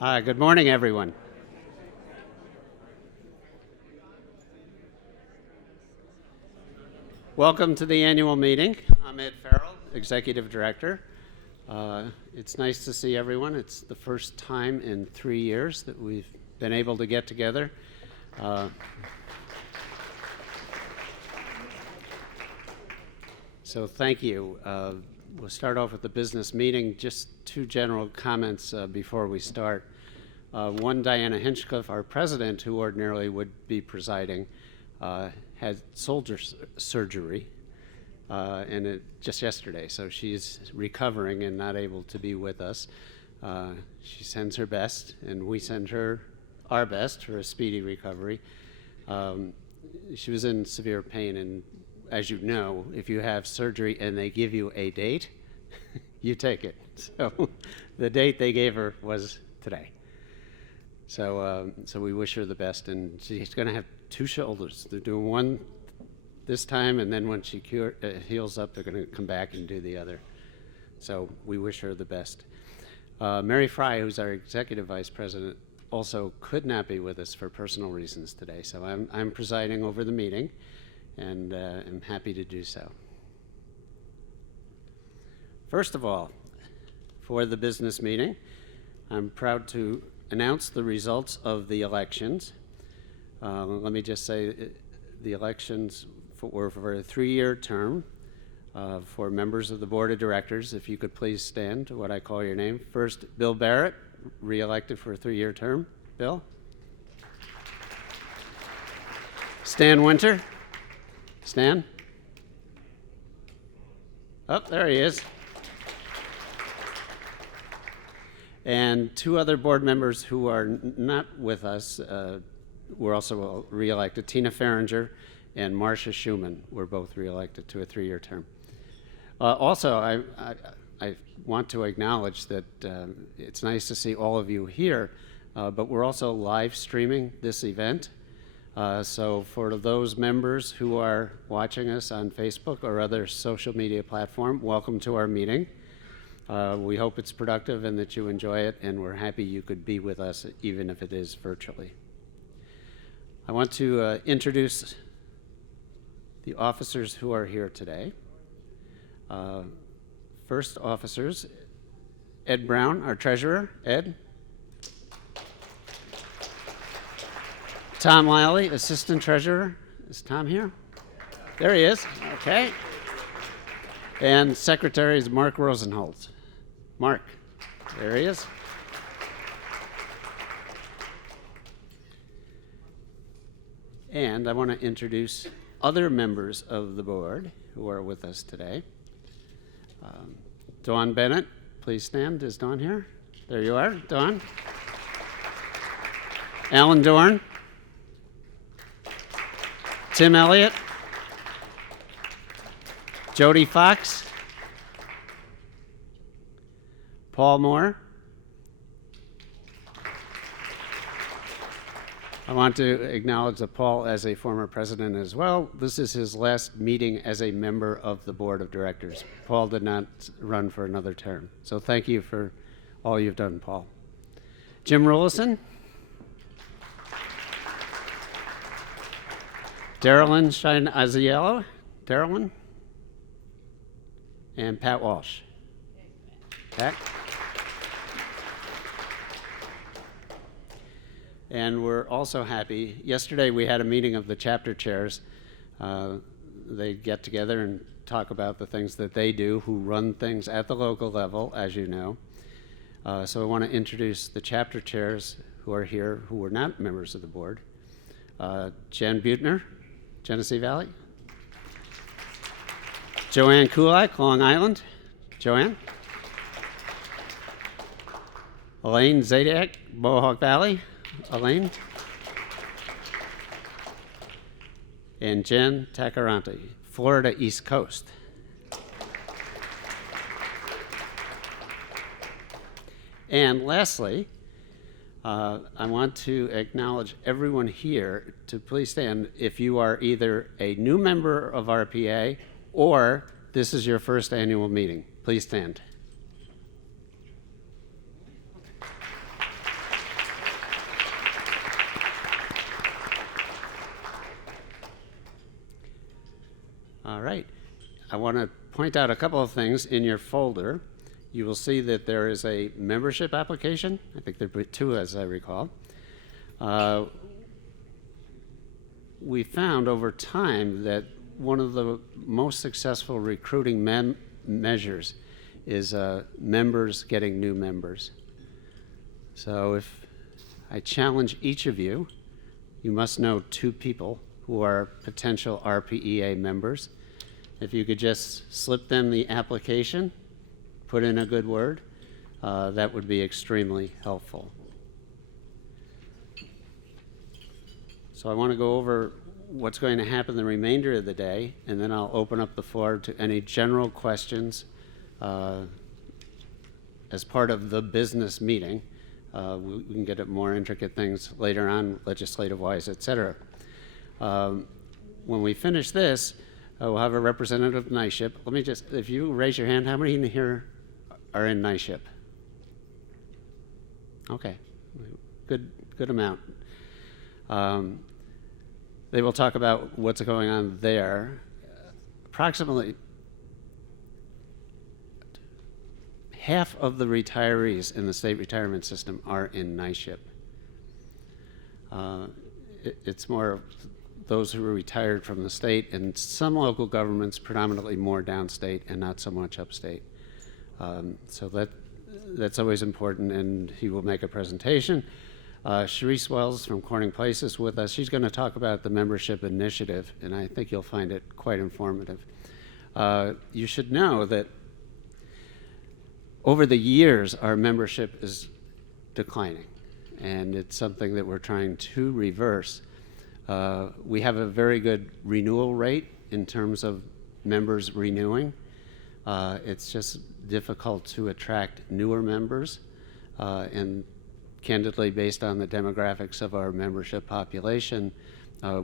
Good morning, everyone. Welcome to the annual meeting. I'm Ed Farrell, Executive Director. It's nice to see everyone. It's the first time in 3 years that we've been able to get together. So thank you. We'll start off with the business meeting. Just two general comments before we start. One, Diana Hinchcliffe, our president, who ordinarily would be presiding, had shoulder surgery just yesterday, so she's recovering and not able to be with us. She sends her best, and we send her our best for a speedy recovery. She was in severe pain, and as you know, if you have surgery and they give you a date, you take it. So the date they gave her was today. So we wish her the best, and she's going to have two shoulders. They're doing one this time, and then when she heals up, they're going to come back and do the other. So we wish her the best. Mary Fry, who's our Executive Vice President, also could not be with us for personal reasons today. So I'm presiding over the meeting, and I'm happy to do so. First of all, for the business meeting, I'm proud to announce the results of the elections. Let me just say the elections were for a 3-year term for members of the Board of Directors. If you could please stand to what I call your name. First, Bill Barrett, re-elected for a 3-year term. Bill? Stan Winter? Stan? Oh, there he is. And two other board members who are not with us were also re-elected. Tina Farringer and Marcia Schumann were both re-elected to a 3-year term. Also, I want to acknowledge that it's nice to see all of you here, but we're also live streaming this event. So for those members who are watching us on Facebook or other social media platform, welcome to our meeting. We hope it's productive and that you enjoy it, and we're happy you could be with us even if it is virtually. I want to introduce the officers who are here today. First officers, Ed Brown, our treasurer. Ed. Tom Lally, assistant treasurer. Is Tom here? There he is. Okay. And secretary is Mark Rosenholz. Mark, there he is. And I want to introduce other members of the board who are with us today. Dawn Bennett, please stand. Is Dawn here? There you are, Dawn. Alan Dorn. Tim Elliott. Jody Fox. Paul Moore. I want to acknowledge that Paul, as a former president as well, this is his last meeting as a member of the Board of Directors. Paul did not run for another term. So thank you for all you've done, Paul. Jim Rollison. Darylyn Shine Aziello. Darylyn. And Pat Walsh. Pat. And we're also happy. Yesterday we had a meeting of the chapter chairs. They get together and talk about the things that they do, who run things at the local level, as you know. So I want to introduce the chapter chairs who are here, who were not members of the board. Jen Butner, Genesee Valley. Joanne Kulak, Long Island. Joanne. Elaine Zadiak, Mohawk Valley. Elaine. And Jen Tacaranti, Florida East Coast. And lastly, I want to acknowledge everyone here to please stand if you are either a new member of RPEA or this is your first annual meeting. Please stand. All right. I want to point out a couple of things in your folder. You will see that there is a membership application. I think there are two, as I recall. We found over time that one of the most successful recruiting measures is members getting new members. So if I challenge each of you, you must know two people who are potential RPEA members. If you could just slip them the application, put in a good word, that would be extremely helpful. So I want to go over what's going to happen the remainder of the day, and then I'll open up the floor to any general questions as part of the business meeting. We can get at more intricate things later on, legislative-wise, et cetera. When we finish this, we'll have a representative of Nightship. Let me just, if you raise your hand, how many in here are in Nightship? Okay, good amount. They will talk about what's going on there. Approximately half of the retirees in the state retirement system are in Nightship. It's more those who are retired from the state, and some local governments, predominantly more downstate and not so much upstate. So that's always important, and he will make a presentation. Sharice Wells from Corning Place is with us. She's going to talk about the membership initiative, and I think you'll find it quite informative. You should know that over the years, our membership is declining, and it's something that we're trying to reverse. We have a very good renewal rate in terms of members renewing. It's just difficult to attract newer members, and candidly, based on the demographics of our membership population,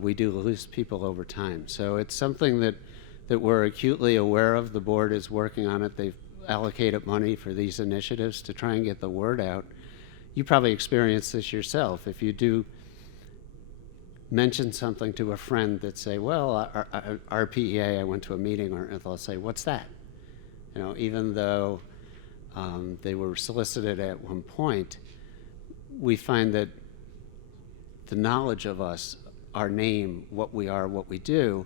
we do lose people over time. So it's something that we're acutely aware of. The board is working on it. They've allocated money for these initiatives to try and get the word out. You probably experience this yourself. If you do mention something to a friend that say, well, RPEA, I went to a meeting, or they'll say, what's that? You know, even though they were solicited at one point, we find that the knowledge of us, our name, what we are, what we do,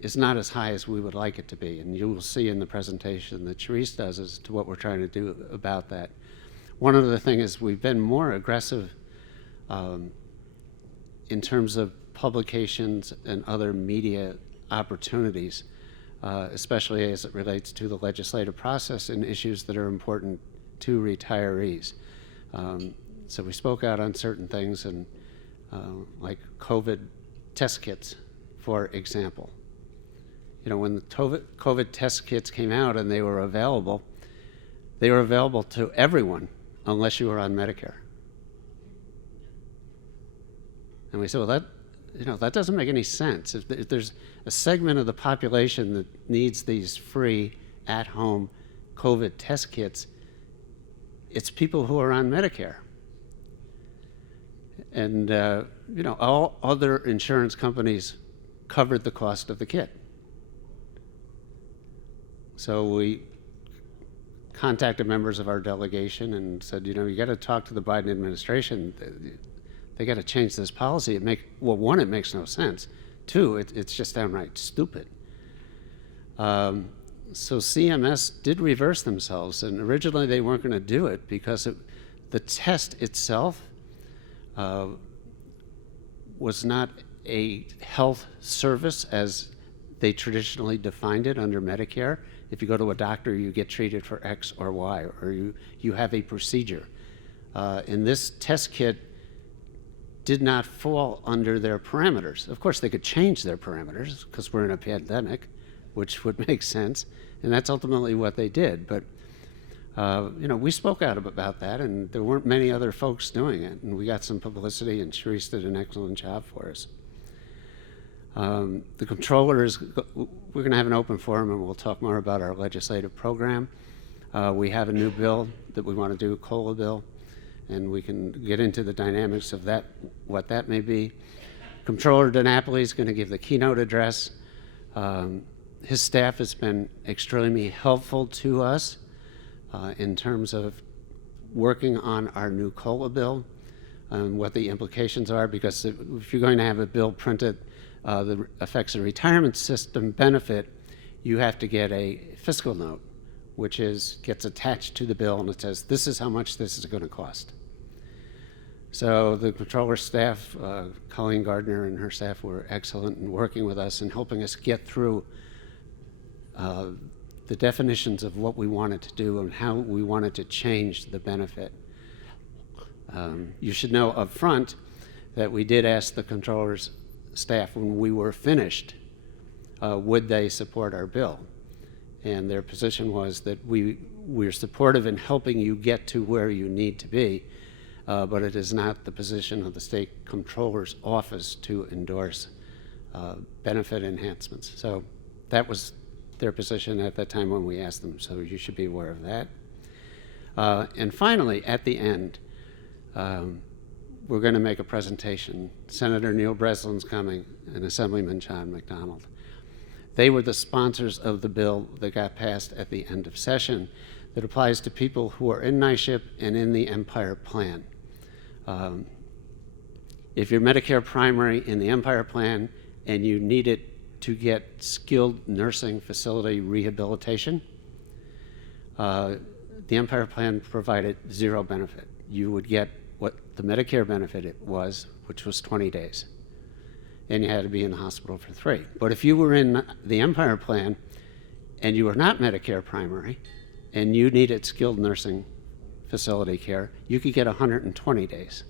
is not as high as we would like it to be. And you will see in the presentation that Sharice does as to what we're trying to do about that. One of the things is we've been more aggressive in terms of publications and other media opportunities, especially as it relates to the legislative process and issues that are important to retirees. So we spoke out on certain things, and like COVID test kits, for example. You know, when the COVID test kits came out and they were available to everyone unless you were on Medicare. And we said, well, that doesn't make any sense. If there's a segment of the population that needs these free at-home COVID test kits, it's people who are on Medicare. And, all other insurance companies covered the cost of the kit. So we contacted members of our delegation and said, you got to talk to the Biden administration. They got to change this policy. One, it makes no sense. Two, it's just downright stupid. So CMS did reverse themselves, and originally they weren't going to do it because the test itself was not a health service as they traditionally defined it under Medicare. If you go to a doctor, you get treated for X or Y, or you have a procedure. And this test kit did not fall under their parameters. Of course, they could change their parameters because we're in a pandemic, which would make sense, and that's ultimately what they did. But we spoke out about that, and there weren't many other folks doing it, and we got some publicity, and Sharice did an excellent job for us. The Comptroller we're going to have an open forum, and we'll talk more about our legislative program. We have a new bill that we want to do, a COLA bill, and we can get into the dynamics of that, what that may be. Comptroller DiNapoli is going to give the keynote address. His staff has been extremely helpful to us in terms of working on our new COLA bill and what the implications are, because if you're going to have a bill printed that affects a retirement system benefit, you have to get a fiscal note, which gets attached to the bill, and it says, this is how much this is going to cost. So the Comptroller staff, Colleen Gardner and her staff, were excellent in working with us and helping us get through the definitions of what we wanted to do and how we wanted to change the benefit. You should know up front that we did ask the Comptroller's staff when we were finished, would they support our bill? And their position was that we're supportive in helping you get to where you need to be, but it is not the position of the State Comptroller's office to endorse benefit enhancements. So that was their position at that time when we asked them, so you should be aware of that. And finally, at the end, we're going to make a presentation. Senator Neil Breslin's coming and Assemblyman John McDonald. They were the sponsors of the bill that got passed at the end of session that applies to people who are in Nightship and in the Empire Plan. If you're Medicare primary in the Empire Plan and you need it to get skilled nursing facility rehabilitation, the Empire Plan provided zero benefit. You would get what the Medicare benefit was, which was 20 days. And you had to be in the hospital for 3. But if you were in the Empire Plan and you were not Medicare primary and you needed skilled nursing facility care, you could get 120 days.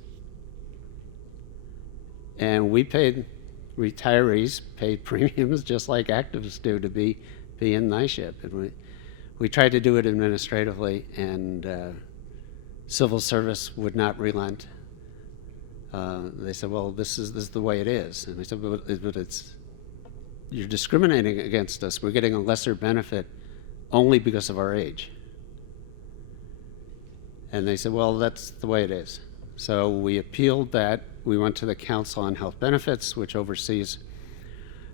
And retirees paid premiums just like actives do to be in Nightship. And we tried to do it administratively, and civil service would not relent. They said, well, this is the way it is. And I said, but you're discriminating against us. We're getting a lesser benefit only because of our age. And they said, well, that's the way it is. So we appealed that. We went to the Council on Health Benefits, which oversees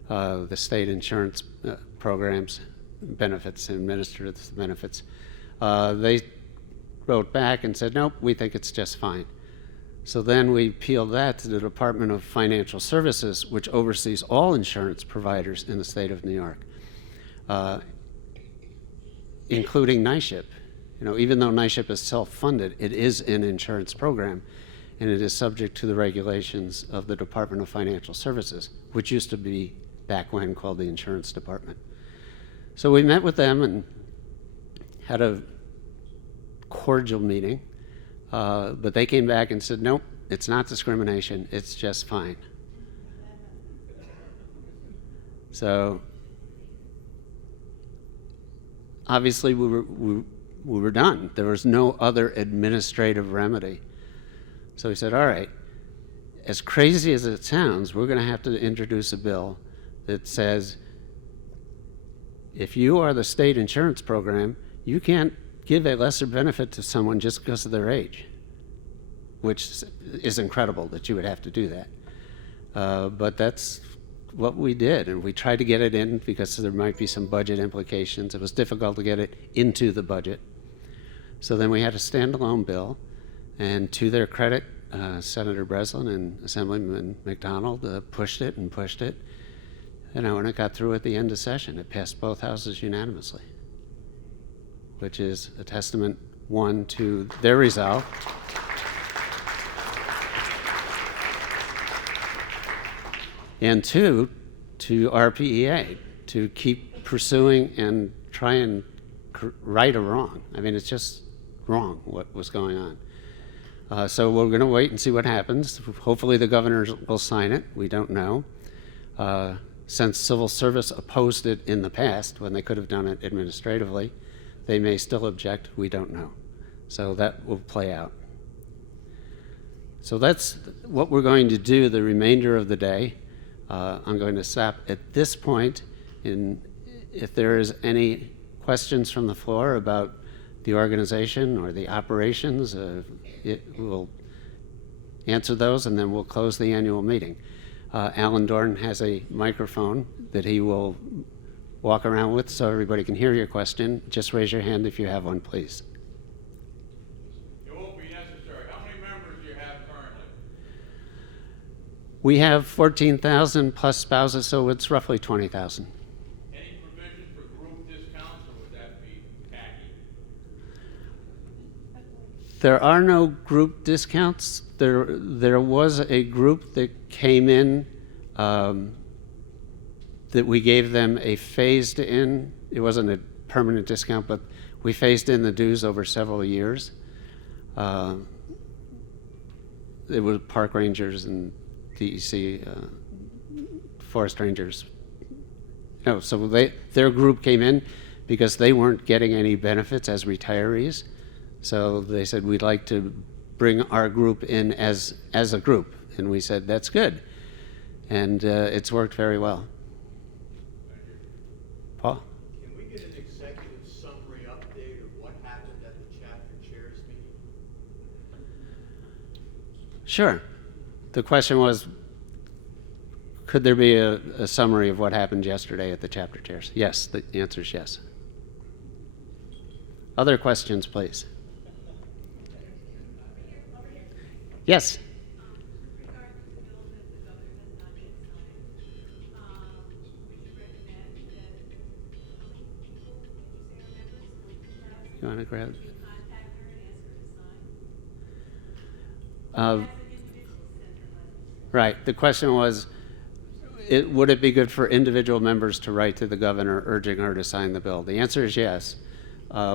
the state insurance programs, benefits, and administrative benefits. They wrote back and said, nope, we think it's just fine. So then we appealed that to the Department of Financial Services, which oversees all insurance providers in the state of New York, including Nightship. Even though Nightship is self-funded, it is an insurance program, and it is subject to the regulations of the Department of Financial Services, which used to be back when called the Insurance Department. So we met with them and had a cordial meeting. But they came back and said, nope, it's not discrimination, it's just fine. So obviously we were done. There was no other administrative remedy. So we said, all right, as crazy as it sounds, we're going to have to introduce a bill that says if you are the state insurance program, you can't give a lesser benefit to someone just because of their age, which is incredible that you would have to do that. But that's what we did, and we tried to get it in because there might be some budget implications. It was difficult to get it into the budget. So then we had a standalone bill, and to their credit, Senator Breslin and Assemblyman McDonald pushed it, and it got through at the end of session. It passed both houses unanimously, which is a testament, one, to their resolve, and two, to RPEA, to keep pursuing and try and right a wrong. I mean, it's just wrong what was going on. So we're going to wait and see what happens. Hopefully the governor will sign it. We don't know. Since civil service opposed it in the past when they could have done it administratively, they may still object. We don't know. So that will play out. So that's what we're going to do the remainder of the day. I'm going to stop at this point. If there is any questions from the floor about the organization or the operations, we'll answer those, and then we'll close the annual meeting. Alan Dorn has a microphone that he will walk around with so everybody can hear your question. Just raise your hand if you have one, please. It won't be necessary. How many members do you have currently? We have 14,000 plus spouses, so it's roughly 20,000. Any provision for group discounts, or would that be tacky? There are no group discounts. There was a group that came in that we gave them a phased in. It wasn't a permanent discount, but we phased in the dues over several years. It was park rangers and DEC, forest rangers. No, so their group came in because they weren't getting any benefits as retirees. So they said, we'd like to bring our group in as a group. And we said, that's good. And it's worked very well. Paul? Can we get an executive summary update of what happened at the chapter chairs meeting? Sure. The question was, could there be a summary of what happened yesterday at the chapter chairs? Yes, the answer is yes. Other questions, please. Yes. You want to grab? Right. The question was, would it be good for individual members to write to the governor urging her to sign the bill? The answer is yes.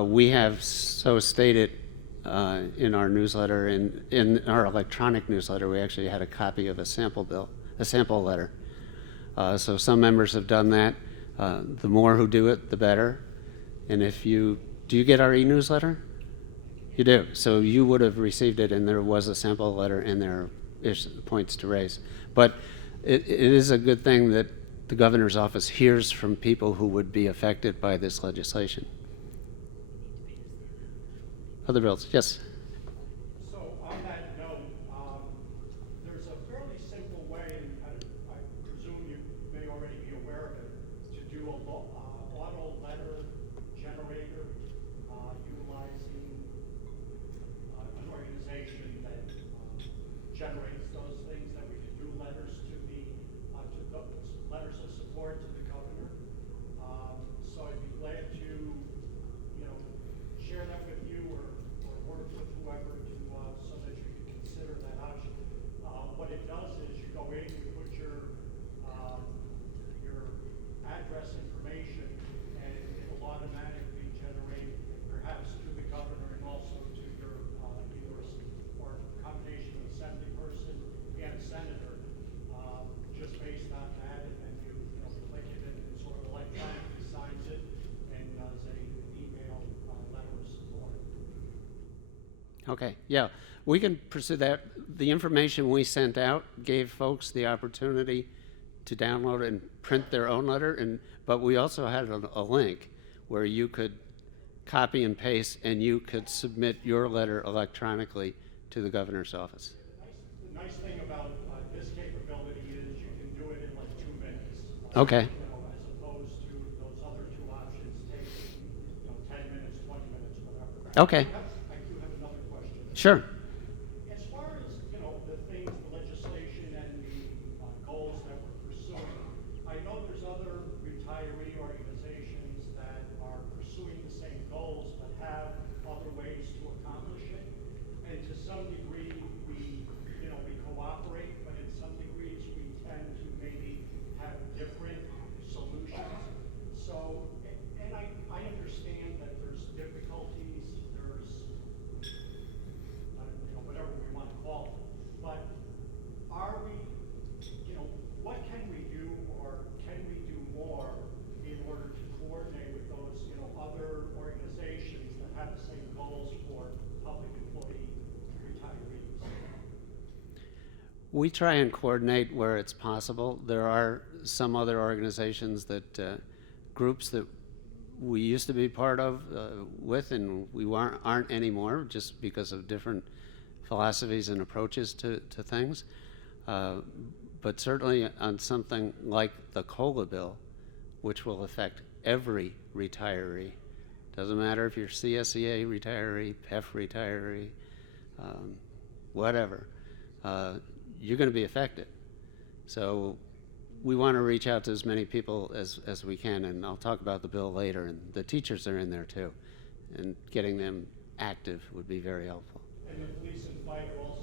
We have so stated in our newsletter, in our electronic newsletter, we actually had a copy of a sample letter. So some members have done that. The more who do it, the better. And if do you get our e-newsletter? You do. So you would have received it, and there was a sample letter in there, points to raise. But it is a good thing that the governor's office hears from people who would be affected by this legislation. Other bills? Yes. So on that note, there's a fairly simple way, and I presume you may already be aware of it, to do an auto letter generator utilizing an organization that generates those things that we can do letters to letters of support to the governor. So I'd be glad to, share that with you or work with whoever so that you can consider that option. What it does is you go in, you put your address information, and it will automatically generate, perhaps to the governor and also to your or combination of assembly person and senator, just based on that, and then you click it and sort of electronically signs it and does an email letter of support. Okay, yeah, we can pursue that. The information we sent out gave folks the opportunity to download and print their own letter, but we also had a link where you could copy and paste, and you could submit your letter electronically to the governor's office. The nice thing about this capability is you can do it in like 2 minutes. Okay. As opposed to those other two options taking 10 minutes, 20 minutes, whatever. Okay. I do have another question. Sure. As far as the things, the legislation and the goals that we're pursuing, I know there's other retiree organizations that are pursuing the same goals but have other ways to accomplish it. And to some degree, we cooperate, but in some degrees we tend to maybe have different solutions. So, and I understand that there's difficulties, there's whatever we want to call it. But are we, what can we do, or can we do more in order to coordinate with those, other organizations that have the same goals for public employee retirees? We try and coordinate where it's possible. There are some other organizations that, groups that we used to be part of with, and we aren't anymore, just because of different philosophies and approaches to things. but certainly on something like the COLA bill, which will affect every retiree. Doesn't matter if you're CSEA retiree, PEF retiree, whatever, you're going to be affected. So we want to reach out to as many people as we can, and I'll talk about the bill later, and the teachers are in there too, and getting them active would be very helpful. And the police and fire also.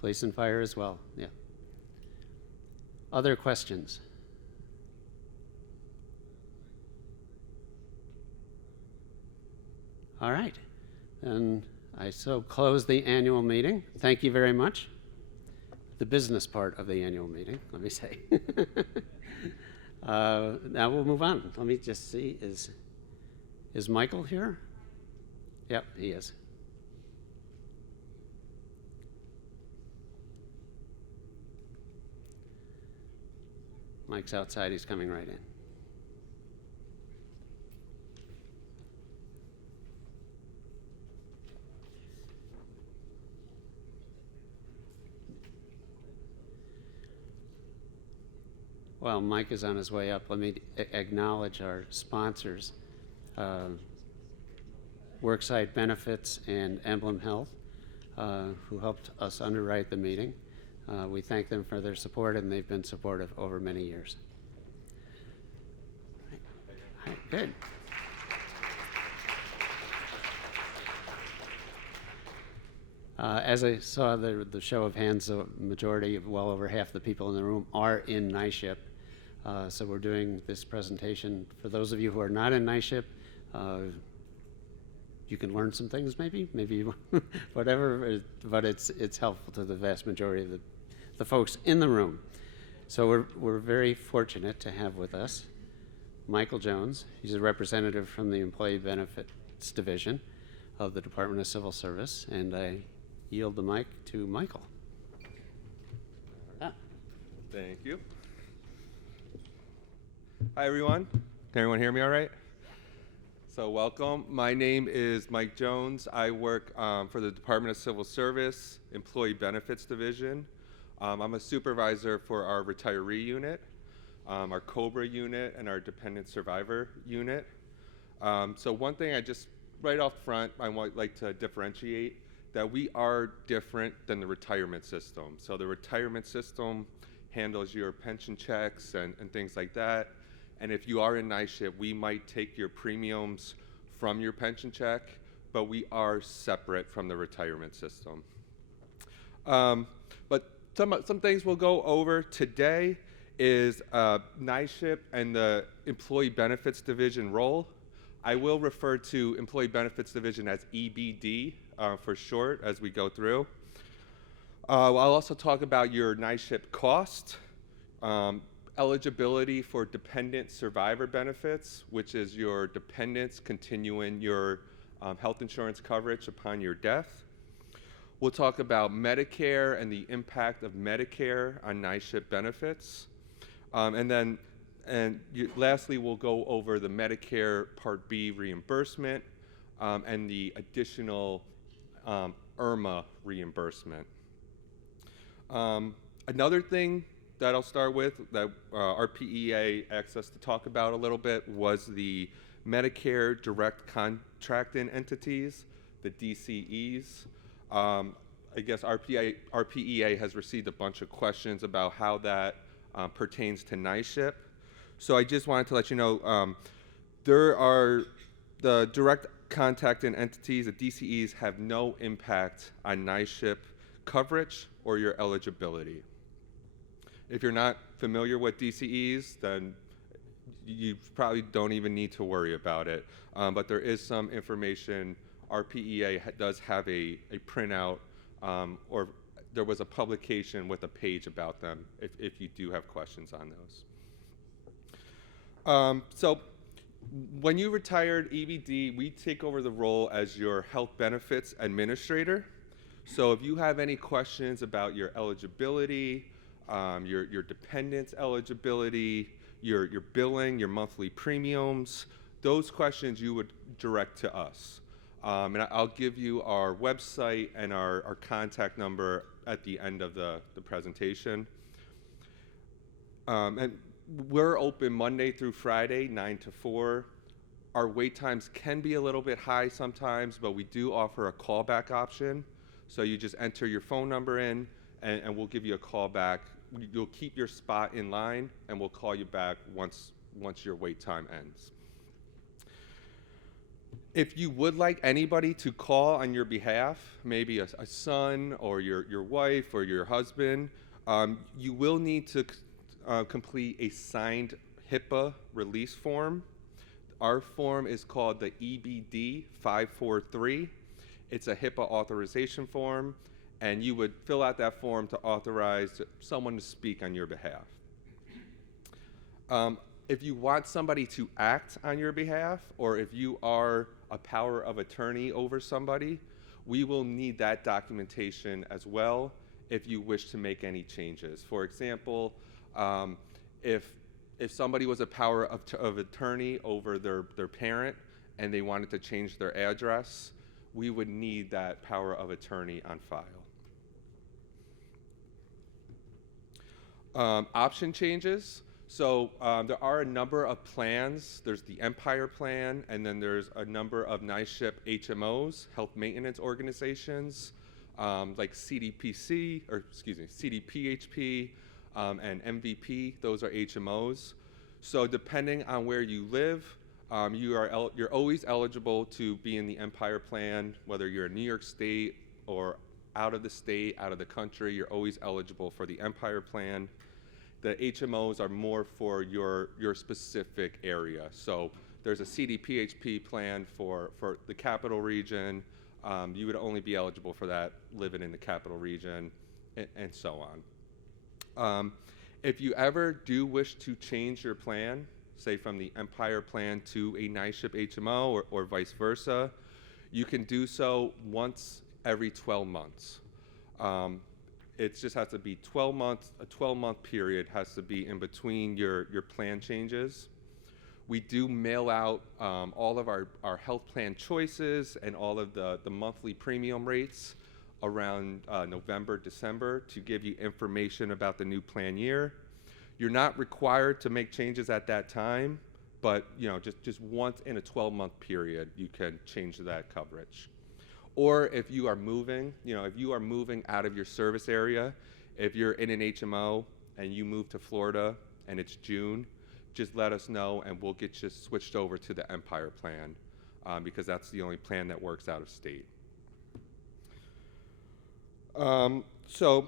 Police and fire as well, yeah. Other questions? All right, and I so close the annual meeting. Thank you very much. The business part of the annual meeting, let me say. Now we'll move on. Let me just see, is Michael here? Yep, he is. Mike's outside, he's coming right in. While Mike is on his way up, let me acknowledge our sponsors, Worksite Benefits and Emblem Health, who helped us underwrite the meeting. We thank them for their support, and they've been supportive over many years. All right, good. As I saw the show of hands, the majority of well over half the people in the room are in Nightship. So we're doing this presentation. For those of you who are not in Nightship, you can learn some things maybe whatever, but it's helpful to the vast majority of the folks in the room. So we're very fortunate to have with us Michael Jones. He's a representative from the Employee Benefits Division of the Department of Civil Service, and I yield the mic to Michael. Thank you. Hi, everyone. Can everyone hear me all right? So welcome. My name is Mike Jones. I work for the Department of Civil Service, Employee Benefits Division. I'm a supervisor for our retiree unit, our COBRA unit, and our dependent survivor unit. So one thing I just, right off front, I would like to differentiate that we are different than the retirement system. So the retirement system handles your pension checks and things like that. And if you are in Nightship, we might take your premiums from your pension check, but we are separate from the retirement system. But some things we'll go over today is Nightship and the Employee Benefits Division role. I will refer to Employee Benefits Division as EBD for short as we go through. I'll also talk about your Nightship cost, eligibility for dependent survivor benefits, which is your dependents continuing your health insurance coverage upon your death. We'll talk about Medicare and the impact of Medicare on Nightship benefits. Lastly, we'll go over the Medicare Part B reimbursement and the additional Irma reimbursement. Another thing that I'll start with that RPEA asked us to talk about a little bit was the Medicare Direct Contracting Entities, the DCEs. I guess RPEA has received a bunch of questions about how that pertains to Nightship. So I just wanted to let you know there are the direct contracting entities, the DCEs, have no impact on Nightship coverage or your eligibility. If you're not familiar with DCEs, then you probably don't even need to worry about it. But there is some information. RPEA does have a printout, or there was a publication with a page about them if you do have questions on those. So when you retired EBD, we take over the role as your health benefits administrator. So if you have any questions about your eligibility, your dependents eligibility, your billing, your monthly premiums, those questions you would direct to us. And I'll give you our website and our contact number at the end of the presentation. And we're open Monday through Friday, 9 to 4. Our wait times can be a little bit high sometimes, but we do offer a callback option. So you just enter your phone number in, and we'll give you a call back. You'll keep your spot in line, and we'll call you back once your wait time ends. If you would like anybody to call on your behalf, maybe a son or your wife or your husband, you will need to complete a signed Hipaa release form. Our form is called the EBD 543. It's a Hipaa authorization form, and you would fill out that form to authorize someone to speak on your behalf. If you want somebody to act on your behalf, or if you are a power of attorney over somebody, we will need that documentation as well if you wish to make any changes. For example, if somebody was a power of attorney over their parent and they wanted to change their address, we would need that power of attorney on file. Option changes. So there are a number of plans. There's the Empire Plan, and then there's a number of Nightship HMOs, health maintenance organizations, like CDPHP, and MVP. Those are HMOs. So depending on where you live, you're always eligible to be in the Empire Plan, whether you're in New York State or out of the state, out of the country, you're always eligible for the Empire Plan. The HMOs are more for your specific area. So there's a CDPHP plan for the capital region. You would only be eligible for that living in the capital region, and so on. If you ever do wish to change your plan, say from the Empire Plan to a Nightship HMO or vice versa, you can do so once every 12 months. It just has to be 12 months, a 12-month period has to be in between your plan changes. We do mail out all of our health plan choices and all of the monthly premium rates around November, December to give you information about the new plan year. You're not required to make changes at that time, but just once in a 12-month period, you can change that coverage. Or if you are moving, out of your service area, if you're in an HMO and you move to Florida and it's June, just let us know and we'll get you switched over to the Empire Plan because that's the only plan that works out of state. So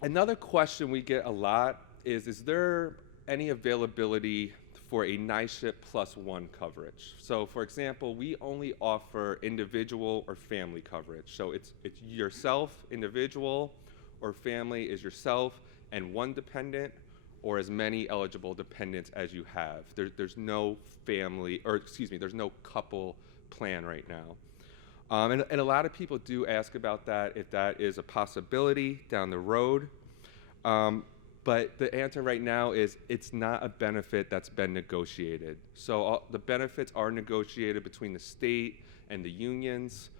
another question we get a lot is there any availability for a Nightship +1 coverage? So for example, we only offer individual or family coverage. So it's yourself, individual, or family is yourself and one dependent, or as many eligible dependents as you have. There's no there's no couple plan right now. And a lot of people do ask about that, if that is a possibility down the road. But the answer right now is it's not a benefit that's been negotiated. So the benefits are negotiated between the state and the unions.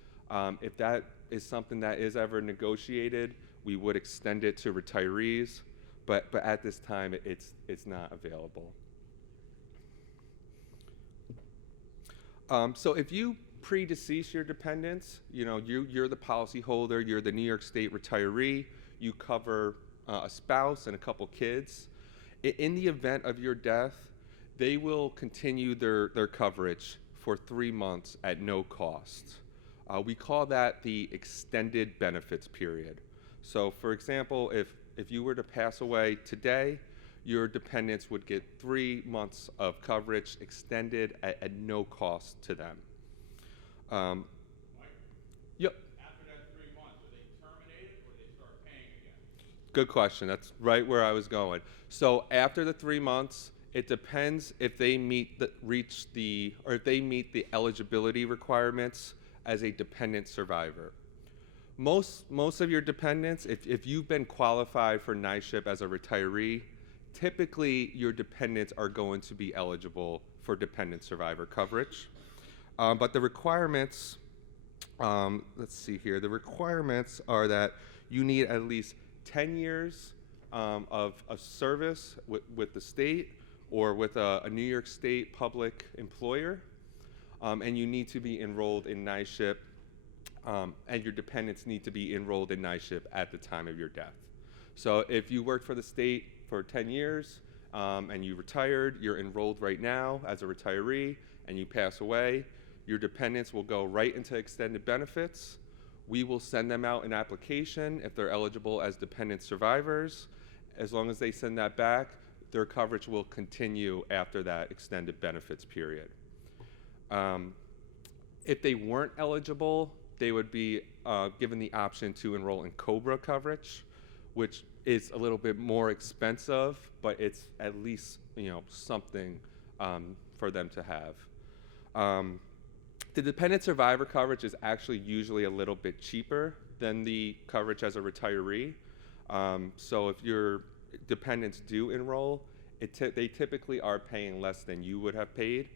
If that is something that is ever negotiated, we would extend it to retirees. But at this time, it's not available. So if you predecease your dependents, you're the policyholder, you're the New York State retiree, you cover a spouse and a couple kids. In the event of your death, they will continue their coverage for 3 months at no cost. We call that the extended benefits period. So for example, if you were to pass away today, your dependents would get 3 months of coverage extended at no cost to them. Mike? Yep. After that 3 months, are they terminated or they start paying again? Good question. That's right where I was going. So after the 3 months, it depends if they meet the eligibility requirements as a dependent survivor. Most of your dependents, if you've been qualified for Nightship as a retiree, typically your dependents are going to be eligible for dependent survivor coverage. But the requirements, let's see here, the requirements are that you need at least 10 years of service with the state or with a New York State public employer, and you need to be enrolled in Nightship, and your dependents need to be enrolled in Nightship at the time of your death. So if you worked for the state for 10 years and you retired, you're enrolled right now as a retiree, and you pass away, your dependents will go right into extended benefits. We will send them out an application if they're eligible as dependent survivors. As long as they send that back, their coverage will continue after that extended benefits period. If they weren't eligible, they would be given the option to enroll in COBRA coverage, which is a little bit more expensive, but it's at least something for them to have. The dependent survivor coverage is actually usually a little bit cheaper than the coverage as a retiree. So if your dependents do enroll, they typically are paying less than you would have paid.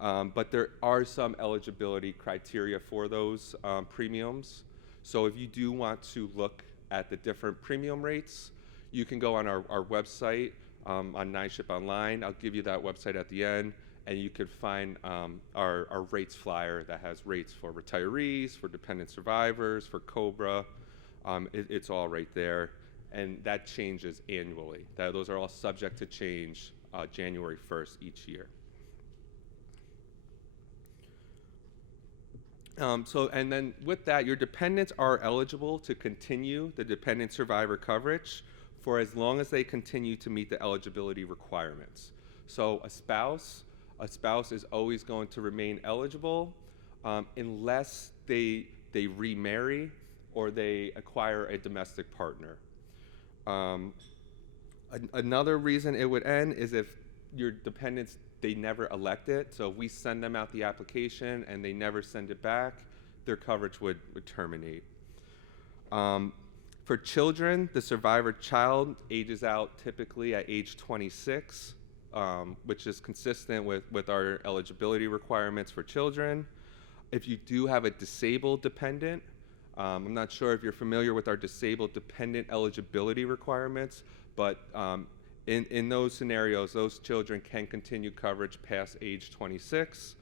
But there are some eligibility criteria for those premiums. So if you do want to look at the different premium rates, you can go on our website on Nightship Online. I'll give you that website at the end, and you could find our rates flyer that has rates for retirees, for dependent survivors, for COBRA. It's all right there, and that changes annually. Those are all subject to change January 1st each year. And then with that, your dependents are eligible to continue the dependent survivor coverage for as long as they continue to meet the eligibility requirements. So a spouse is always going to remain eligible unless they remarry or they acquire a domestic partner. Another reason it would end is if your dependents, they never elect it. So if we send them out the application and they never send it back, their coverage would terminate. For children, the survivor child ages out typically at age 26, which is consistent with our eligibility requirements for children. If you do have a disabled dependent, I'm not sure if you're familiar with our disabled dependent eligibility requirements, but in those scenarios, those children can continue coverage past age 26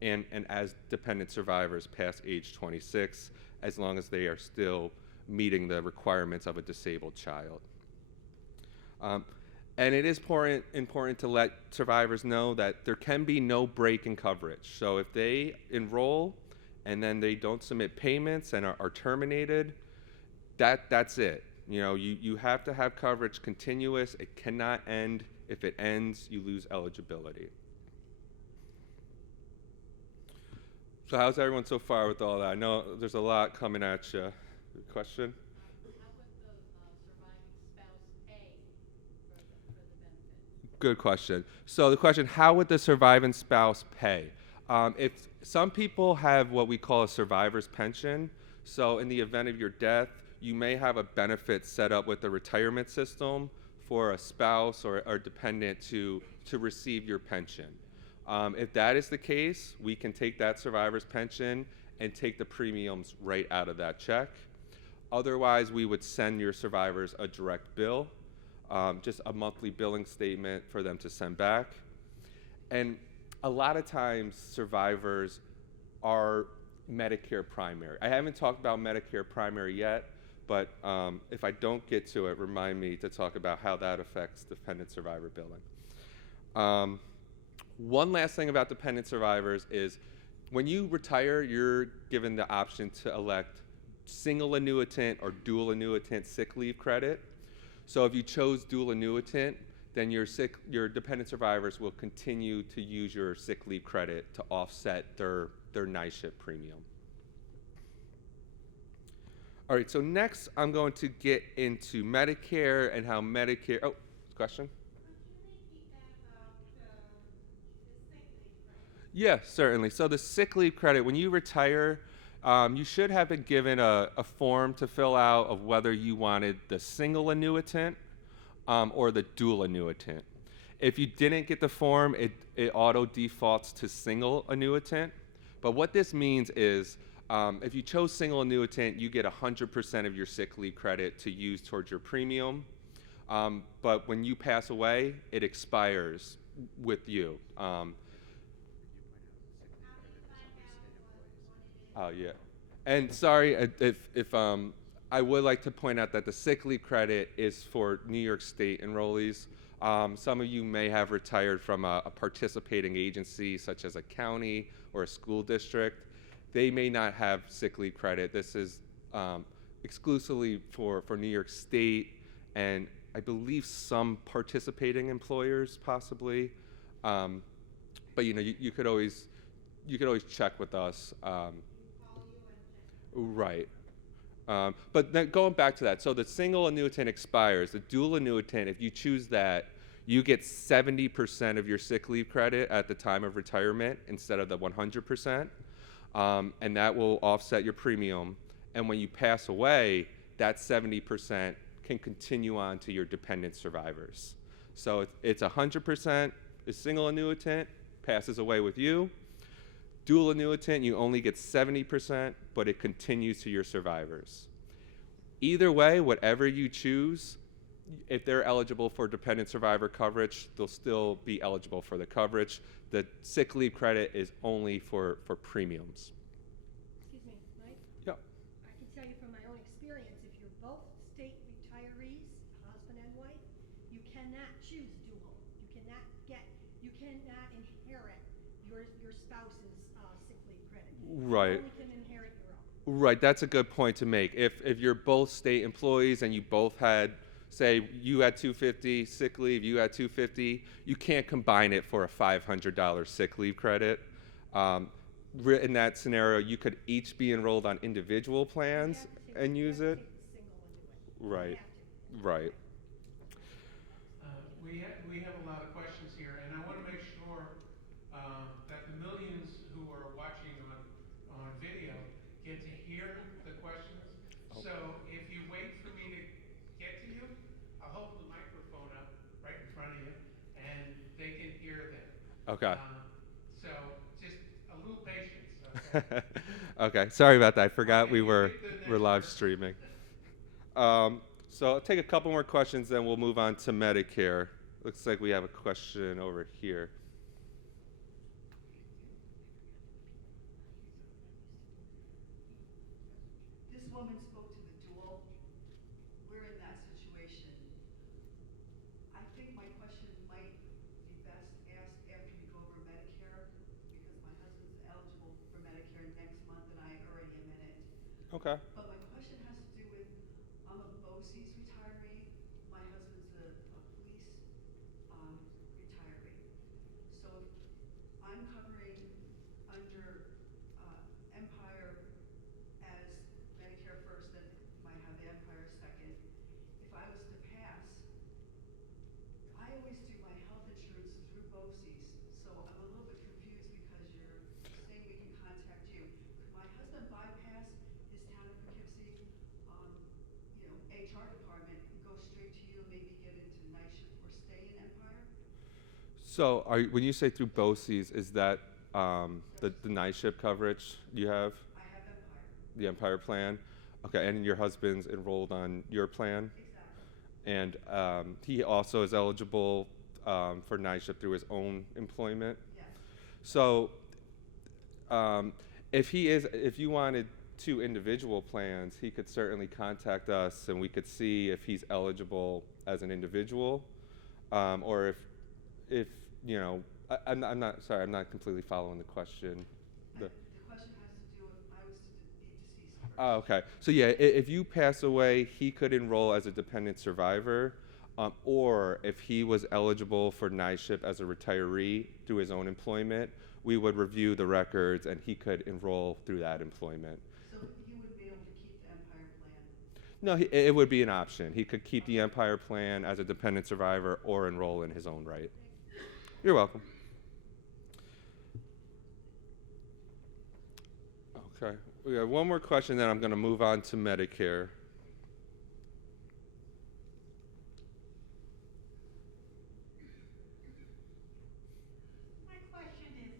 and as dependent survivors past age 26, as long as they are still meeting the requirements of a disabled child. And it is important to let survivors know that there can be no break in coverage. So if they enroll and then they don't submit payments and are terminated, that's it. You have to have coverage continuous. It cannot end. If it ends, you lose eligibility. So how's everyone so far with all that? I know there's a lot coming at you. Question? How would the surviving spouse pay for the benefit? Good question. So the question, how would the surviving spouse pay? If some people have what we call a survivor's pension, so in the event of your death, you may have a benefit set up with the retirement system for a spouse or dependent to receive your pension. If that is the case, we can take that survivor's pension and take the premiums right out of that check. Otherwise, we would send your survivors a direct bill, just a monthly billing statement for them to send back. And a lot of times, survivors are Medicare primary. I haven't talked about Medicare primary yet, but if I don't get to it, remind me to talk about how that affects dependent survivor billing. One last thing about dependent survivors is when you retire, you're given the option to elect single annuitant or dual annuitant sick leave credit. So if you chose dual annuitant, then your dependent survivors will continue to use your sick leave credit to offset their Nightship premium. All right, so next I'm going to get into Medicare and how Medicare, question? Yeah, certainly. So the sick leave credit, when you retire, you should have been given a form to fill out of whether you wanted the single annuitant or the dual annuitant. If you didn't get the form, it auto defaults to single annuitant. But what this means is if you chose single annuitant, you get 100% of your sick leave credit to use towards your premium. But when you pass away, it expires with you. Oh yeah, and sorry if I would like to point out that the sick leave credit is for New York State enrollees. Some of you may have retired from a participating agency such as a county or a school district. They may not have sick leave credit. This is exclusively for New York State and I believe some participating employers possibly. But you know, you could always check with us. Right. But then going back to that, so the single annuitant expires. The dual annuitant, if you choose that, you get 70% of your sick leave credit at the time of retirement instead of the 100%. And that will offset your premium. And when you pass away, that 70% can continue on to your dependent survivors. So it's 100%, a single annuitant passes away with you. Dual annuitant, you only get 70%, but it continues to your survivors. Either way, whatever you choose, if they're eligible for dependent survivor coverage, they'll still be eligible for the coverage. The sick leave credit is only for premiums. Excuse me, Mike? Yep. I can tell you from my own experience, if you're both state retirees, husband and wife, you cannot choose dual. You cannot inherit your spouse's sick leave credit. Right. You only can inherit your own. Right, that's a good point to make. If you're both state employees and you both had, say, you had $250 sick leave, you had $250, you can't combine it for a $500 sick leave credit. In that scenario, you could each be enrolled on individual plans and use it. Right, right. We have a lot of questions here, and I want to make sure that the millions who are watching on video get to hear the questions. So if you wait for me to get to you, I'll hold the microphone up right in front of you, and they can hear them. Okay. So just a little patience. Okay. Okay, sorry about that. I forgot Okay, we're live person. streaming. So I'll take a couple more questions, then we'll move on to Medicare. Looks like we have a question over here. This woman spoke to the dual. We're in that situation. I think my question might be best asked after we go over Medicare, because my husband's eligible for Medicare next month and I already am in it. Okay. But my question has to do with, I'm a BOCES retiree. My husband's a police retiree. So if I'm covering under Empire as Medicare first, then might have the Empire second. If I was to pass, I always do my health insurance through BOCES, so I'm a little bit confused because you're saying we can contact you. Could my husband bypass his town of Poughkeepsie, HR department and go straight to you, maybe get into Nightship or stay in Empire? So when you say through BOCES, is that the Nightship coverage you have? I have Empire. The Empire plan? Okay, and your husband's enrolled on your plan? Exactly. And he also is eligible for Nightship through his own employment? Yes. So if you wanted two individual plans, he could certainly contact us and we could see if he's eligible as an individual, or if you know, I'm not completely following the question. The question has to do with I was to be deceased first. Oh, okay. So yeah, if you pass away, he could enroll as a dependent survivor, or if he was eligible for Nightship as a retiree through his own employment, we would review the records and he could enroll through that employment. So he would be able to keep the Empire plan? No, it would be an option. He could keep the Empire plan as a dependent survivor or enroll in his own right. You're welcome. Okay, we have one more question, then I'm going to move on to Medicare. My question is,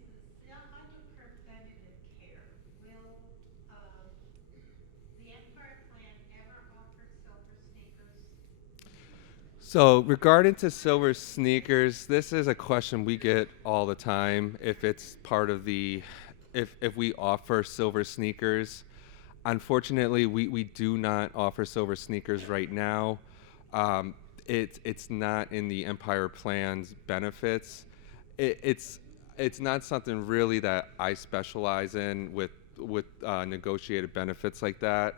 under preventative care, will the Empire plan ever offer silver sneakers? So regarding to silver sneakers, this is a question we get all the time. If it's part of the, if we offer silver sneakers, unfortunately, we do not offer silver sneakers right now. It's not in the Empire Plan's benefits. It's not something really that I specialize in with negotiated benefits like that.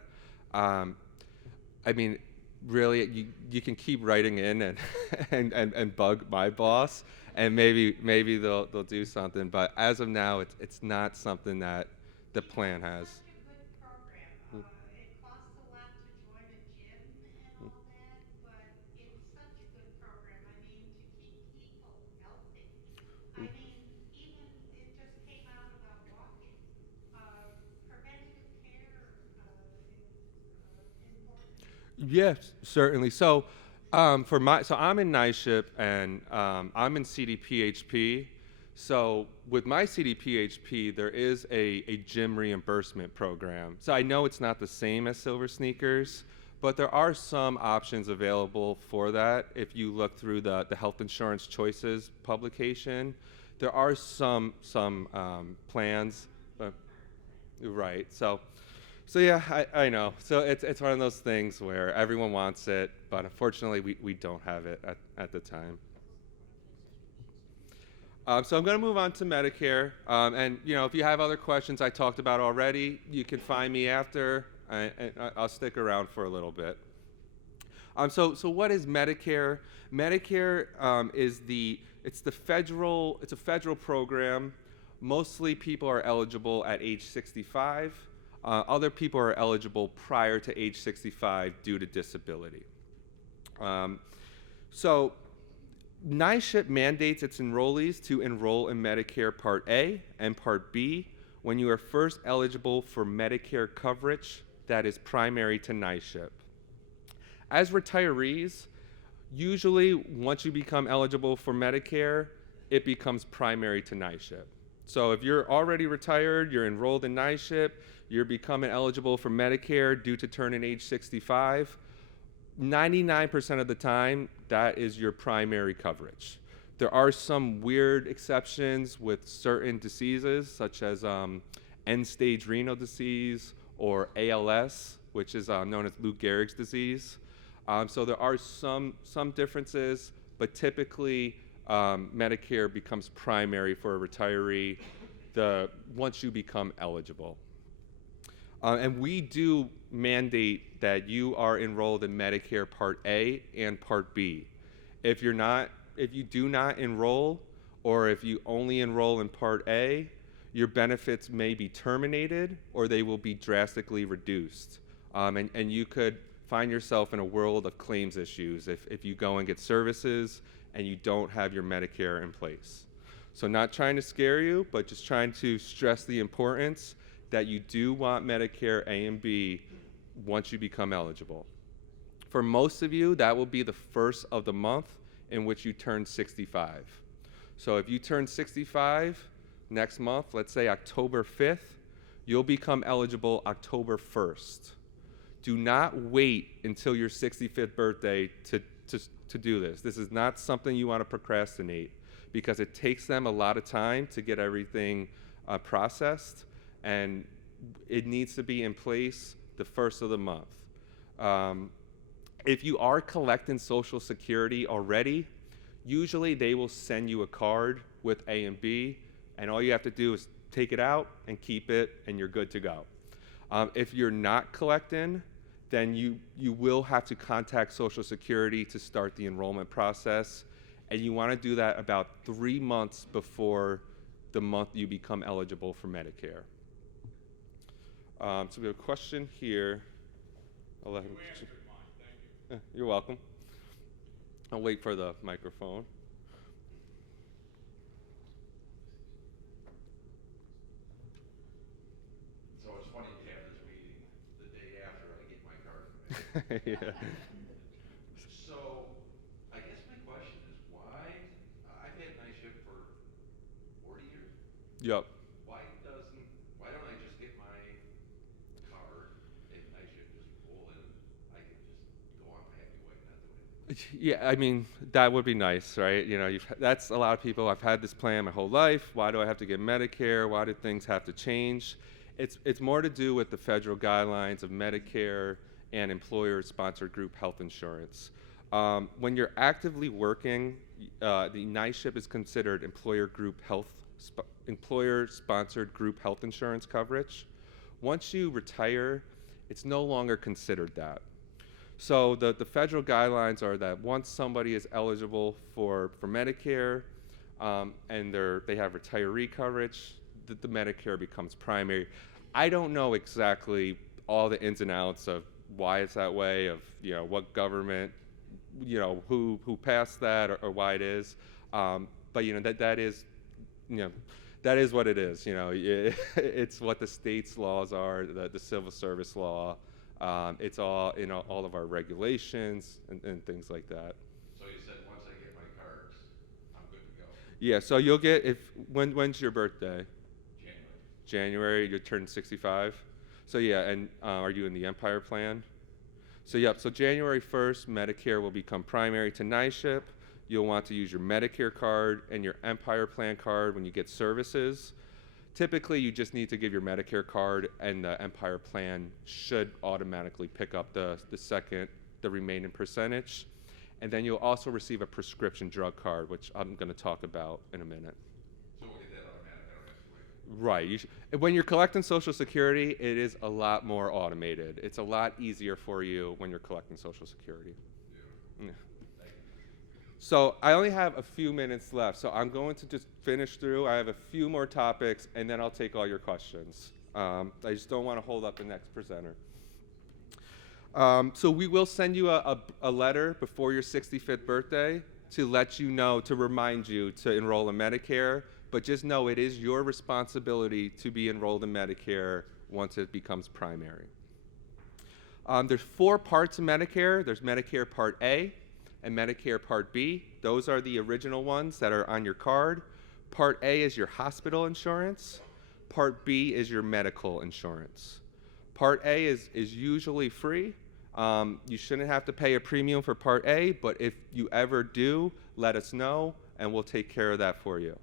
I mean, really, you can keep writing in and and bug my boss, and maybe they'll do something. But as of now, it's not something that the plan has. Such a good program. It costs a lot to join a gym and all that, but it's such a good program. I mean, to keep people healthy. I mean, even it just came out about walking. Preventative care is important. Yes, certainly. So, so I'm in Nightship and I'm in CDPHP. So with my CDPHP, there is a gym reimbursement program. So I know it's not the same as silver sneakers, but there are some options available for that. If you look through the Health Insurance Choices publication, there are some plans. Right. So yeah, I know. So it's one of those things where everyone wants it, but unfortunately we don't have it at the time. So I'm going to move on to Medicare, and if you have other questions I talked about already, you can find me after, and I'll stick around for a little bit. So what is Medicare? Medicare is a federal program. Mostly people are eligible at age 65. Other people are eligible prior to age 65 due to disability. So Nightship mandates its enrollees to enroll in Medicare Part A and Part B when you are first eligible for Medicare coverage that is primary to Nightship. As retirees, usually once you become eligible for Medicare, it becomes primary to Nightship. So if you're already retired, you're enrolled in Nightship, you're becoming eligible for Medicare due to turning age 65, 99% of the time, that is your primary coverage. There are some weird exceptions with certain diseases, such as end-stage renal disease or ALS, which is known as Lou Gehrig's disease. So there are some differences, but typically Medicare becomes primary for a retiree once you become eligible. And we do mandate that you are enrolled in Medicare Part A and Part B. If you do not enroll, or if you only enroll in Part A, your benefits may be terminated or they will be drastically reduced. And you could find yourself in a world of claims issues if you go and get services and you don't have your Medicare in place. So not trying to scare you, but just trying to stress the importance that you do want Medicare A and B once you become eligible. For most of you, that will be the first of the month in which you turn 65. So if you turn 65 next month, let's say October 5th, you'll become eligible October 1st. Do not wait until your 65th birthday to do this. This is not something you want to procrastinate because it takes them a lot of time to get everything processed, and it needs to be in place the first of the month. If you are collecting Social Security already, usually they will send you a card with A and B, and all you have to do is take it out and keep it, and you're good to go. If you're not collecting, then you will have to contact Social Security to start the enrollment process, and you want to do that about 3 months before the month you become eligible for Medicare. So we have a question here. I'll let him. You answered mine, thank you. You're welcome. I'll wait for the microphone. So it's funny to have this meeting the day after I get my card from Medicare. Yeah. So I guess my question is why, I've had Nightship for 40 years. Yep. Why don't I just get my card and Nightship just roll in? I can just go on my happy way, not do anything. Yeah, I mean, that would be nice, right? You know, that's a lot of people. I've had this plan my whole life. Why do I have to get Medicare? Why do things have to change? It's more to do with the federal guidelines of Medicare and employer-sponsored group health insurance. When you're actively working, the Nightship is considered employer-sponsored group health insurance coverage. Once you retire, it's no longer considered that. So the federal guidelines are that once somebody is eligible for Medicare and they have retiree coverage, the Medicare becomes primary. I don't know exactly all the ins and outs of why it's that way, of what government, who passed that or why it is, but that is that is what it is. It's what the state's laws are, the civil service law. It's all in all of our regulations and things like that. So you said once I get my cards, I'm good to go. Yeah, so you'll get, when's your birthday? January. January, you're turning 65. So yeah, and are you in the Empire plan? So yep, so January 1st, Medicare will become primary to Nightship. You'll want to use your Medicare card and your Empire plan card when you get services. Typically, you just need to give your Medicare card, and the Empire plan should automatically pick up the remaining percentage. And then you'll also receive a prescription drug card, which I'm going to talk about in a minute. So we'll get that automatic. I don't have to wait. Right. When you're collecting Social Security, it is a lot more automated. It's a lot easier for you when you're collecting Social Security. Yeah. So I only have a few minutes left, so I'm going to just finish through. I have a few more topics, and then I'll take all your questions. I just don't want to hold up the next presenter. So we will send you a letter before your 65th birthday to let you know, to remind you to enroll in Medicare, but just know it is your responsibility to be enrolled in Medicare once it becomes primary. There's 4 parts of Medicare. There's Medicare Part A and Medicare Part B. Those are the original ones that are on your card. Part A is your hospital insurance. Part B is your medical insurance. Part A is usually free. You shouldn't have to pay a premium for Part A, but if you ever do, let us know, and we'll take care of that for you.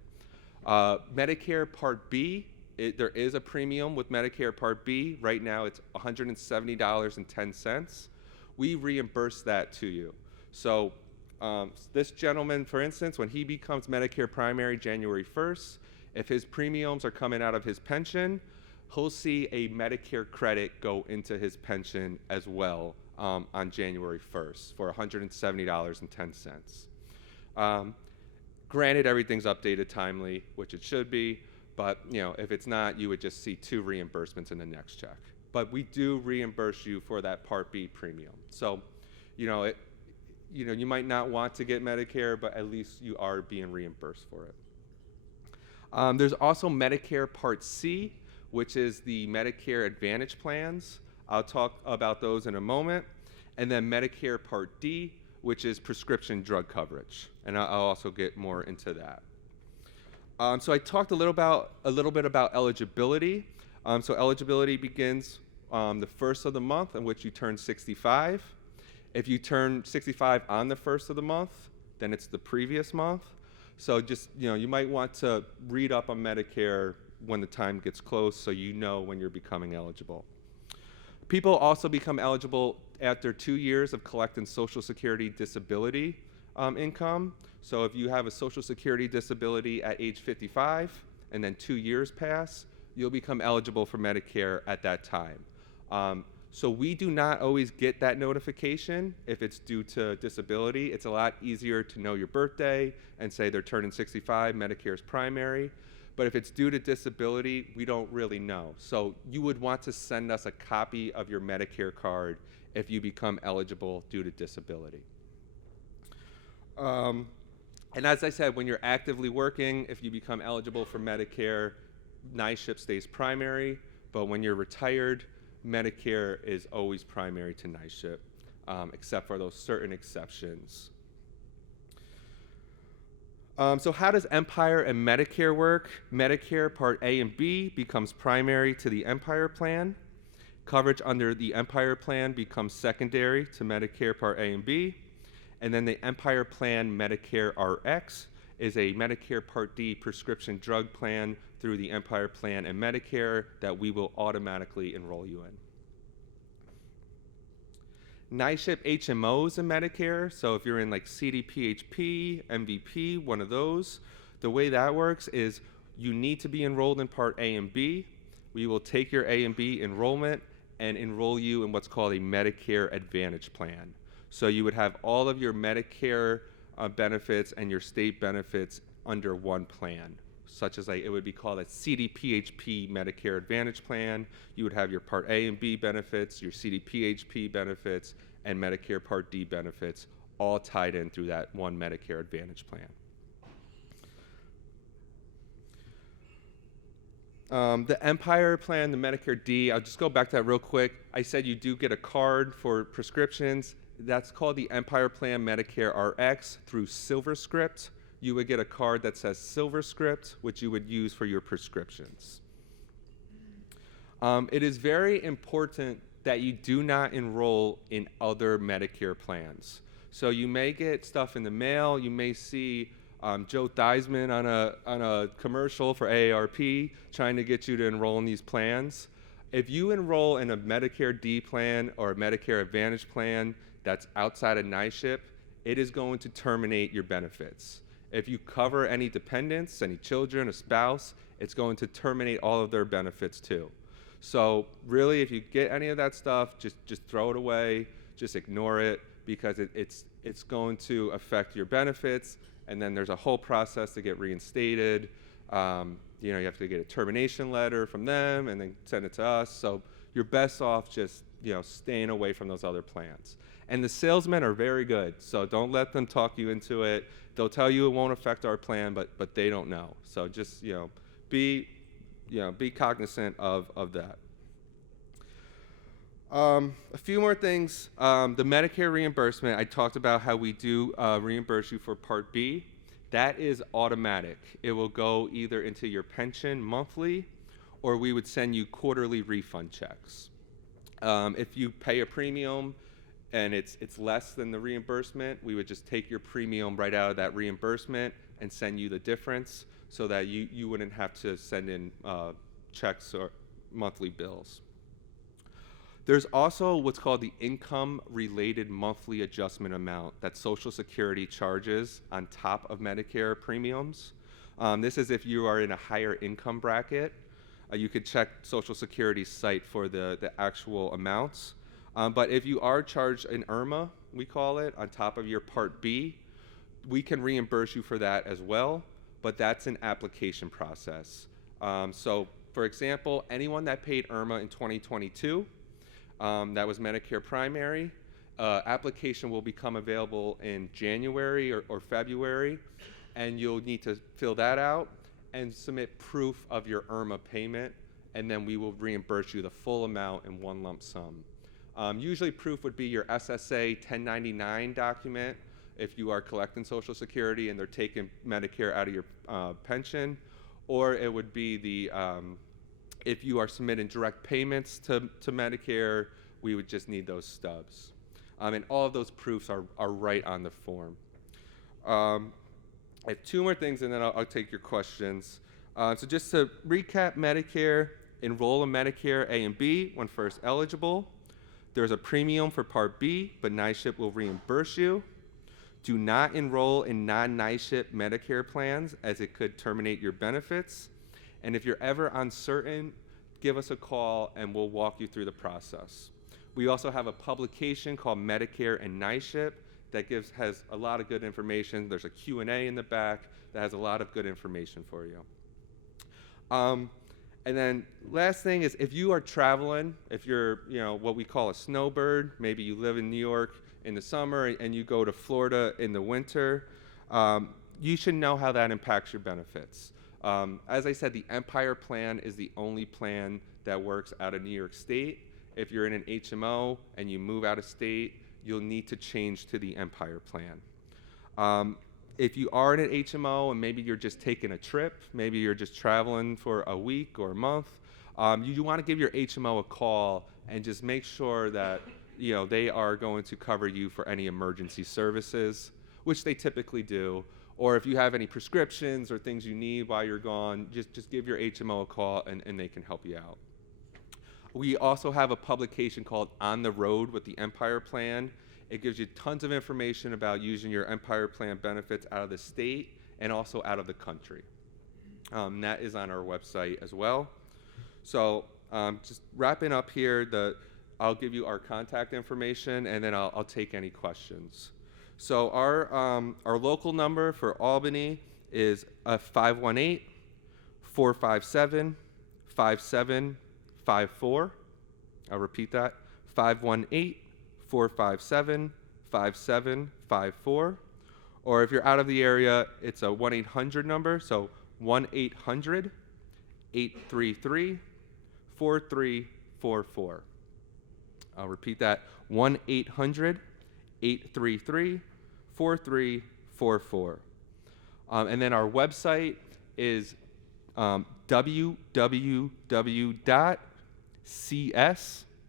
Medicare Part B, there is a premium with Medicare Part B. Right now, it's $170.10. We reimburse that to you. So this gentleman, for instance, when he becomes Medicare primary January 1st, if his premiums are coming out of his pension, he'll see a Medicare credit go into his pension as well on January 1st for $170.10. Granted, everything's updated timely, which it should be, but if it's not, you would just see 2 reimbursements in the next check. But we do reimburse you for that Part B premium. So, you might not want to get Medicare, but at least you are being reimbursed for it. There's also Medicare Part C, which is the Medicare Advantage plans. I'll talk about those in a moment. And then Medicare Part D, which is prescription drug coverage. And I'll also get more into that. So I talked a little bit about eligibility. So eligibility begins the first of the month in which you turn 65. If you turn 65 on the first of the month, then it's the previous month. So just, you might want to read up on Medicare when the time gets close so you know when you're becoming eligible. People also become eligible after 2 years of collecting Social Security disability income. So if you have a Social Security disability at age 55 and then 2 years pass, you'll become eligible for Medicare at that time. So we do not always get that notification if it's due to disability. It's a lot easier to know your birthday and say they're turning 65, Medicare's primary. But if it's due to disability, we don't really know. So you would want to send us a copy of your Medicare card if you become eligible due to disability. And as I said, when you're actively working, if you become eligible for Medicare, Nightship stays primary. But when you're retired, Medicare is always primary to Nightship, except for those certain exceptions. So how does Empire and Medicare work? Medicare Part A and B becomes primary to the Empire plan. Coverage under the Empire plan becomes secondary to Medicare Part A and B. And then the Empire Plan Medicare Rx is a Medicare Part D prescription drug plan through the Empire Plan and Medicare that we will automatically enroll you in. Nightship HMOs in Medicare, so if you're in like CDPHP, MVP, one of those, the way that works is you need to be enrolled in Part A and B. We will take your A and B enrollment and enroll you in what's called a Medicare Advantage plan. So you would have all of your Medicare benefits and your state benefits under one plan, such as it would be called a CDPHP Medicare Advantage plan. You would have your Part A and B benefits, your CDPHP benefits, and Medicare Part D benefits all tied in through that one Medicare Advantage plan. The Empire Plan, the Medicare D, I'll just go back to that real quick. I said you do get a card for prescriptions. That's called the Empire Plan Medicare Rx through SilverScript. You would get a card that says SilverScript, which you would use for your prescriptions. It is very important that you do not enroll in other Medicare plans. So you may get stuff in the mail. You may see Joe Theismann on a commercial for AARP trying to get you to enroll in these plans. If you enroll in a Medicare D plan or a Medicare Advantage plan that's outside of Nightship, it is going to terminate your benefits. If you cover any dependents, any children, a spouse, it's going to terminate all of their benefits too. So really, if you get any of that stuff, just throw it away, just ignore it, because it's going to affect your benefits, and then there's a whole process to get reinstated. You have to get a termination letter from them and then send it to us. So you're best off just staying away from those other plans. And the salesmen are very good, so don't let them talk you into it. They'll tell you it won't affect our plan, but they don't know. So just be cognizant of that. A few more things. The Medicare reimbursement, I talked about how we do reimburse you for Part B. That is automatic. It will go either into your pension monthly, or we would send you quarterly refund checks. If you pay a premium and it's less than the reimbursement, we would just take your premium right out of that reimbursement and send you the difference, so that you wouldn't have to send in checks or monthly bills. There's also what's called the income-related monthly adjustment amount that Social Security charges on top of Medicare premiums. This is if you are in a higher income bracket. You could check Social Security's site for the actual amounts. But if you are charged an Irma, we call it, on top of your Part B, we can reimburse you for that as well, but that's an application process. So, for example, anyone that paid Irma in 2022, that was Medicare primary, application will become available in January or February, and you'll need to fill that out and submit proof of your Irma payment, and then we will reimburse you the full amount in one lump sum. Usually proof would be your SSA 1099 document if you are collecting Social Security and they're taking Medicare out of your pension, or it would be if you are submitting direct payments to Medicare, we would just need those stubs. And all of those proofs are right on the form. I have two more things, and then I'll take your questions. So just to recap Medicare, enroll in Medicare A and B when first eligible. There's a premium for Part B, but Nightship will reimburse you. Do not enroll in non-Nightship Medicare plans, as it could terminate your benefits. And if you're ever uncertain, give us a call and we'll walk you through the process. We also have a publication called Medicare and Nightship that has a lot of good information. There's a Q&A in the back that has a lot of good information for you. And then last thing is, if you are traveling, if you're what we call a snowbird, maybe you live in New York in the summer and you go to Florida in the winter, you should know how that impacts your benefits. As I said, the Empire Plan is the only plan that works out of New York State. If you're in an HMO and you move out of state, you'll need to change to the Empire Plan. If you are in an HMO and maybe you're just taking a trip, maybe you're just traveling for a week or a month, you want to give your HMO a call and just make sure that they are going to cover you for any emergency services, which they typically do. Or if you have any prescriptions or things you need while you're gone, just give your HMO a call and they can help you out. We also have a publication called On the Road with the Empire Plan. It gives you tons of information about using your Empire Plan benefits out of the state and also out of the country. That is on our website as well. So just wrapping up here, I'll give you our contact information and then I'll take any questions. So our local number for Albany is 518-457-5754. I'll repeat that, 518-457-5754. Or if you're out of the area, it's a 1-800 number, so 1-800-833-4344. I'll repeat that, 1-800-833-4344. And then our website is www.cs,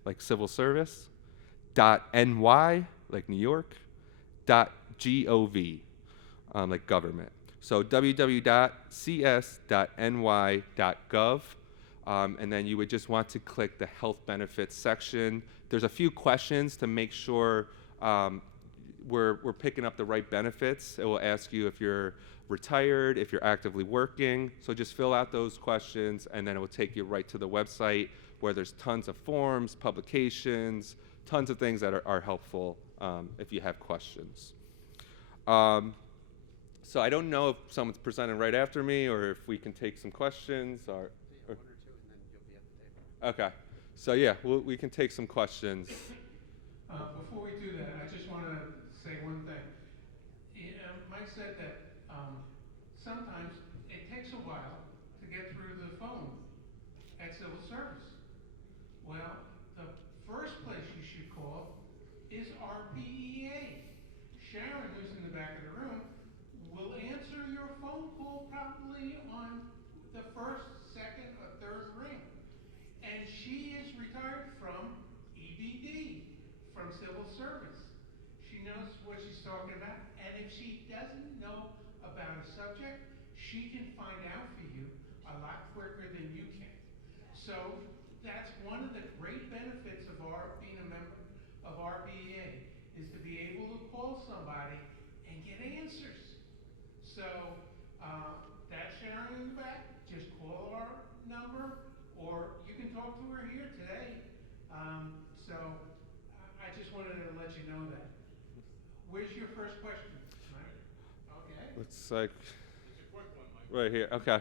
like civil service, .ny, like New York, .gov, like government. So www.cs.ny.gov, and then you would just want to click the health benefits section. There's a few questions to make sure we're picking up the right benefits. It will ask you if you're retired, if you're actively working. So just fill out those questions, and then it will take you right to the website where there's tons of forms, publications, tons of things that are helpful if you have questions. So I don't know if someone's presenting right after me or if we can take some questions. One or two, and then you'll be at the table. Okay. So yeah, we can take some questions. Before we do that, I just want to say one thing. Mike said that sometimes it takes a while to get through the phone at civil service. Well, the first place you should call is RPEA. Sharon, who's in the back of the room, will answer your phone call probably on the first, second, or third ring. And she is retired from EBD, from civil service. She knows what she's talking about, and if she doesn't know about a subject, she can find out for you a lot quicker than you can. So that's one of the great benefits of being a member of RPEA, is to be able to call somebody and get answers. So that's Sharon in the back. Just call our number, or you can talk to her here today. So I just wanted to let you know that. Where's your first question? Right? Okay. Looks like It's a quick one, Mike. right here. Okay.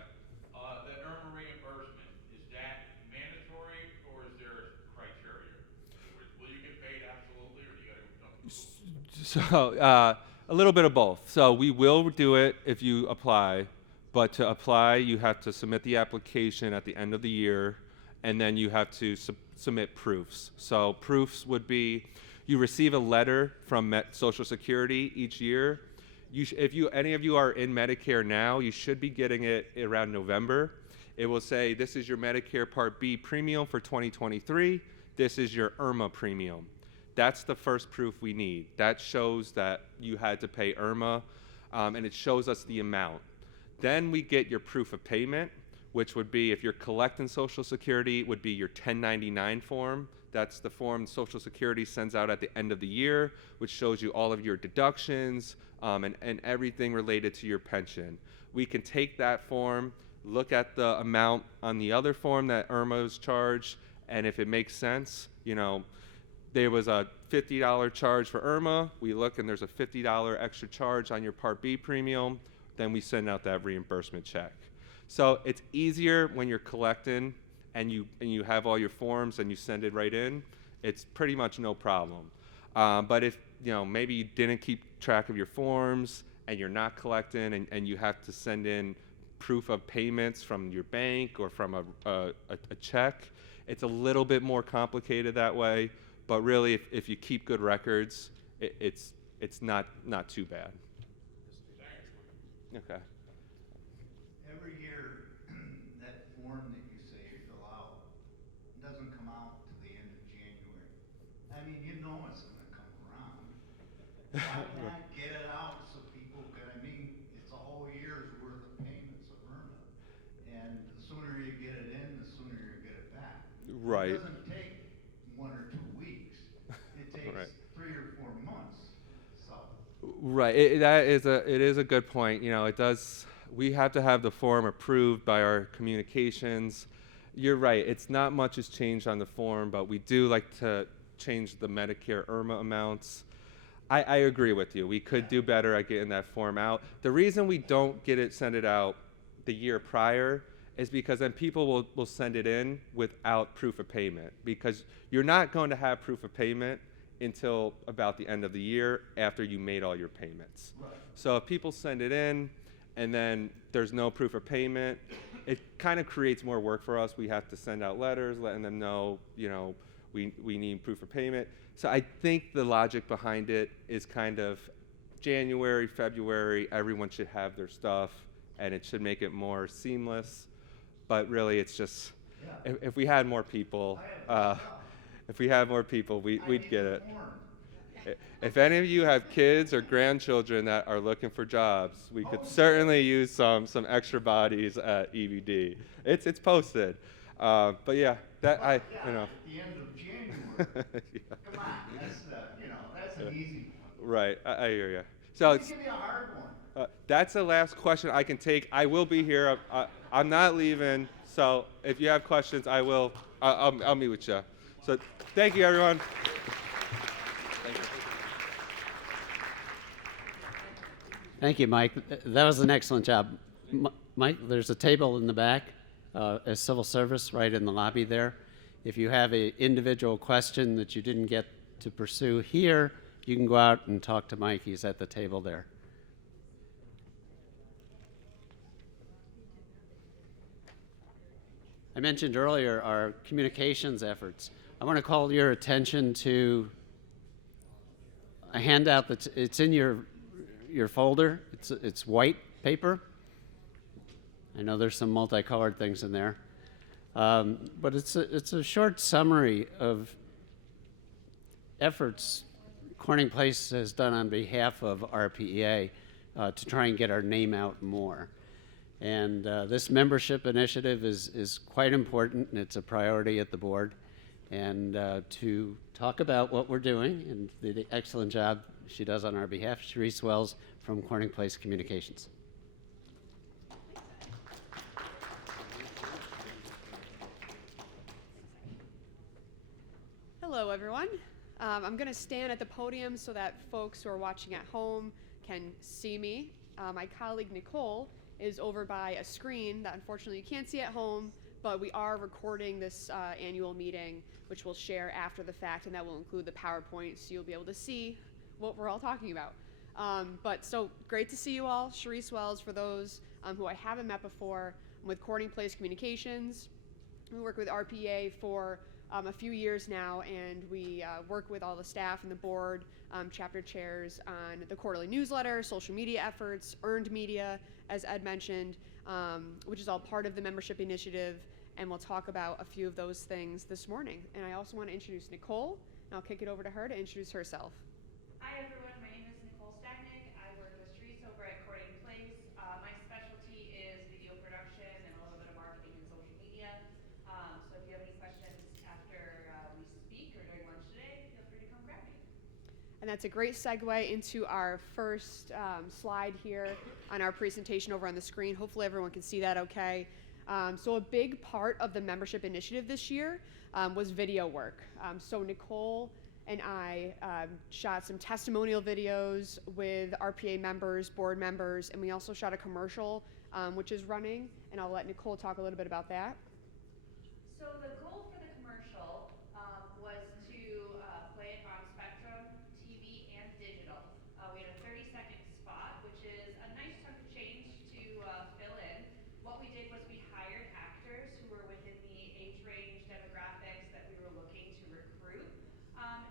The Irma reimbursement, is that mandatory or is there criteria? Will you get paid absolutely, or do you gotta come to So a little bit of both. So we will do it if you apply, but to apply, you have to submit the application at the end of the year, and then you have to submit proofs. So proofs would be, you receive a letter from Social Security each year. If any of you are in Medicare now, you should be getting it around November. It will say, this is your Medicare Part B premium for 2023. This is your Irma premium. That's the first proof we need. That shows that you had to pay Irma, and it shows us the amount. Then we get your proof of payment, which would be, if you're collecting Social Security, would be your 1099 form. That's the form Social Security sends out at the end of the year, which shows you all of your deductions and everything related to your pension. We can take that form, look at the amount on the other form that Irma is charged, and if it makes sense, there was a $50 charge for Irma. We look and there's a $50 extra charge on your Part B premium. Then we send out that reimbursement check. So it's easier when you're collecting and you have all your forms and you send it right in. It's pretty much no problem. But if maybe you didn't keep track of your forms and you're not collecting and you have to send in proof of payments from your bank or from a check, it's a little bit more complicated that way. But really, if you keep good records, it's not too bad. Okay. Every year, that form that you say you fill out doesn't come out to the end of January. I mean, you know know it's gonna come around. Why not get it out so people can, I mean, it's a whole year's worth of payments of IRMA. And the sooner you get it in, the sooner you get it back. Right. It doesn't take 1 or 2 weeks. It takes Right. 3 or 4 months. So. Right. It is a good point. You know, it does. We have to have the form approved by our communications. You're right. It's not much has changed on the form, but we do like to change the Medicare IRMA amounts. I agree with you. We could do better at getting that form out. The reason we don't send it out the year prior is because then people will send it in without proof of payment, because you're not going to have proof of payment until about the end of the year after you made all your payments. Right. So if people send it in and then there's no proof of payment, it kind of creates more work for us. We have to send out letters letting them know, you know, we need proof of payment. So I think the logic behind it is kind of January, February, everyone should have their stuff and it should make it more seamless. But really it's just, if we had more people, we'd get it. If any of you have kids or grandchildren that are looking for jobs, we could certainly use some extra bodies at EVD. It's posted, but yeah, you know. At the end of January. Yeah. Come on, that's an easy one. Right, I hear you. So Let me give you a hard one. that's the last question I can take. I will be here. I'm not leaving. So if you have questions, I'll meet with you. So thank you, everyone. Thank you. Thank you, Mike. That was an excellent job. Mike, there's a table in the back, as civil service right in the lobby there. If you have an individual question that you didn't get to pursue here, you can go out and talk to Mike. He's at the table there. I mentioned earlier our communications efforts. I want to call your attention to a handout it's in your folder. It's white paper. I know there's some multicolored things in there, but it's a short summary of efforts Corning Place has done on behalf of RPEA to try and get our name out more. And this membership initiative is quite important, and it's a priority at the board. And to talk about what we're doing and the excellent job she does on our behalf, Sharice Wells from Corning Place Communications. Hello, everyone. I'm going to stand at the podium so that folks who are watching at home can see me. My colleague Nicole is over by a screen that unfortunately you can't see at home, but we are recording this annual meeting, which we'll share after the fact, and that will include the PowerPoint, so you'll be able to see what we're all talking about. But so great to see you all. Sharice Wells, for those who I haven't met before. I'm with Corning Place Communications. We work with RPEA for a few years now, and we work with all the staff and the board, chapter chairs on the quarterly newsletter, social media efforts, earned media, as Ed mentioned, which is all part of the membership initiative, and we'll talk about a few of those things this morning. And I also want to introduce Nicole, and I'll kick it over to her to introduce herself. Hi everyone, my name is Nicole Stagnick. I work with Sharice over at Corning Place. My specialty is video production and a little bit of marketing and social media. So if you have any questions after we speak or during lunch today, feel free to come grab me. And that's a great segue into our first slide here on our presentation over on the screen. Hopefully everyone can see that okay. So a big part of the membership initiative this year was video work. So Nicole and I shot some testimonial videos with RPA members, board members, and we also shot a commercial which is running, and I'll let Nicole talk a little bit about that. So the goal for the commercial was to play it on Spectrum, TV, and digital. We had a 30-second spot, which is a nice chunk of change to fill in. What we did was we hired actors who were within the age range demographics that we were looking to recruit.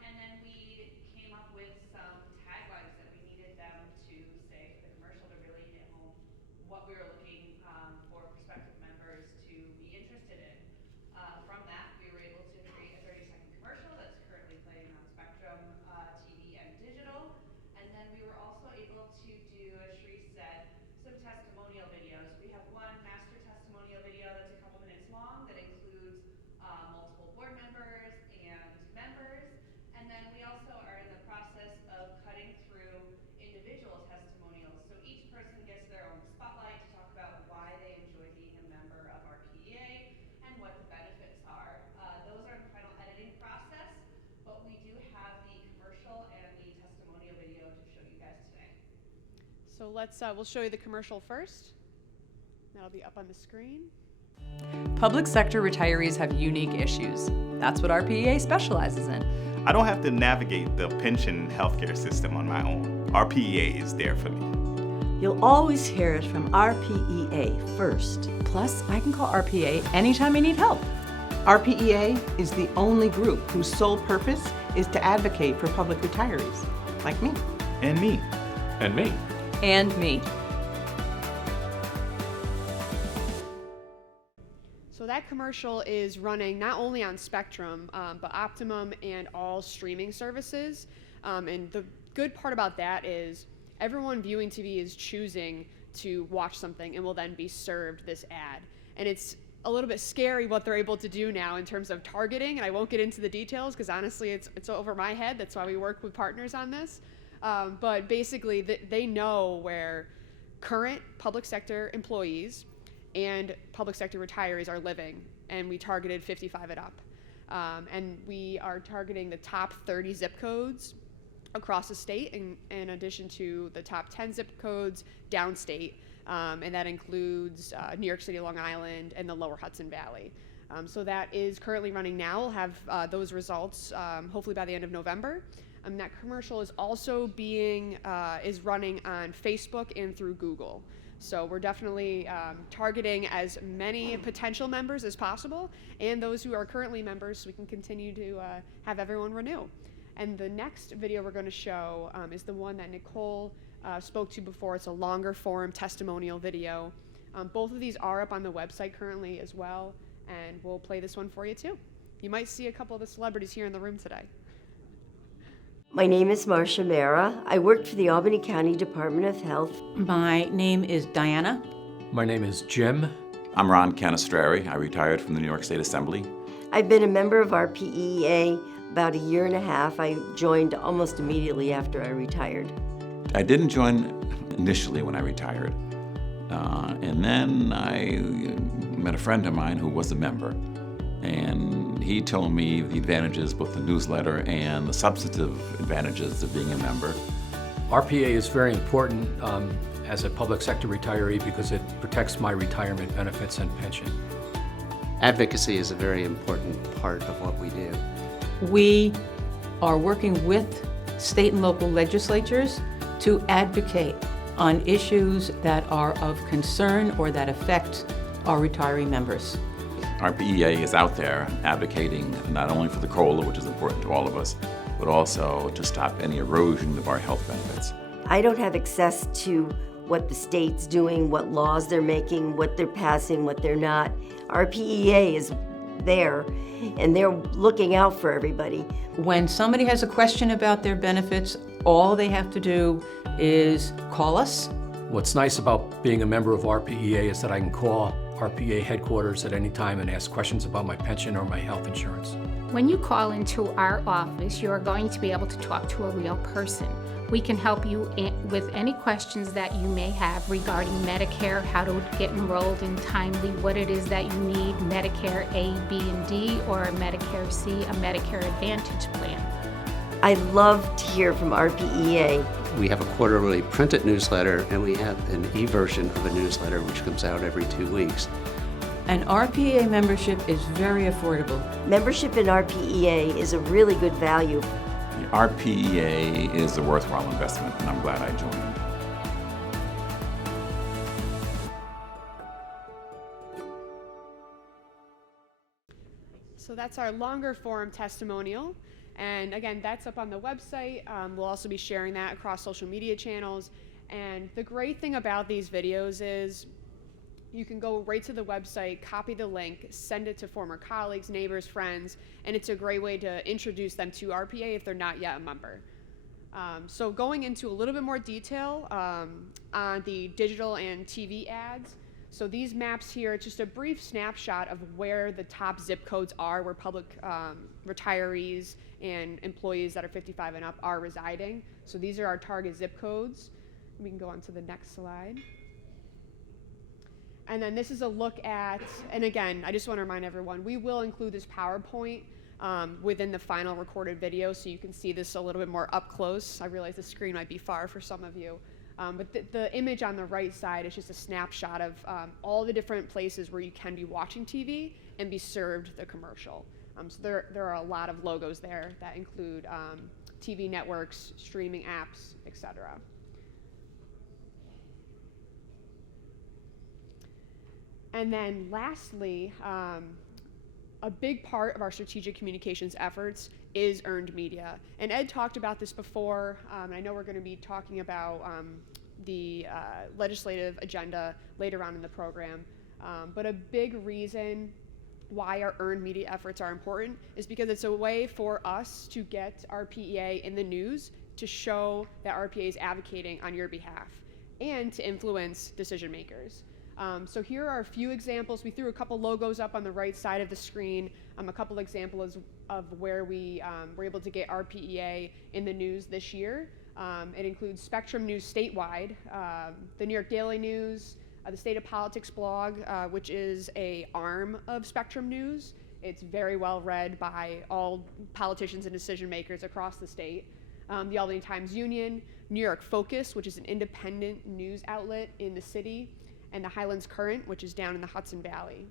And then we came up with some taglines that we needed them to say for the commercial to really hit home what we were looking for prospective members to be interested in. From that, we So we'll show you the commercial first. That'll be up on the screen. Public sector retirees have unique issues. That's what RPEA specializes in. I don't have to navigate the pension healthcare system on my own. RPEA is there for me. You'll always hear it from RPEA first. Plus, I can call RPEA anytime I need help. RPEA is the only group whose sole purpose is to advocate for public retirees, like me. And me. And me. And me. So that commercial is running not only on Spectrum, but Optimum and all streaming services. And the good part about that is everyone viewing TV is choosing to watch something and will then be served this ad. And it's a little bit scary what they're able to do now in terms of targeting, and I won't get into the details because honestly it's over my head. That's why we work with partners on this. But basically they know where current public sector employees and public sector retirees are living, and we targeted 55 and up. And we are targeting the top 30 zip codes across the state in addition to the top 10 zip codes downstate. And that includes New York City, Long Island, and the lower Hudson Valley. So that is currently running now. We'll have those results hopefully by the end of November. That commercial is also is running on Facebook and through Google. So we're definitely targeting as many potential members as possible and those who are currently members so we can continue to have everyone renew. And the next video we're going to show is the one that Nicole spoke to before. It's a longer form testimonial video. Both of these are up on the website currently as well, and we'll play this one for you too. You might see a couple of the celebrities here in the room today. My name is Marcia Mara. I work for the Albany County Department of Health. My name is Diana. My name is Jim. I'm Ron Canistrari. I retired from the New York State Assembly. I've been a member of RPEA about a year and a half. I joined almost immediately after I retired. I didn't join initially when I retired. And then I met a friend of mine who was a member. And he told me the advantages, both the newsletter and the substantive advantages of being a member. RPEA is very important as a public sector retiree because it protects my retirement benefits and pension. Advocacy is a very important part of what we do. We are working with state and local legislatures to advocate on issues that are of concern or that affect our retiree members. RPEA is out there advocating not only for the COLA, which is important to all of us, but also to stop any erosion of our health benefits. I don't have access to what the state's doing, what laws they're making, what they're passing, what they're not. RPEA is there, and they're looking out for everybody. When somebody has a question about their benefits, all they have to do is call us. What's nice about being a member of RPEA is that I can call RPEA headquarters at any time and ask questions about my pension or my health insurance. When you call into our office, you are going to be able to talk to a real person. We can help you with any questions that you may have regarding Medicare, how to get enrolled in timely, what it is that you need, Medicare A, B, and D, or a Medicare C, a Medicare Advantage plan. I love to hear from RPEA. We have a quarterly printed newsletter, and we have an e-version of a newsletter which comes out every 2 weeks. And RPEA membership is very affordable. Membership in RPEA is a really good value. The RPEA is a worthwhile investment, and I'm glad I joined. So that's our longer form testimonial. And again, that's up on the website. We'll also be sharing that across social media channels. And the great thing about these videos is you can go right to the website, copy the link, send it to former colleagues, neighbors, friends, and it's a great way to introduce them to RPEA if they're not yet a member. So going into a little bit more detail on the digital and TV ads. So these maps here, it's just a brief snapshot of where the top zip codes are, where public retirees and employees that are 55 and up are residing. So these are our target zip codes. We can go on to the next slide. And then this is a look at, and again, I just want to remind everyone, we will include this PowerPoint within the final recorded video so you can see this a little bit more up close. I realize the screen might be far for some of you. But the image on the right side is just a snapshot of all the different places where you can be watching TV and be served the commercial. So there are a lot of logos there that include TV networks, streaming apps, etc. And then lastly, a big part of our strategic communications efforts is earned media. And Ed talked about this before, and I know we're going to be talking about the legislative agenda later on in the program. But a big reason why our earned media efforts are important is because it's a way for us to get RPEA in the news, to show that RPEA is advocating on your behalf, and to influence decision makers. So here are a few examples. We threw a couple logos up on the right side of the screen, a couple examples of where we were able to get RPEA in the news this year. It includes Spectrum News statewide, the New York Daily News, the State of Politics blog, which is an arm of Spectrum News. It's very well read by all politicians and decision makers across the state. The Albany Times-Union, New York Focus, which is an independent news outlet in the city, and the Highlands Current, which is down in the Hudson Valley.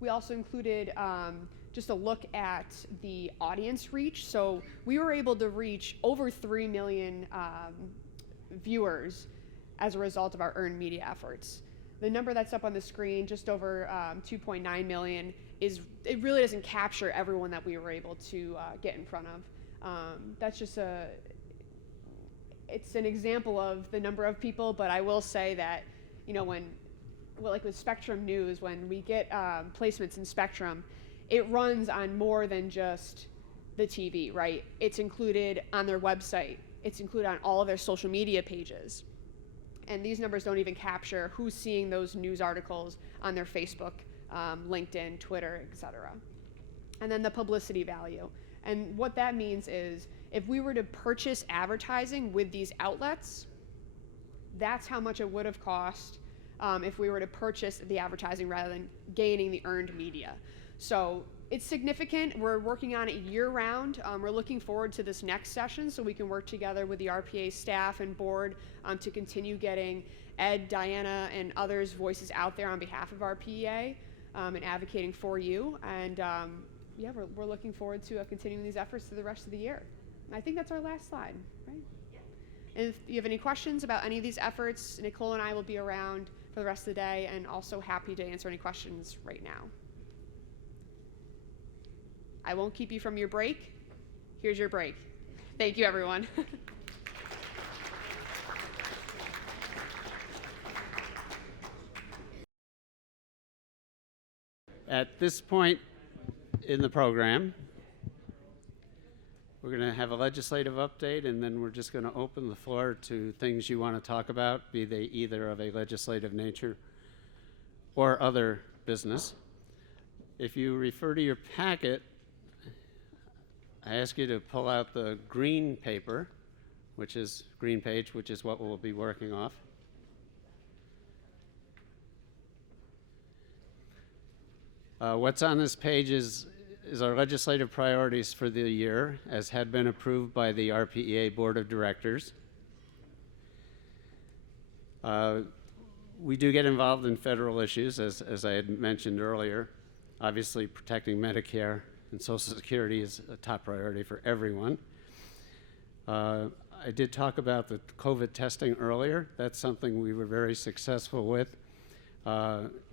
We also included just a look at the audience reach. So we were able to reach over 3 million viewers as a result of our earned media efforts. The number that's up on the screen, just over 2.9 million, it really doesn't capture everyone that we were able to get in front of. That's just it's an example of the number of people, but I will say that, you know, like with Spectrum News, when we get placements in Spectrum, it runs on more than just the TV, right? It's included on their website. It's included on all of their social media pages. And these numbers don't even capture who's seeing those news articles on their Facebook, LinkedIn, Twitter, etc. And then the publicity value. And what that means is, if we were to purchase advertising with these outlets, that's how much it would have cost if we were to purchase the advertising rather than gaining the earned media. So it's significant. We're working on it year-round. We're looking forward to this next session so we can work together with the RPEA staff and board to continue getting Ed, Diana, and others' voices out there on behalf of RPEA and advocating for you. And yeah, we're looking forward to continuing these efforts through the rest of the year. And I think that's our last slide, right? And if you have any questions about any of these efforts, Nicole and I will be around for the rest of the day, and also happy to answer any questions right now. I won't keep you from your break. Here's your break. Thank you, everyone. At this point in the program, we're going to have a legislative update, and then we're just going to open the floor to things you want to talk about, be they either of a legislative nature or other business. If you refer to your packet, I ask you to pull out the green paper, which is green page, which is what we'll be working off. What's on this page is our legislative priorities for the year, as had been approved by the RPEA Board of Directors. We do get involved in federal issues, as I had mentioned earlier. Obviously, protecting Medicare and Social Security is a top priority for everyone. I did talk about the COVID testing earlier. That's something we were very successful with.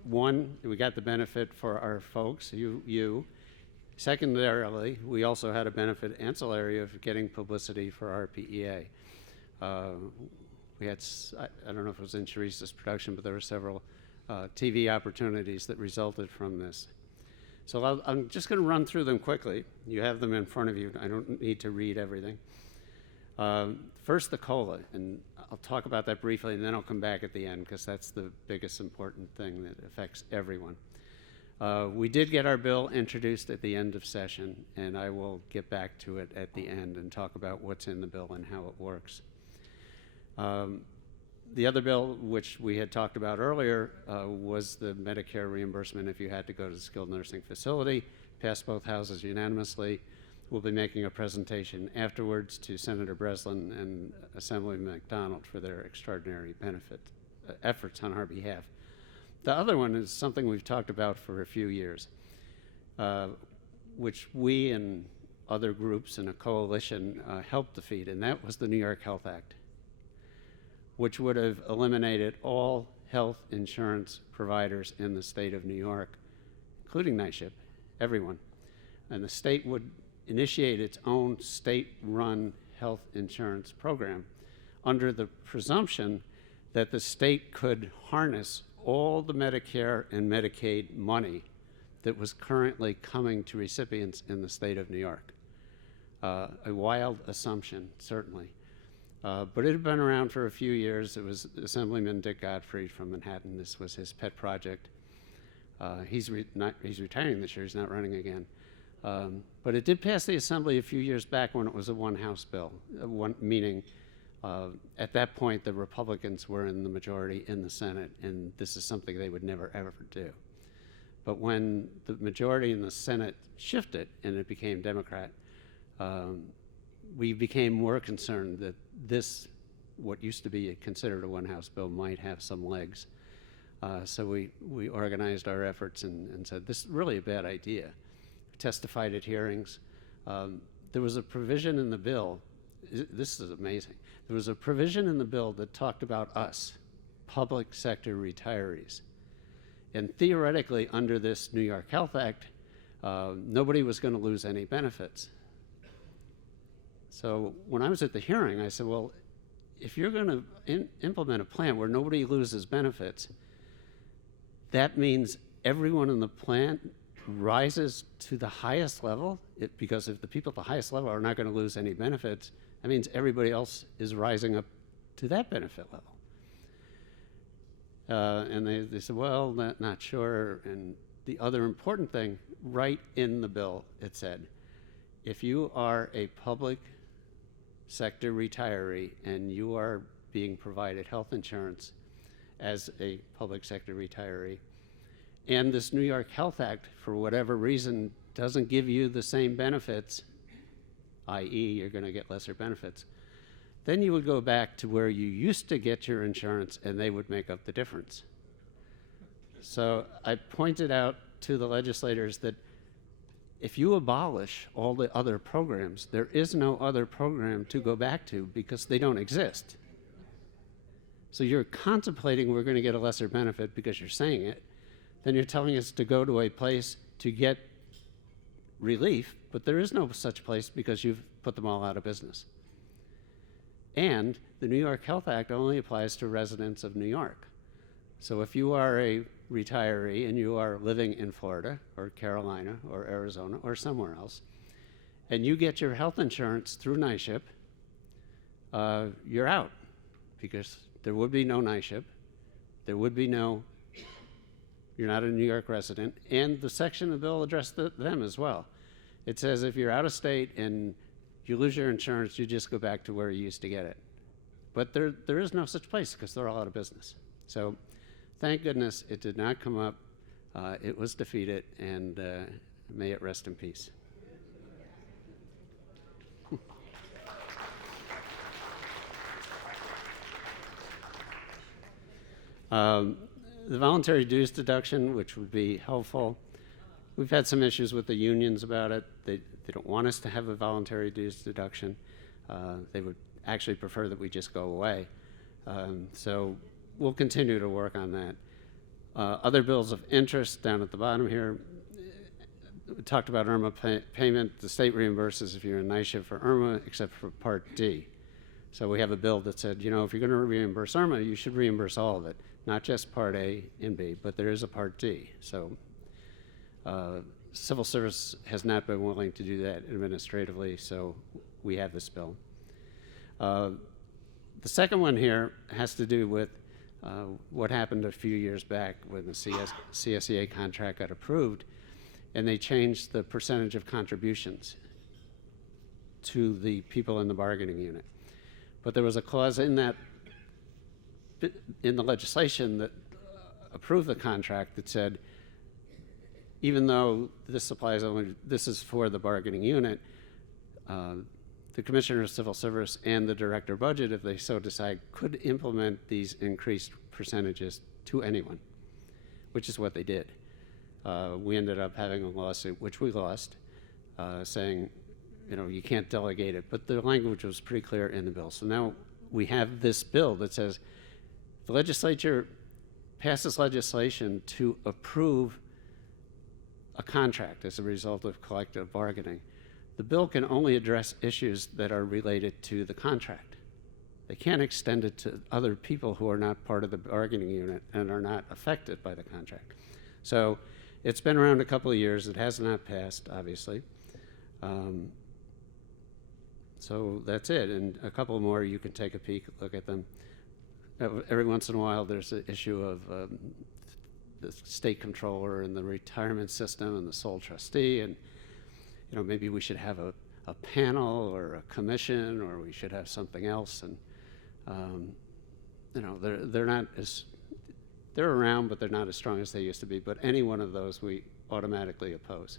One, we got the benefit for our folks, you. Secondarily, we also had a benefit ancillary of getting publicity for RPEA. We had, I don't know if it was in Sharice's production, but there were several TV opportunities that resulted from this. So I'm just going to run through them quickly. You have them in front of you. I don't need to read everything. First, the COLA, and I'll talk about that briefly, and then I'll come back at the end, because that's the biggest important thing that affects everyone. We did get our bill introduced at the end of session, and I will get back to it at the end and talk about what's in the bill and how it works. The other bill, which we had talked about earlier, was the Medicare reimbursement if you had to go to the skilled nursing facility. Passed both houses unanimously. will be making a presentation afterwards to Senator Breslin and Assemblyman McDonald for their extraordinary efforts on our behalf. The other one is something we've talked about for a few years, which we and other groups in a coalition helped defeat, and that was the New York Health Act, which would have eliminated all health insurance providers in the state of New York, including Nightship, everyone. And the state would initiate its own state-run health insurance program under the presumption that the state could harness all the Medicare and Medicaid money that was currently coming to recipients in the state of New York. A wild assumption, certainly. But it had been around for a few years. It was Assemblyman Dick Godfrey from Manhattan. This was his pet project. He's retiring this year. He's not running again. But it did pass the Assembly a few years back when it was a one-house bill, meaning at that point the Republicans were in the majority in the Senate, and this is something they would never, ever do. But when the majority in the Senate shifted and it became Democrat, we became more concerned that this, what used to be considered a one-house bill, might have some legs. So we organized our efforts and said, this is really a bad idea. We testified at hearings. There was a provision in the bill, this is amazing. There was a provision in the bill that talked about us, public sector retirees. And theoretically, under this New York Health Act, nobody was going to lose any benefits. So when I was at the hearing, I said, well, if you're going to implement a plan where nobody loses benefits, that means everyone in the plan rises to the highest level, because if the people at the highest level are not going to lose any benefits, that means everybody else is rising up to that benefit level. And they said, well, not sure. And the other important thing, right in the bill, it said, if you are a public sector retiree and you are being provided health insurance as a public sector retiree, and this New York Health Act, for whatever reason, doesn't give you the same benefits, i.e. you're going to get lesser benefits, then you would go back to where you used to get your insurance and they would make up the difference. So I pointed out to the legislators that if you abolish all the other programs, there is no other program to go back to because they don't exist. So you're contemplating we're going to get a lesser benefit because you're saying it, then you're telling us to go to a place to get relief, but there is no such place because you've put them all out of business. And the New York Health Act only applies to residents of New York. So if you are a retiree and you are living in Florida or Carolina or Arizona or somewhere else, and you get your health insurance through Nightship, you're out because there would be no Nightship, there would be no, you're not a New York resident, and the section of the bill addressed them as well. It says if you're out of state and you lose your insurance, you just go back to where you used to get it. But there is no such place because they're all out of business. So thank goodness it did not come up. It was defeated, and may it rest in peace. The voluntary dues deduction, which would be helpful. We've had some issues with the unions about it. They don't want us to have a voluntary dues deduction. They would actually prefer that we just go away. So we'll continue to work on that. Other bills of interest down at the bottom here. We talked about Irma Payment. The state reimburses if you're in Nightship for Irma, except for Part D. So we have a bill that said, you know, if you're going to reimburse Irma, you should reimburse all of it, not just Part A and B, but there is a Part D. So civil service has not been willing to do that administratively, so we have this bill. The second one here has to do with what happened a few years back when the CSEA contract got approved, and they changed the percentage of contributions to the people in the bargaining unit. But there was a clause in that, in the legislation that approved the contract that said, even though this applies only, this is for the bargaining unit, the Commissioner of Civil Service and the Director of Budget, if they so decide, could implement these increased percentages to anyone, which is what they did. We ended up having a lawsuit, which we lost, saying, you can't delegate it. But the language was pretty clear in the bill. So now we have this bill that says the legislature passes legislation to approve a contract as a result of collective bargaining. The bill can only address issues that are related to the contract. They can't extend it to other people who are not part of the bargaining unit and are not affected by the contract. So it's been around a couple of years. It has not passed, obviously. So that's it. And a couple more, you can take a peek, look at them. Every once in a while, there's an issue of the state comptroller and the retirement system and the sole trustee, and maybe we should have a panel or a commission, or we should have something else. And they're around, but they're not as strong as they used to be. But any one of those we automatically oppose.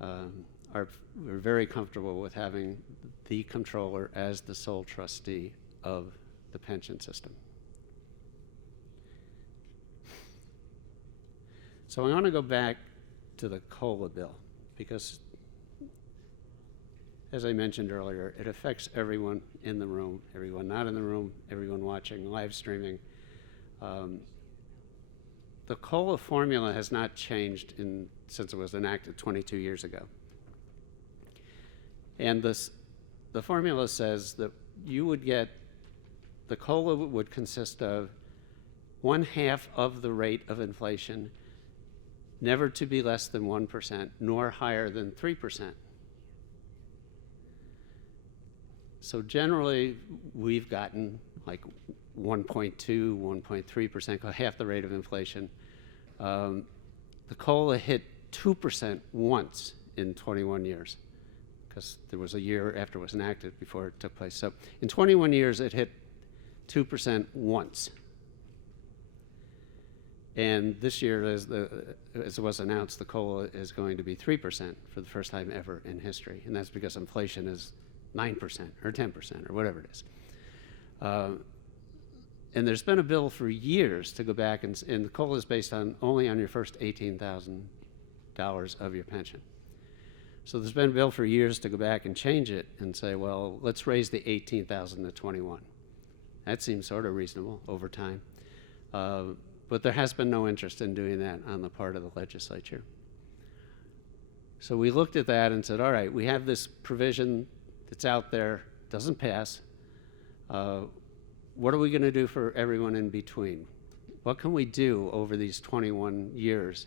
We're very comfortable with having the comptroller as the sole trustee of the pension system. So I want to go back to the COLA bill, because as I mentioned earlier, it affects everyone in the room, everyone not in the room, everyone watching live streaming. The COLA formula has not changed since it was enacted 22 years ago. And the formula says that you would get, the COLA would consist of 1/2 of the rate of inflation, never to be less than 1%, nor higher than 3%. So generally, we've gotten like 1.2, 1.3%, half the rate of inflation. The COLA hit 2% once in 21 years, because there was a year after it was enacted before it took place. So in 21 years, it hit 2% once. And this year, as it was announced, the COLA is going to be 3% for the first time ever in history. And that's because inflation is 9% or 10% or whatever it is. And there's been a bill for years to go back, and the COLA is based only on your first $18,000 of your pension. So there's been a bill for years to go back and change it and say, well, let's raise the $18,000 to $21,000. That seems sort of reasonable over time. But there has been no interest in doing that on the part of the legislature. So we looked at that and said, all right, we have this provision that's out there, doesn't pass. What are we going to do for everyone in between? What can we do over these 21 years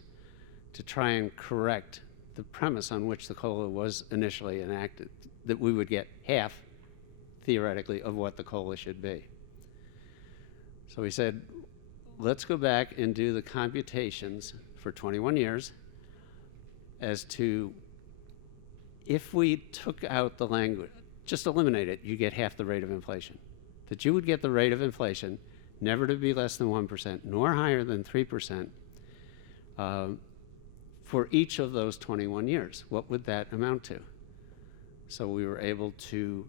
to try and correct the premise on which the COLA was initially enacted, that we would get half, theoretically, of what the COLA should be? So we said, let's go back and do the computations for 21 years as to, if we took out the language, just eliminate it, you get half the rate of inflation. That you would get the rate of inflation never to be less than 1%, nor higher than 3%, for each of those 21 years. What would that amount to? So we were able to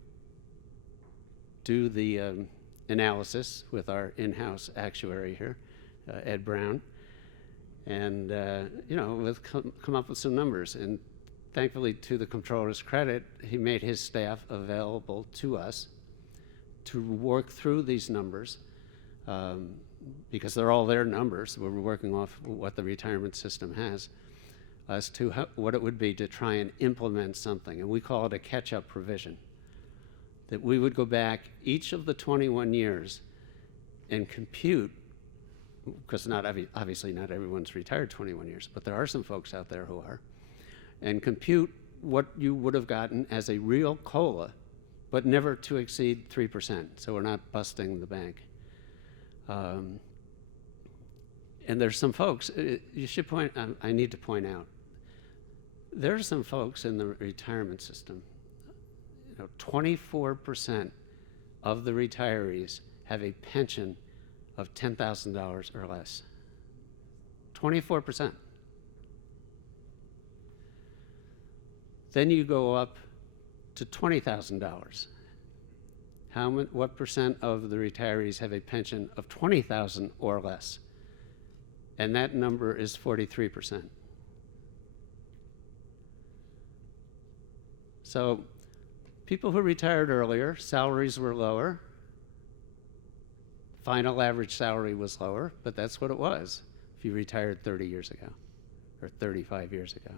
do the analysis with our in-house actuary here, Ed Brown, and come up with some numbers. And thankfully, to the Comptroller's credit, he made his staff available to us to work through these numbers, because they're all their numbers. We're working off what the retirement system has, as to what it would be to try and implement something. And we call it a catch-up provision, that we would go back each of the 21 years and compute, because obviously not everyone's retired 21 years, but there are some folks out there who are, and compute what you would have gotten as a real COLA, but never to exceed 3%, so we're not busting the bank. And there's some folks, I need to point out, there are some folks in the retirement system, 24% of the retirees have a pension of $10,000 or less. 24%. Then you go up to $20,000. What percent of the retirees have a pension of $20,000 or less? And that number is 43%. So people who retired earlier, salaries were lower. Final average salary was lower, but that's what it was if you retired 30 years ago or 35 years ago.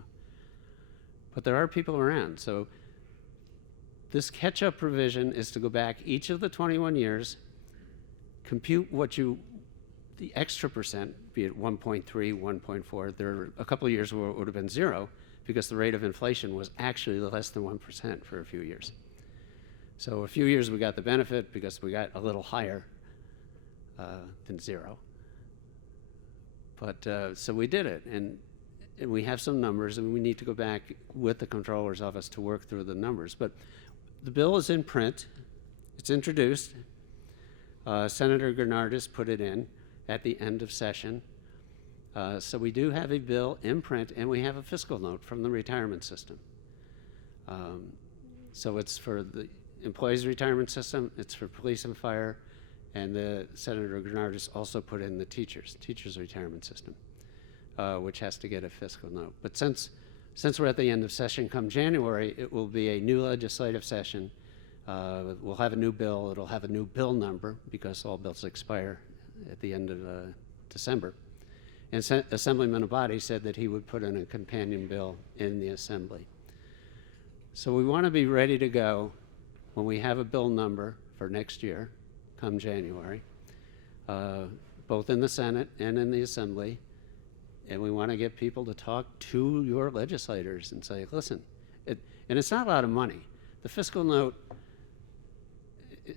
But there are people around. So this catch-up provision is to go back each of the 21 years, compute the extra percent, be it 1.3, 1.4. There are a couple of years where it would have been 0 because the rate of inflation was actually less than 1% for a few years. So a few years we got the benefit because we got a little higher than 0. But so we did it, and we have some numbers, and we need to go back with the Comptroller's office to work through the numbers. But the bill is in print. It's introduced. Senator Gernardus put it in at the end of session. So we do have a bill in print, and we have a fiscal note from the retirement system. So it's for the employees' retirement system, it's for police and fire, and the Senator Gernardus also put in the teachers' retirement system, which has to get a fiscal note. But since we're at the end of session come January, it will be a new legislative session. We'll have a new bill. It'll have a new bill number because all bills expire at the end of December. And Assemblyman Abadi said that he would put in a companion bill in the Assembly. So we want to be ready to go when we have a bill number for next year, come January, both in the Senate and in the Assembly. And we want to get people to talk to your legislators and say, listen, and it's not a lot of money. The fiscal note, it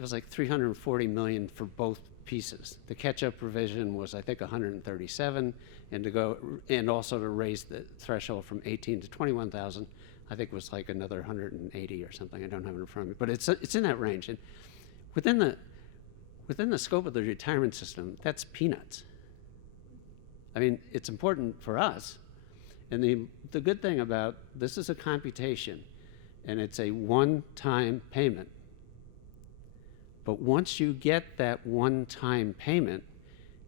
was like $340 million for both pieces. The catch-up provision was, I think, 137, and also to raise the threshold from 18 to 21,000, I think was like another 180 or something. I don't have it in front of me, but it's in that range. And within the scope of the retirement system, that's peanuts. I mean, it's important for us. And the good thing about this is a computation, and it's a one-time payment. But once you get that one-time payment,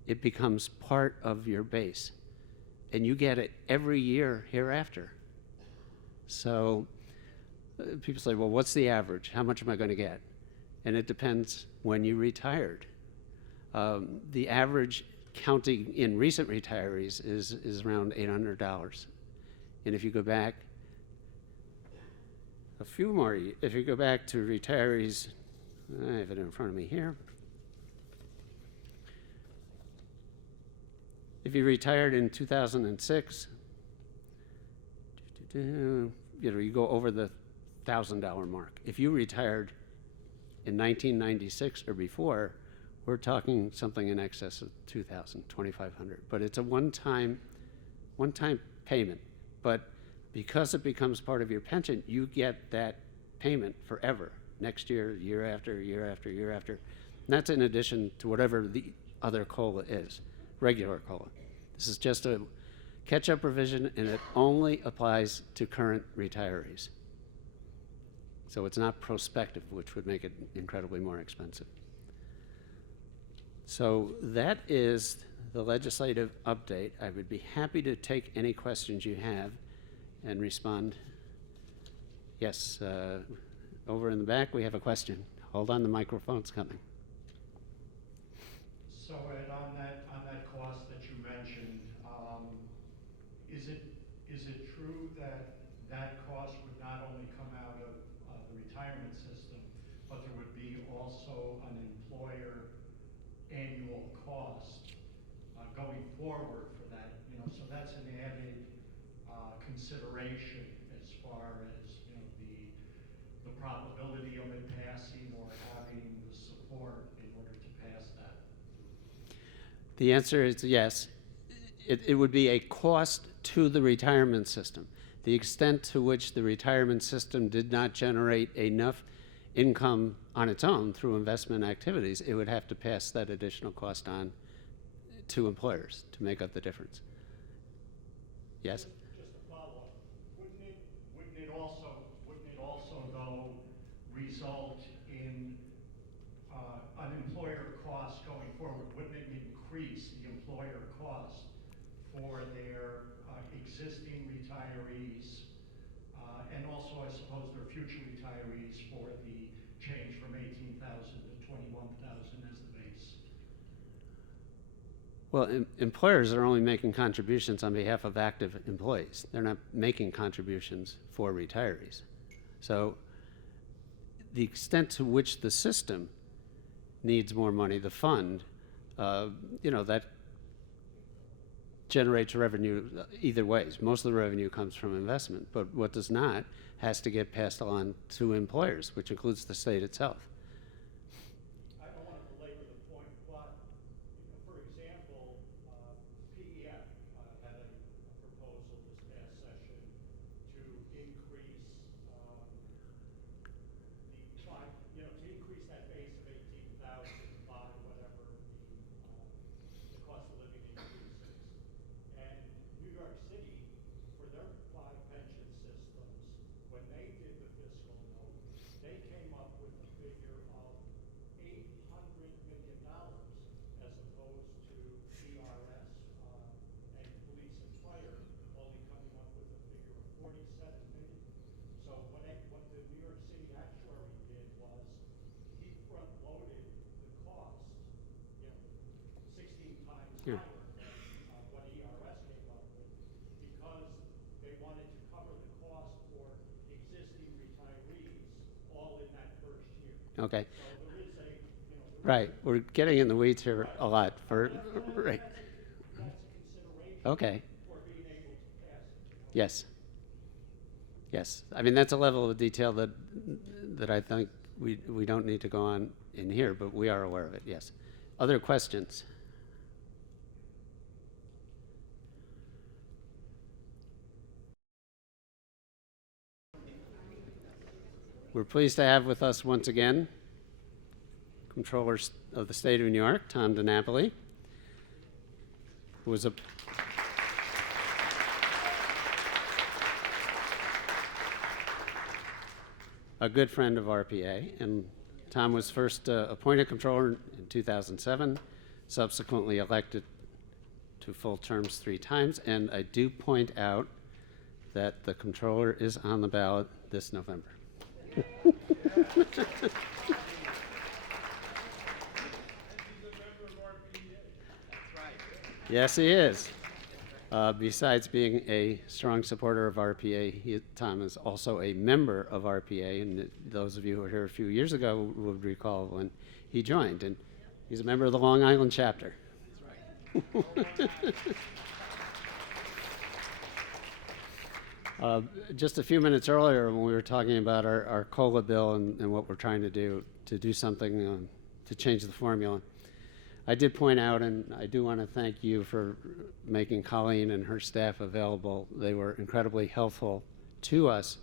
it becomes part of your base. And you get it every year hereafter. So people say, well, what's the average? How much am I going to get? And it depends when you retired. The average counting in recent retirees is around $800. And if you go back a few more, if you go back to retirees, I have it in front of me here. If you retired in 2006, you go over the $1,000 mark. If you retired in 1996 or before, we're talking something in excess of $2,000, $2,500. But it's a one-time payment. But because it becomes part of your pension, you get that payment forever. Next year, year after, year after, year after. And that's in addition to whatever the other COLA is, regular COLA. This is just a catch-up provision, and it only applies to current retirees. So it's not prospective, which would make it incredibly more expensive. So that is the legislative update. I would be happy to take any questions you have and respond. Yes, over in the back, we have a question. Hold on, the microphone's coming. So Ed, on that cost that you mentioned, is it true that cost would not only come out of the retirement system, but there would be also an employer annual cost going forward for that? So that's an added consideration as far as the probability of it passing or having the support in order to pass that. The answer is yes. It would be a cost to the retirement system. The extent to which the retirement system did not generate enough income on its own through investment activities, it would have to pass that additional cost on to employers to make up the difference. Yes? Just a follow-up. Wouldn't it also result in an employer cost going forward? Wouldn't it increase the employer cost for their existing retirees, and also, I suppose, their future retirees for the change from 18,000 to 21,000 as the base? Well, employers are only making contributions on behalf of active employees. They're not making contributions for retirees. So the extent to which the system needs more money, the fund, that generates revenue either ways. Most of the revenue comes from investment, but what does not has to get passed on to employers, which includes the state itself. I don't want to belabor the point, but for example, PEF had a proposal this past session to increase to increase that base of 18,000 by whatever the cost of living increase is. And New York City, for their 5 pension systems, when they did the fiscal note, they came up with a figure of $800 million as opposed to ERS and police and fire only coming up with a figure of $47 million. So what the New York City actuary did was he front-loaded the cost, 16 times higher than what ERS came up with, because they wanted to cover the cost for existing retirees all in that first year. Okay. So there is a, Right. We're getting in the weeds here a lot. Right. that's a consideration Okay. for being able to pass it. Yes. Yes. I mean, that's a level of detail that I think we don't need to go on in here, but we are aware of it, yes. Other questions? We're pleased to have with us once again Comptroller of the State of New York, Tom DiNapoli, who was a good friend of RPEA, and Tom was first appointed Comptroller in 2007, subsequently elected to full terms 3 times, and I do point out that the Comptroller is on the ballot this November. Yes, he is. Besides being a strong supporter of RPEA, Tom is also a member of RPEA, and those of you who were here a few years ago would recall when he joined, and he's a member of the Long Island chapter. Just a few minutes earlier when we were talking about our COLA bill and what we're trying to do something to change the formula, I did point out, and I do want to thank you for making Colleen and her staff available. They were incredibly helpful to us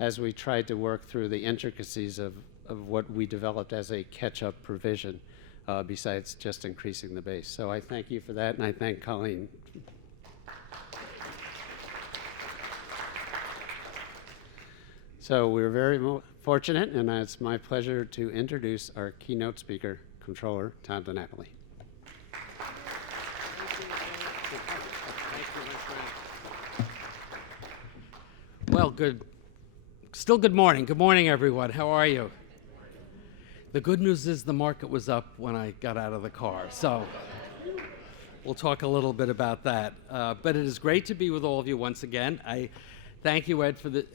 as we tried to work through the intricacies of what we developed as a catch-up provision, besides just increasing the base. So I thank you for that, and I thank Colleen. So we're very fortunate, and it's my pleasure to introduce our keynote speaker, Comptroller Tom DiNapoli. Well, still good morning. Good morning, everyone. How are you? The good news is the market was up when I got out of the car, so we'll talk a little bit about that. But it is great to be with all of you once again. I thank you, Ed, for the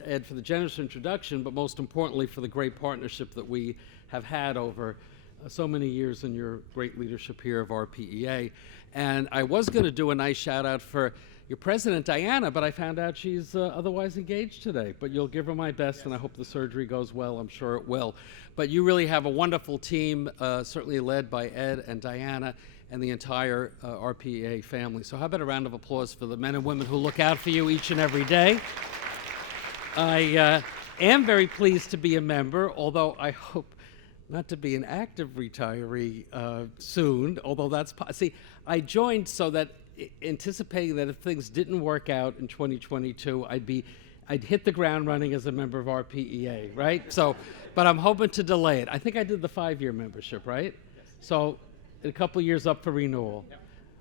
generous introduction, but most importantly for the great partnership that we have had over so many years in your great leadership here of RPEA. And I was going to do a nice shout out for your president, Diana, but I found out she's otherwise engaged today. But you'll give her my best, and I hope the surgery goes well. I'm sure it will. But you really have a wonderful team, certainly led by Ed and Diana and the entire RPEA family. So how about a round of applause for the men and women who look out for you each and every day. I am very pleased to be a member, although I hope not to be an active retiree soon, although that's see, I joined so that anticipating that if things didn't work out in 2022, I'd hit the ground running as a member of RPEA, right? So, but I'm hoping to delay it. I think I did the 5-year membership, right? Yes. So, a couple years up for renewal. Yep.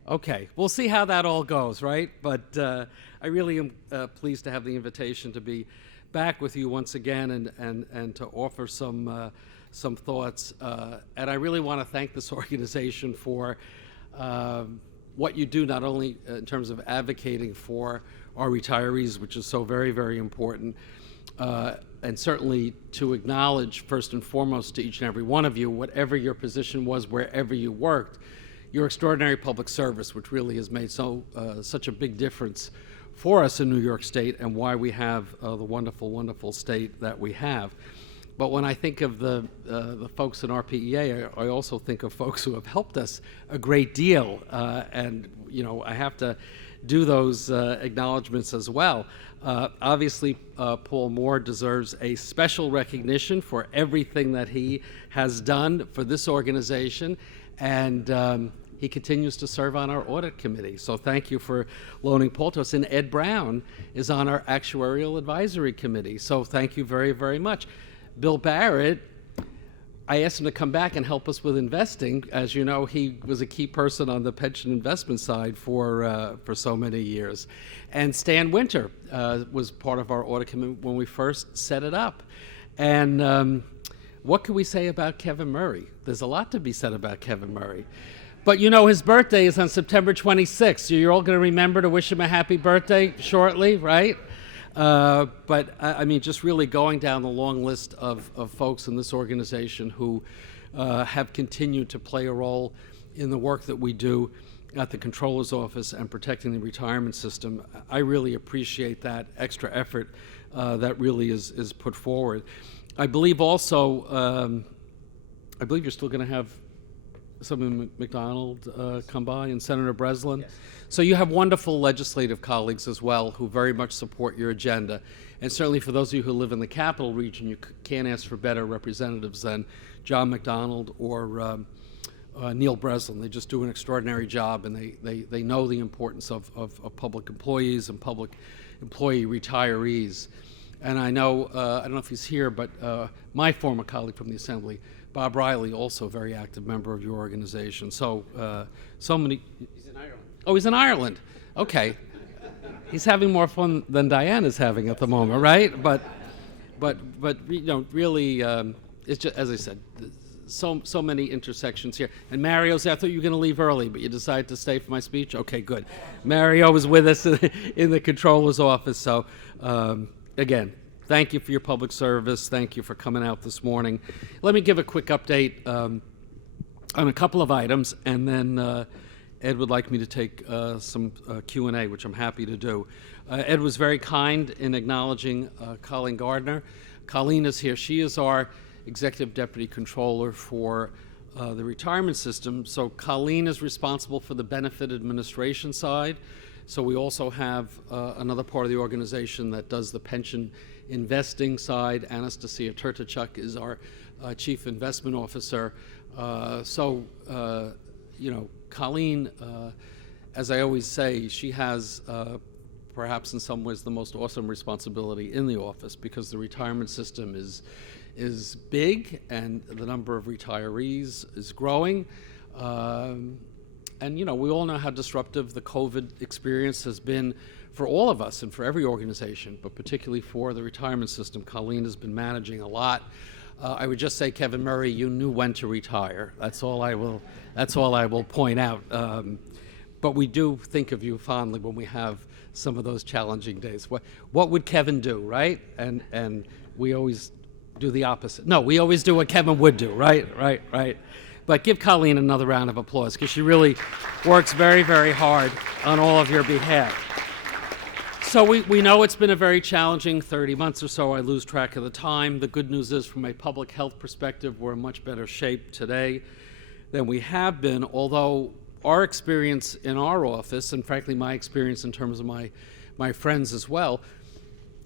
Okay, we'll see how that all goes, right? But I really am pleased to have the invitation to be back with you once again and to offer some thoughts. And I really want to thank this organization for what you do, not only in terms of advocating for our retirees, which is so very, very important, and certainly to acknowledge first and foremost to each and every one of you, whatever your position was, wherever you worked, your extraordinary public service, which really has made such a big difference for us in New York State and why we have the wonderful, wonderful state that we have. But when I think of the folks in RPEA, I also think of folks who have helped us a great deal, and I have to do those acknowledgments as well. Obviously, Paul Moore deserves a special recognition for everything that he has done for this organization, and he continues to serve on our Audit Committee. So thank you for loaning Paul to us. And Ed Brown is on our Actuarial Advisory Committee. So thank you very, very much. Bill Barrett, I asked him to come back and help us with investing. As you know, he was a key person on the pension investment side for so many years. And Stan Winter was part of our Audit Committee when we first set it up. And what can we say about Kevin Murray? There's a lot to be said about Kevin Murray. But his birthday is on September 26th. So you're all going to remember to wish him a happy birthday shortly, right? But I mean, just really going down the long list of folks in this organization who have continued to play a role in the work that we do at the Comptroller's office and protecting the retirement system. I really appreciate that extra effort that really is put forward. I believe also, I believe you're still going to have Senator McDonald come by and Senator Breslin. Yes. So you have wonderful legislative colleagues as well who very much support your agenda. And certainly for those of you who live in the capital region, you can't ask for better representatives than John McDonald or Neil Breslin. They just do an extraordinary job, and they know the importance of public employees and public employee retirees. And I know, I don't know if he's here, but my former colleague from the Assembly, Bob Riley, also a very active member of your organization. So, so many. He's in Ireland. Oh, he's in Ireland. Okay. He's having more fun than Diane is having at the moment, right? But really, it's just, as I said, so many intersections here. And Mario's, I thought you were going to leave early, but you decided to stay for my speech? Okay, good. Mario was with us in the Comptroller's office. So, again, thank you for your public service. Thank you for coming out this morning. Let me give a quick update on a couple of items, and then Ed would like me to take some Q&A, which I'm happy to do. Ed was very kind in acknowledging Colleen Gardner. Colleen is here. She is our Executive Deputy Comptroller for the retirement system. So Colleen is responsible for the benefit administration side. So we also have another part of the organization that does the pension investing side. Anastasia Turtachuk is our Chief Investment Officer. Colleen, as I always say, she has perhaps in some ways the most awesome responsibility in the office, because the retirement system is big and the number of retirees is growing. And we all know how disruptive the COVID experience has been for all of us and for every organization, but particularly for the retirement system. Colleen has been managing a lot. I would just say, Kevin Murray, you knew when to retire. That's all I will point out. But we do think of you fondly when we have some of those challenging days. What would Kevin do, right? And we always do the opposite. No, we always do what Kevin would do, right? But give Colleen another round of applause, because she really works very, very hard on all of your behalf. So we know it's been a very challenging 30 months or so. I lose track of the time. The good news is, from a public health perspective, we're in much better shape today than we have been, although our experience in our office, and frankly my experience in terms of my friends as well,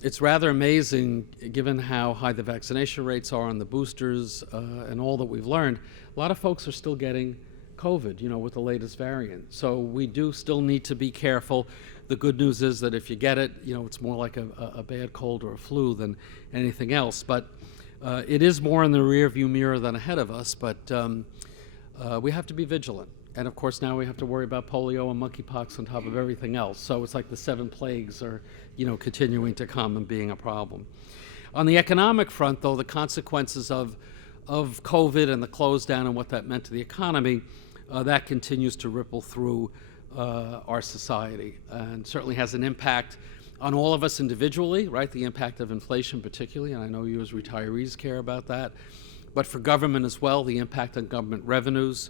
it's rather amazing, given how high the vaccination rates are on the boosters and all that we've learned. A lot of folks are still getting COVID, with the latest variant. So we do still need to be careful. The good news is that if you get it, it's more like a bad cold or a flu than anything else. But it is more in the rearview mirror than ahead of us, but we have to be vigilant. And of course now we have to worry about polio and monkeypox on top of everything else. So it's like the 7 plagues are, continuing to come and being a problem. On the economic front, though, the consequences of COVID and the close down and what that meant to the economy, that continues to ripple through our society and certainly has an impact on all of us individually, right? The impact of inflation particularly, and I know you as retirees care about that, but for government as well, the impact on government revenues.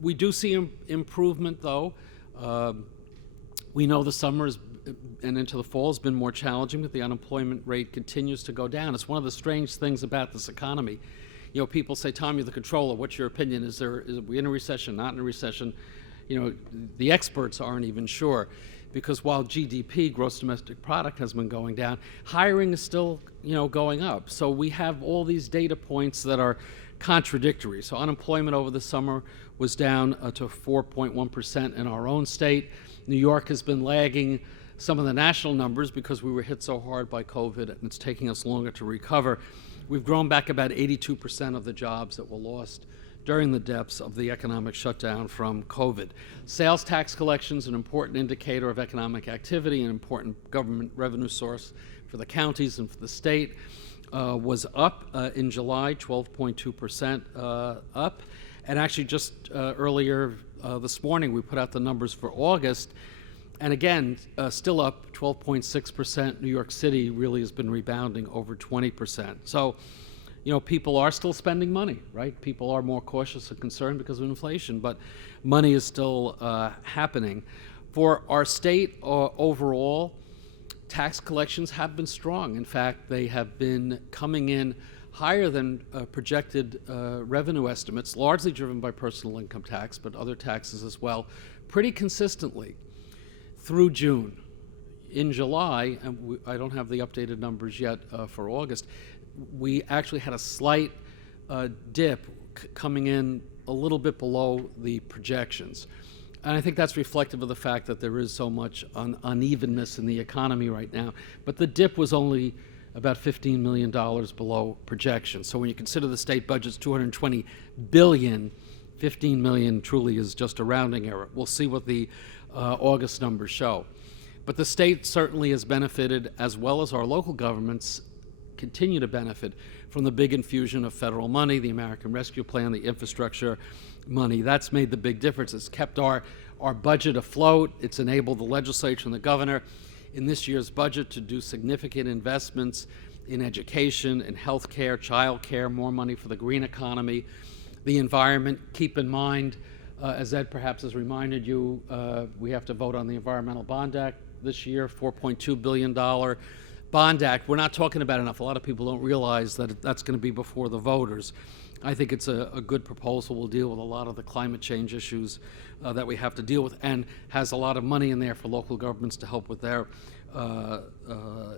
We do see improvement, though. We know the summer and into the fall has been more challenging, but the unemployment rate continues to go down. It's one of the strange things about this economy. People say, Tom, you're the controller. What's your opinion? Is we in a recession, not in a recession? The experts aren't even sure, because while GDP, gross domestic product, has been going down, hiring is still, going up. So we have all these data points that are contradictory. So unemployment over the summer was down to 4.1% in our own state. New York has been lagging some of the national numbers because we were hit so hard by COVID and it's taking us longer to recover. We've grown back about 82% of the jobs that were lost during the depths of the economic shutdown from COVID. Sales tax collections, an important indicator of economic activity, an important government revenue source for the counties and for the state, was up in July, 12.2% up. And actually just earlier this morning, we put out the numbers for August. And again, still up 12.6%. New York City really has been rebounding over 20%. So, people are still spending money, right? People are more cautious and concerned because of inflation, but money is still happening. For our state overall, tax collections have been strong. In fact, they have been coming in higher than projected revenue estimates, largely driven by personal income tax, but other taxes as well, pretty consistently through June. In July, and I don't have the updated numbers yet for August, we actually had a slight dip coming in a little bit below the projections. And I think that's reflective of the fact that there is so much unevenness in the economy right now. But the dip was only about $15 million below projections. So when you consider the state budget's $220 billion, $15 million truly is just a rounding error. We'll see what the August numbers show. But the state certainly has benefited, as well as our local governments continue to benefit from the big infusion of federal money, the American Rescue Plan, the infrastructure money. That's made the big difference. It's kept our budget afloat. It's enabled the legislature and the governor in this year's budget to do significant investments in education, in health care, child care, more money for the green economy, the environment. Keep in mind, as Ed perhaps has reminded you, we have to vote on the Environmental Bond Act this year, $4.2 billion Bond Act. We're not talking about enough. A lot of people don't realize that that's going to be before the voters. I think it's a good proposal. Will deal with a lot of the climate change issues that we have to deal with, and has a lot of money in there for local governments to help with their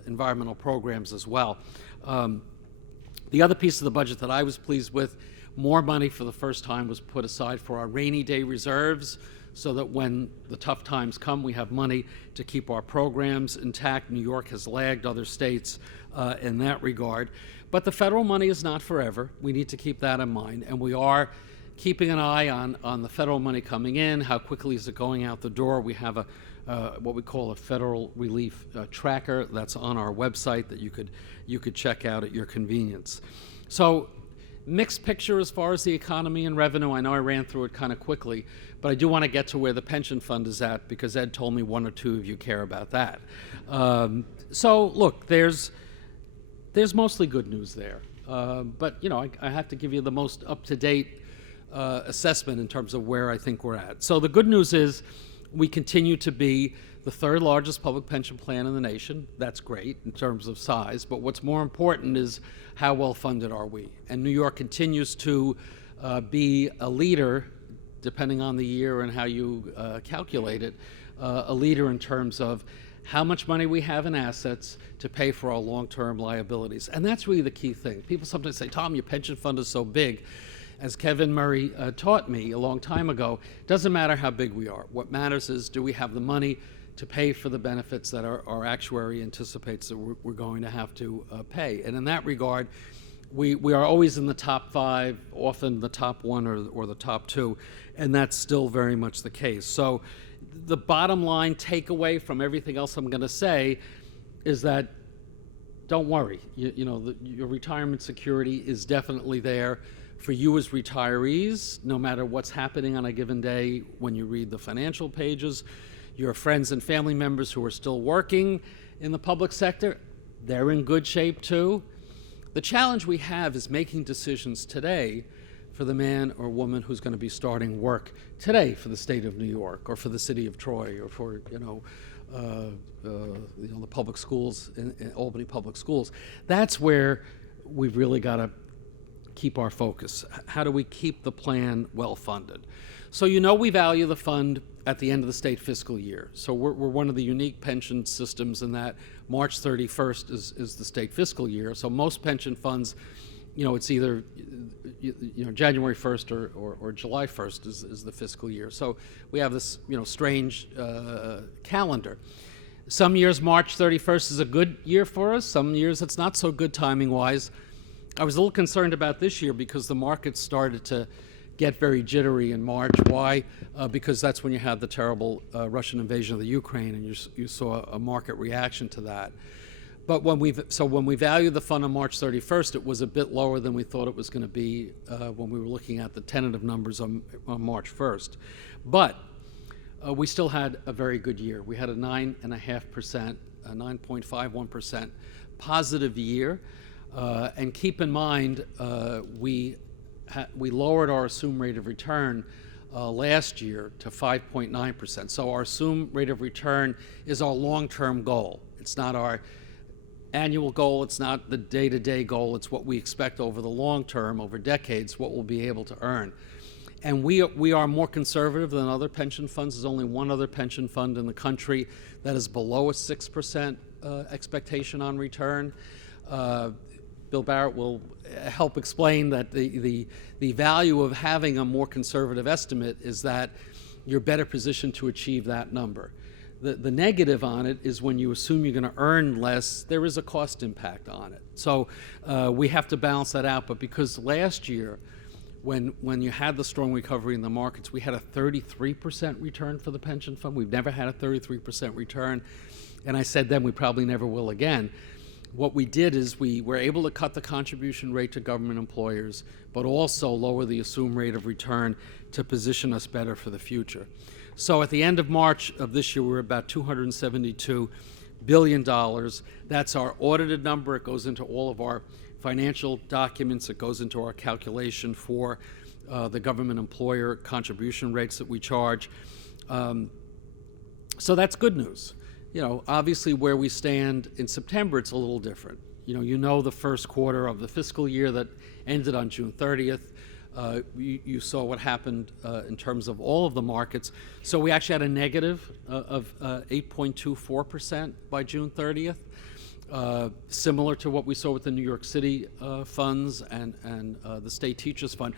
environmental programs as well. The other piece of the budget that I was pleased with, more money for the first time was put aside for our rainy day reserves, so that when the tough times come, we have money to keep our programs intact. New York has lagged other states in that regard. But the federal money is not forever. We need to keep that in mind. And we are keeping an eye on the federal money coming in, how quickly is it going out the door. We have what we call a federal relief tracker that's on our website that you could check out at your convenience. So mixed picture as far as the economy and revenue. I know I ran through it kind of quickly, but I do want to get to where the pension fund is at, because Ed told me one or two of you care about that. So look, there's mostly good news there. But I have to give you the most up-to-date assessment in terms of where I think we're at. So the good news is we continue to be the third largest public pension plan in the nation. That's great in terms of size, but what's more important is how well funded are we? And New York continues to be a leader, depending on the year and how you calculate it, a leader in terms of how much money we have in assets to pay for our long-term liabilities. And that's really the key thing. People sometimes say, Tom, your pension fund is so big. As Kevin Murray taught me a long time ago, it doesn't matter how big we are. What matters is, do we have the money to pay for the benefits that our actuary anticipates that we're going to have to pay? And in that regard, we are always in the top 5, often the top 1 or the top 2, and that's still very much the case. So the bottom line takeaway from everything else I'm going to say is that don't worry. Your retirement security is definitely there for you as retirees, no matter what's happening on a given day when you read the financial pages. Your friends and family members who are still working in the public sector, they're in good shape too. The challenge we have is making decisions today for the man or woman who's going to be starting work today for the state of New York or for the city of Troy or for the public schools in Albany Public Schools. That's where we've really got to keep our focus. How do we keep the plan well funded? So we value the fund at the end of the state fiscal year. So we're one of the unique pension systems in that March 31st is the state fiscal year. So most pension funds, it's either January 1st or July 1st is the fiscal year. So we have this strange calendar. Some years March 31st is a good year for us. Some years it's not so good timing wise. I was a little concerned about this year because the markets started to get very jittery in March. Why? Because that's when you had the terrible Russian invasion of the Ukraine, and you saw a market reaction to that. But when we valued the fund on March 31st, it was a bit lower than we thought it was going to be when we were looking at the tentative numbers on March 1st. But we still had a very good year. We had a 9.5%, 9.51% positive year. And keep in mind, we lowered our assumed rate of return last year to 5.9%. So our assumed rate of return is our long-term goal. It's not our annual goal. It's not the day-to-day goal. It's what we expect over the long term, over decades, what we'll be able to earn. And we are more conservative than other pension funds. There's only one other pension fund in the country that is below a 6% expectation on return. Bill Barrett will help explain that the value of having a more conservative estimate is that you're better positioned to achieve that number. The negative on it is when you assume you're going to earn less, there is a cost impact on it. So we have to balance that out. But because last year, when you had the strong recovery in the markets, we had a 33% return for the pension fund. We've never had a 33% return. And I said then we probably never will again. What we did is we were able to cut the contribution rate to government employers, but also lower the assumed rate of return to position us better for the future. So at the end of March of this year, we're about $272 billion. That's our audited number. It goes into all of our financial documents. It goes into our calculation for the government employer contribution rates that we charge. So that's good news. Obviously where we stand in September, it's a little different. The first quarter of the fiscal year that ended on June 30th. You saw what happened in terms of all of the markets. So we actually had a negative of 8.24% by June 30th, similar to what we saw with the New York City funds and the State Teachers Fund.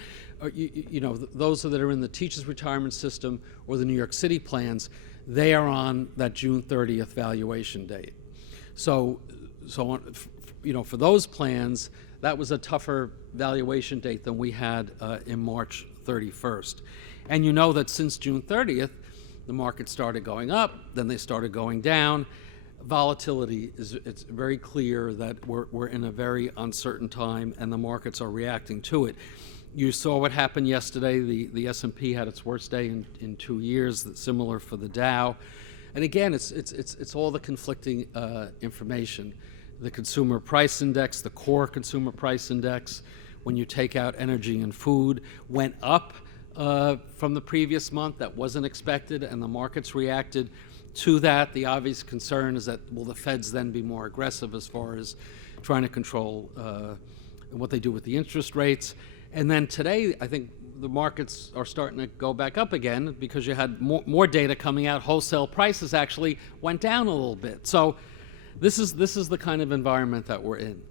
Those that are in the Teachers Retirement System or the New York City plans, they are on that June 30th valuation date. So for those plans, that was a tougher valuation date than we had in March 31st. And that since June 30th, the market started going up, then they started going down. Volatility it's very clear that we're in a very uncertain time, and the markets are reacting to it. You saw what happened yesterday. The S&P had its worst day in 2 years, similar for the Dow. And again, it's all the conflicting information. The consumer price index, the core consumer price index, when you take out energy and food, went up from the previous month. That wasn't expected, and the markets reacted to that. The obvious concern is that will the Feds then be more aggressive as far as trying to control what they do with the interest rates. And then today, I think the markets are starting to go back up again because you had more data coming out. Wholesale prices actually went down a little bit. So this is the kind of environment that we're in.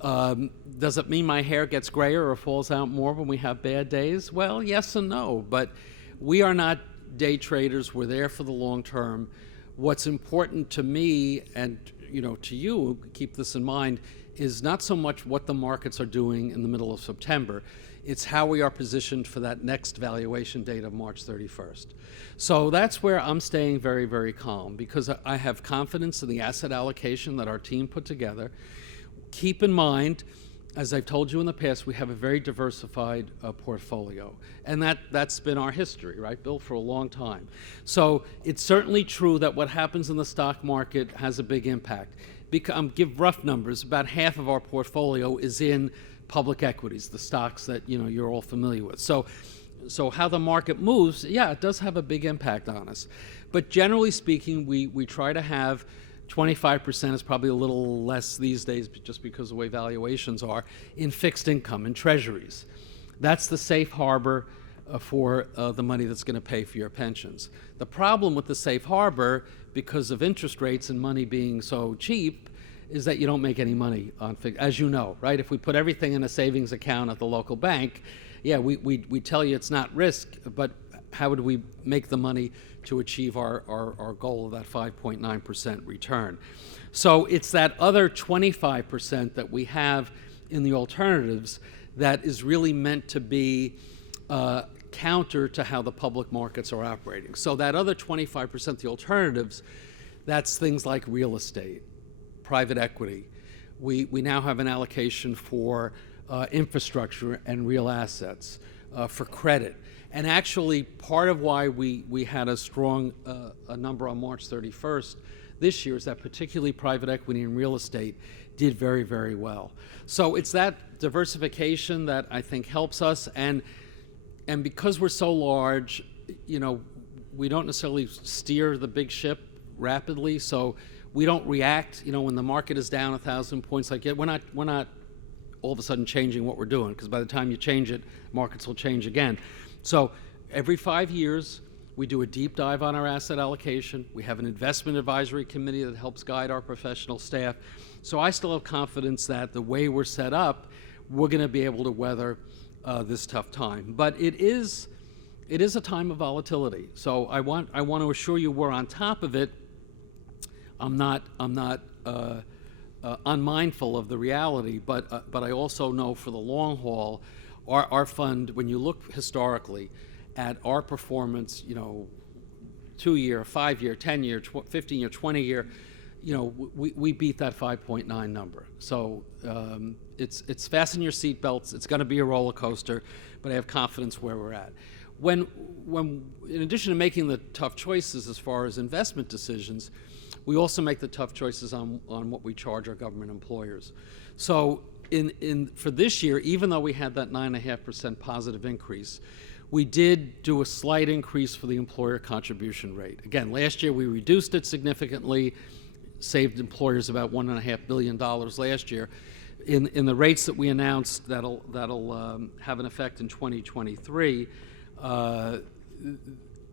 Does it mean my hair gets grayer or falls out more when we have bad days? Well, yes and no, but we are not day traders. We're there for the long term. What's important to me and to you, keep this in mind, is not so much what the markets are doing in the middle of September. It's how we are positioned for that next valuation date of March 31st. So that's where I'm staying very, very calm, because I have confidence in the asset allocation that our team put together. Keep in mind, as I've told you in the past, we have a very diversified portfolio, and that's been our history, right, Bill, for a long time. So it's certainly true that what happens in the stock market has a big impact. Give rough numbers. About half of our portfolio is in public equities, the stocks that you're all familiar with. So how the market moves, yeah, it does have a big impact on us. But generally speaking, we try to have 25%, is probably a little less these days just because of the way valuations are, in fixed income and treasuries. That's the safe harbor for the money that's going to pay for your pensions. The problem with the safe harbor, because of interest rates and money being so cheap, is that you don't make any money on as you know, right? If we put everything in a savings account at the local bank, yeah, we tell you it's not risk, but how would we make the money to achieve our goal of that 5.9% return? So it's that other 25% that we have in the alternatives that is really meant to be counter to how the public markets are operating. So that other 25%, the alternatives, that's things like real estate, private equity. We now have an allocation for infrastructure and real assets, for credit. And actually, part of why we had a strong number on March 31st this year is that particularly private equity and real estate did very, very well. So it's that diversification that I think helps us. And because we're so large, we don't necessarily steer the big ship rapidly. So we don't react, when the market is down 1,000 points like that. We're not all of a sudden changing what we're doing, because by the time you change it, markets will change again. So every 5 years, we do a deep dive on our asset allocation. We have an investment advisory committee that helps guide our professional staff. So I still have confidence that the way we're set up, we're going to be able to weather this tough time. But it is a time of volatility. So I want to assure you we're on top of it. I'm not unmindful of the reality, but I also know for the long haul, our fund, when you look historically at our performance, 2-year, 5-year, 10-year, 15-year, 20-year, we beat that 5.9 number. So it's fasten your seatbelts. It's going to be a roller coaster, but I have confidence where we're at. When in addition to making the tough choices as far as investment decisions, we also make the tough choices on what we charge our government employers. So for this year, even though we had that 9.5% positive increase, we did do a slight increase for the employer contribution rate. Again, last year we reduced it significantly, saved employers about $1.5 billion last year. In the rates that we announced that'll have an effect in 2023,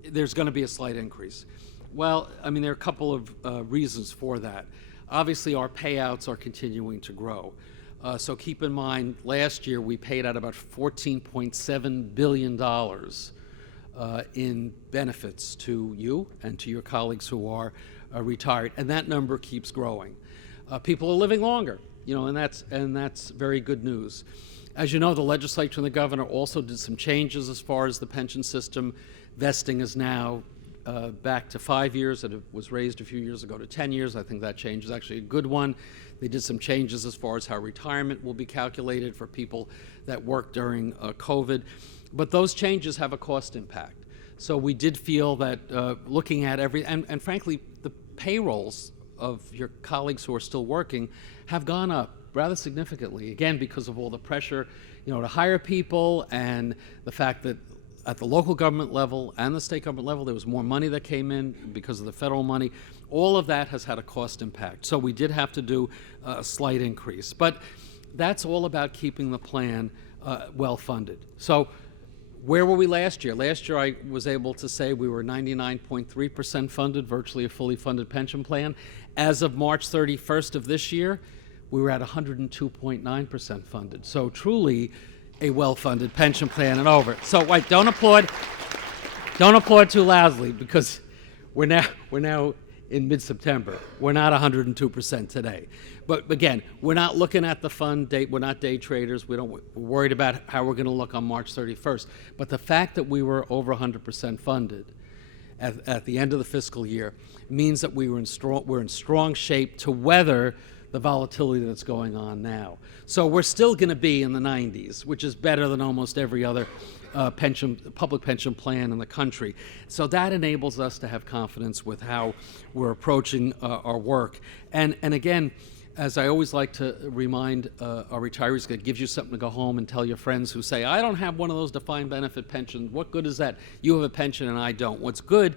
there's going to be a slight increase. Well, there are a couple of reasons for that. Obviously, our payouts are continuing to grow. So keep in mind, last year we paid out about $14.7 billion in benefits to you and to your colleagues who are retired, and that number keeps growing. People are living longer, and that's very good news. As you know, the legislature and the governor also did some changes as far as the pension system. Vesting is now back to 5 years. It was raised a few years ago to 10 years. I think that change is actually a good one. They did some changes as far as how retirement will be calculated for people that worked during COVID. But those changes have a cost impact. So we did feel that looking at and frankly, the payrolls of your colleagues who are still working have gone up rather significantly, again, because of all the pressure, to hire people, and the fact that at the local government level and the state government level, there was more money that came in because of the federal money. All of that has had a cost impact. So we did have to do a slight increase. But that's all about keeping the plan well funded. So where were we last year? Last year I was able to say we were 99.3% funded, virtually a fully funded pension plan. As of March 31st of this year, we were at 102.9% funded. So truly a well-funded pension plan and over. So wait, don't applaud too loudly, because we're now in mid-September. We're not 102% today. But again, we're not looking at the fund date. We're not day traders. We're worried about how we're going to look on March 31st. But the fact that we were over 100% funded at the end of the fiscal year means that we're in strong shape to weather the volatility that's going on now. So we're still going to be in the 90s, which is better than almost every other public pension plan in the country. So that enables us to have confidence with how we're approaching our work. And again, as I always like to remind our retirees, it gives you something to go home and tell your friends who say, I don't have one of those defined benefit pensions. What good is that? You have a pension and I don't. What's good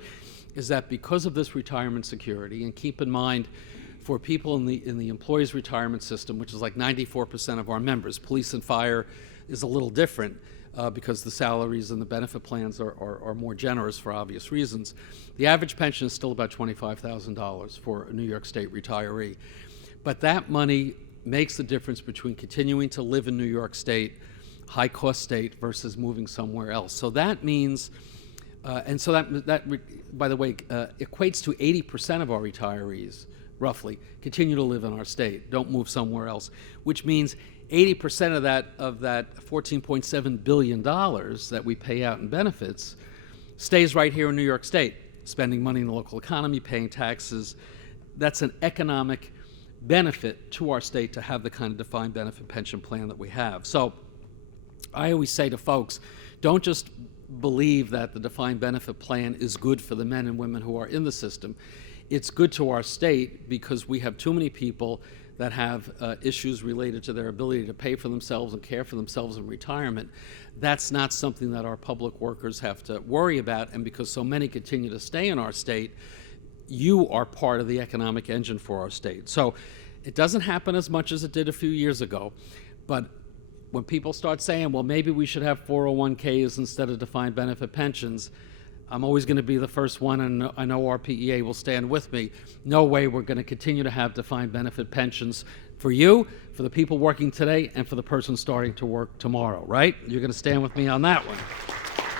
is that because of this retirement security, and keep in mind, for people in the employees' retirement system, which is like 94% of our members, police and fire is a little different because the salaries and the benefit plans are more generous for obvious reasons. The average pension is still about $25,000 for a New York State retiree. But that money makes the difference between continuing to live in New York State, high-cost state, versus moving somewhere else. So that means, and so that by the way, equates to 80% of our retirees, roughly, continue to live in our state, don't move somewhere else, which means 80% of that $14.7 billion that we pay out in benefits stays right here in New York State, spending money in the local economy, paying taxes. That's an economic benefit to our state to have the kind of defined benefit pension plan that we have. So I always say to folks, don't just believe that the defined benefit plan is good for the men and women who are in the system. It's good to our state because we have too many people that have issues related to their ability to pay for themselves and care for themselves in retirement. That's not something that our public workers have to worry about, and because so many continue to stay in our state, you are part of the economic engine for our state. So it doesn't happen as much as it did a few years ago, but when people start saying, well, maybe we should have 401ks instead of defined benefit pensions, I'm always going to be the first one, and I know RPEA will stand with me. No way, we're going to continue to have defined benefit pensions for you, for the people working today, and for the person starting to work tomorrow, right? You're going to stand with me on that one.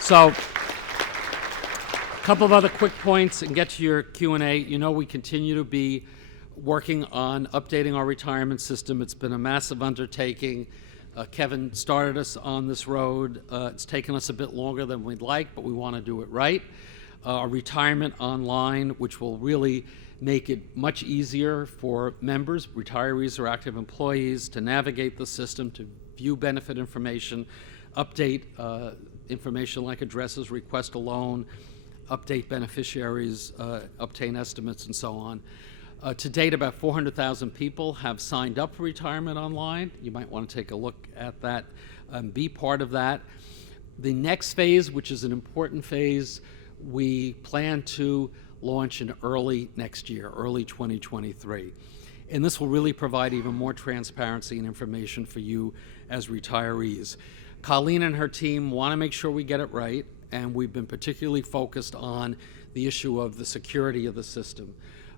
So, a couple of other quick points and get to your Q&A. You know, we continue to be working on updating our retirement system. It's been a massive undertaking. Kevin started us on this road. It's taken us a bit longer than we'd like, but we want to do it right. Our retirement online, which will really make it much easier for members, retirees, or active employees to navigate the system, to view benefit information, update information like addresses, request a loan, update beneficiaries, obtain estimates, and so on. To date, about 400,000 people have signed up for retirement online. You might want to take a look at that and be part of that. The next phase, which is an important phase, we plan to launch in early next year, early 2023. And this will really provide even more transparency and information for you as retirees. Colleen and her team want to make sure we get it right, and we've been particularly focused on the issue of the security of the system.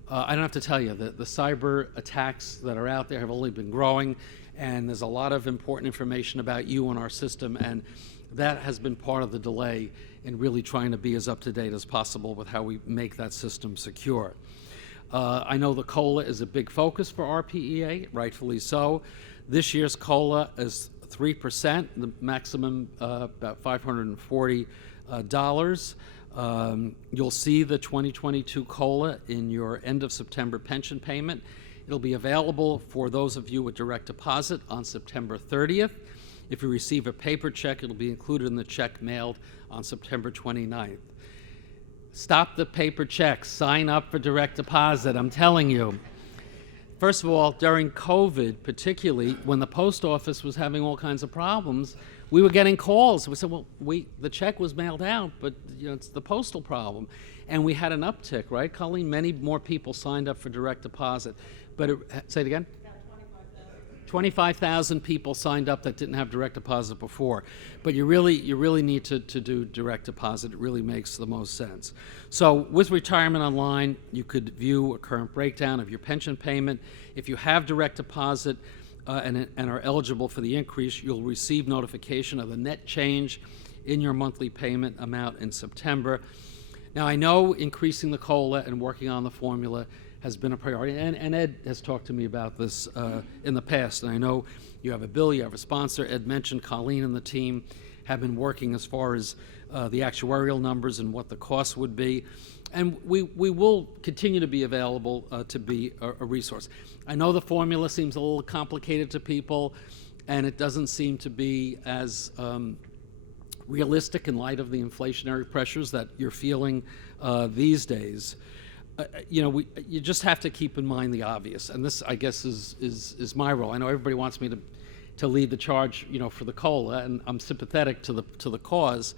I don't have to tell you that the cyber attacks that are out there have only been growing, and there's a lot of important information about you and our system, and that has been part of the delay in really trying to be as up-to-date as possible with how we make that system secure. I know the COLA is a big focus for RPEA, rightfully so. This year's COLA is 3%, the maximum about $540. You'll see the 2022 COLA in your end of September pension payment. It'll be available for those of you with direct deposit on September 30th. If you receive a paper check, it'll be included in the check mailed on September 29th. Stop the paper checks. Sign up for direct deposit, I'm telling you. First of all, during COVID, particularly when the post office was having all kinds of problems, we were getting calls. We said, well, the check was mailed out, but it's the postal problem. And we had an uptick, right, Colleen? Many more people signed up for direct deposit. But say it again? 25,000 people signed up that didn't have direct deposit before. But you really need to do direct deposit. It really makes the most sense. So with Retirement Online, you could view a current breakdown of your pension payment. If you have direct deposit and are eligible for the increase, you'll receive notification of the net change in your monthly payment amount in September. Now, I know increasing the COLA and working on the formula has been a priority, and Ed has talked to me about this in the past, and I know you have a bill, you have a sponsor. Ed mentioned Colleen and the team have been working as far as the actuarial numbers and what the costs would be, and we will continue to be available to be a resource. I know the formula seems a little complicated to people, and it doesn't seem to be as realistic in light of the inflationary pressures that you're feeling these days. You just have to keep in mind the obvious, and this, I guess, is my role. I know everybody wants me to lead the charge, for the COLA, and I'm sympathetic to the cause,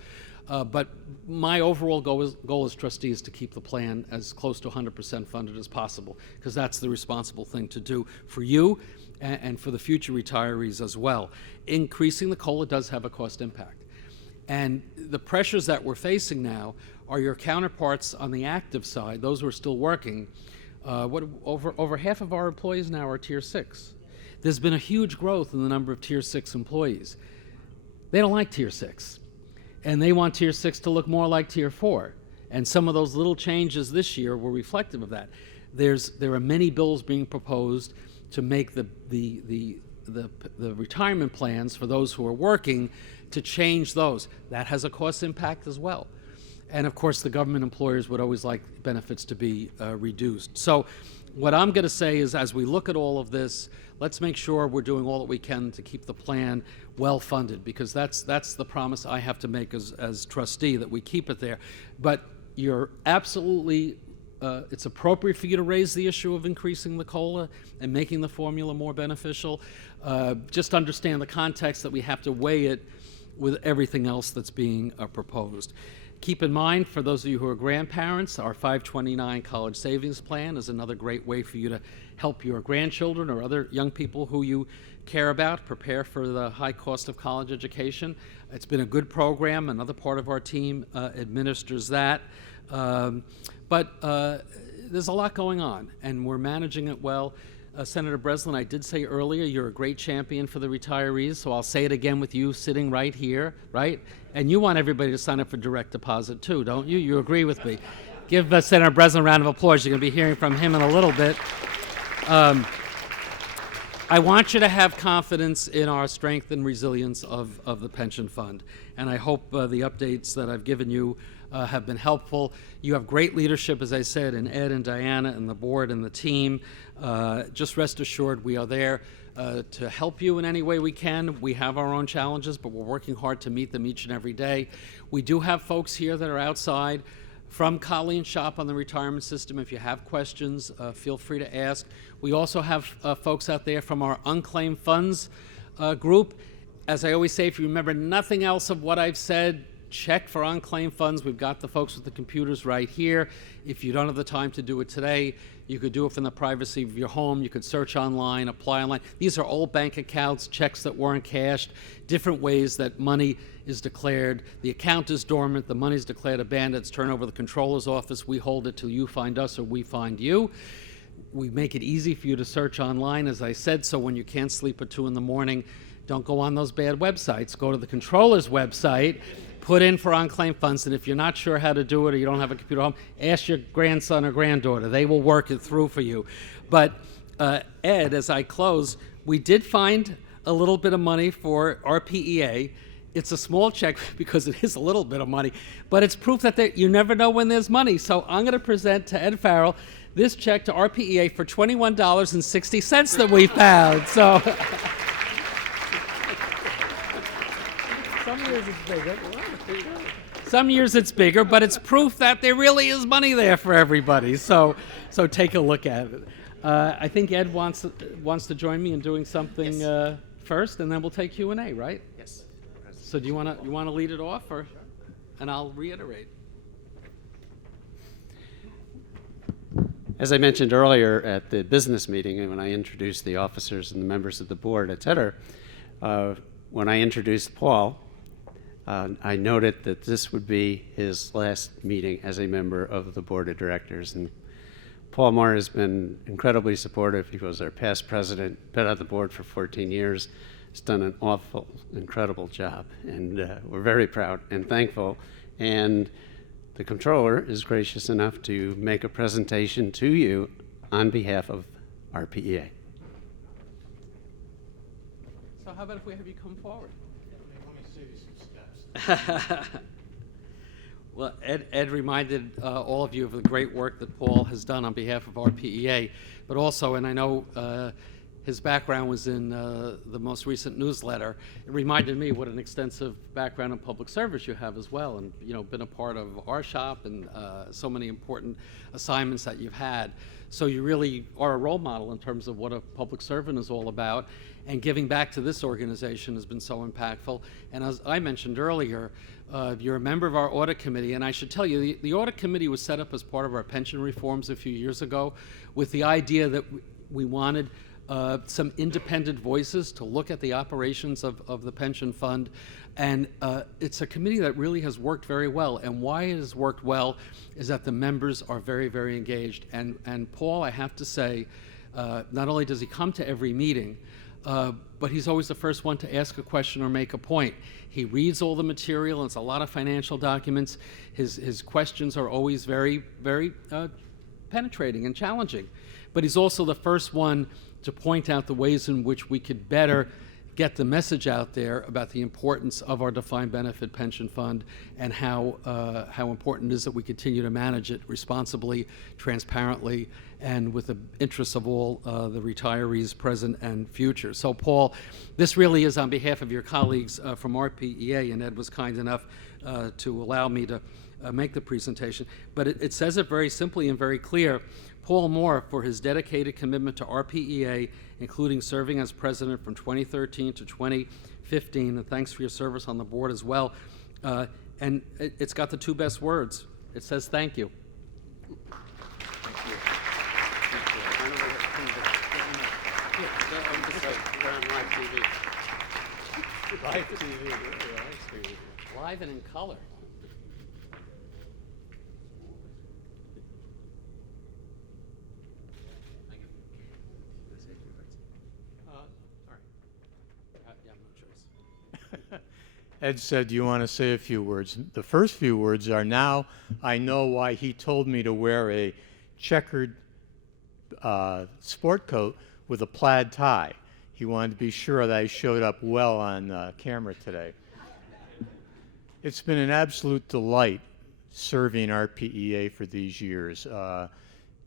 but my overall goal as trustee is to keep the plan as close to 100% funded as possible, because that's the responsible thing to do for you and for the future retirees as well. Increasing the COLA does have a cost impact. And the pressures that we're facing now are your counterparts on the active side, those who are still working. Over half of our employees now are Tier 6. There's been a huge growth in the number of Tier 6 employees. They don't like Tier 6, and they want Tier 6 to look more like Tier 4. And some of those little changes this year were reflective of that. There are many bills being proposed to make the retirement plans for those who are working, to change those. That has a cost impact as well. And of course, the government employers would always like benefits to be reduced. So what I'm going to say is, as we look at all of this, let's make sure we're doing all that we can to keep the plan well funded, because that's the promise I have to make as trustee, that we keep it there. But you're absolutely, it's appropriate for you to raise the issue of increasing the COLA and making the formula more beneficial. Just understand the context that we have to weigh it with everything else that's being proposed. Keep in mind, for those of you who are grandparents, our 529 college savings plan is another great way for you to help your grandchildren or other young people who you care about prepare for the high cost of college education. It's been a good program. Another part of our team administers that. But there's a lot going on, and we're managing it well. Senator Breslin, I did say earlier you're a great champion for the retirees, so I'll say it again with you sitting right here, right? And you want everybody to sign up for direct deposit too, don't you? You agree with me. Give Senator Breslin a round of applause. You're going to be hearing from him in a little bit. I want you to have confidence in our strength and resilience of the pension fund, and I hope the updates that I've given you have been helpful. You have great leadership, as I said, in Ed and Diana and the board and the team. Just rest assured we are there to help you in any way we can. We have our own challenges, but we're working hard to meet them each and every day. We do have folks here that are outside from Colleen's shop on the retirement system. If you have questions, feel free to ask. We also have folks out there from our Unclaimed Funds group. As I always say, if you remember nothing else of what I've said, check for unclaimed funds. We've got the folks with the computers right here. If you don't have the time to do it today, you could do it from the privacy of your home. You could search online, apply online. These are old bank accounts, checks that weren't cashed, different ways that money is declared. The account is dormant, the money is declared abandoned. It's turned over to the Comptroller's office. We hold it till you find us or we find you. We make it easy for you to search online, as I said, so when you can't sleep at 2 in the morning, don't go on those bad websites. Go to the Comptroller's website, put in for unclaimed funds, and if you're not sure how to do it or you don't have a computer at home, ask your grandson or granddaughter. They will work it through for you. But Ed, as I close, we did find a little bit of money for RPEA. It's a small check because it is a little bit of money, but it's proof that you never know when there's money. So I'm going to present to Ed Farrell this check to RPEA for $21.60 that we found. So some years it's bigger. Some years it's bigger, but it's proof that there really is money there for everybody. So take a look at it. I think Ed wants to join me in doing something first, and then we'll take Q&A, right? Yes. So do you want to lead it off, or? And I'll reiterate. As I mentioned earlier at the business meeting, and when I introduced the officers and the members of the board, et cetera, when I introduced Paul, I noted that this would be his last meeting as a member of the board of directors. And Paul Moore has been incredibly supportive. He was our past president, been on the board for 14 years. He's done an awful, incredible job, and we're very proud and thankful. And the Comptroller is gracious enough to make a presentation to you on behalf of RPEA. So how about if we have you come forward? Let me save you some steps. Well, Ed reminded all of you of the great work that Paul has done on behalf of RPEA, but also, and I know his background was in the most recent newsletter. It reminded me what an extensive background in public service you have as well, and been a part of our shop and so many important assignments that you've had. So you really are a role model in terms of what a public servant is all about, and giving back to this organization has been so impactful. And as I mentioned earlier, you're a member of our Audit Committee, and I should tell you, the Audit Committee was set up as part of our pension reforms a few years ago with the idea that we wanted some independent voices to look at the operations of the pension fund. And it's a committee that really has worked very well. And why it has worked well is that the members are very, very engaged. And Paul, I have to say, not only does he come to every meeting, but he's always the first one to ask a question or make a point. He reads all the material, and it's a lot of financial documents. His questions are always very, very penetrating and challenging. But he's also the first one to point out the ways in which we could better get the message out there about the importance of our defined benefit pension fund and how important it is that we continue to manage it responsibly, transparently, and with the interests of all the retirees present and future. So Paul, this really is on behalf of your colleagues from RPEA, and Ed was kind enough to allow me to make the presentation. But it says it very simply and very clear. Paul Moore, for his dedicated commitment to RPEA, including serving as president from 2013 to 2015, and thanks for your service on the board as well. And it's got the two best words. It says thank you. Live and in color. Ed said, do you want to say a few words? The first few words are, now I know why he told me to wear a checkered sport coat with a plaid tie. He wanted to be sure that I showed up well on camera today. It's been an absolute delight serving RPEA for these years.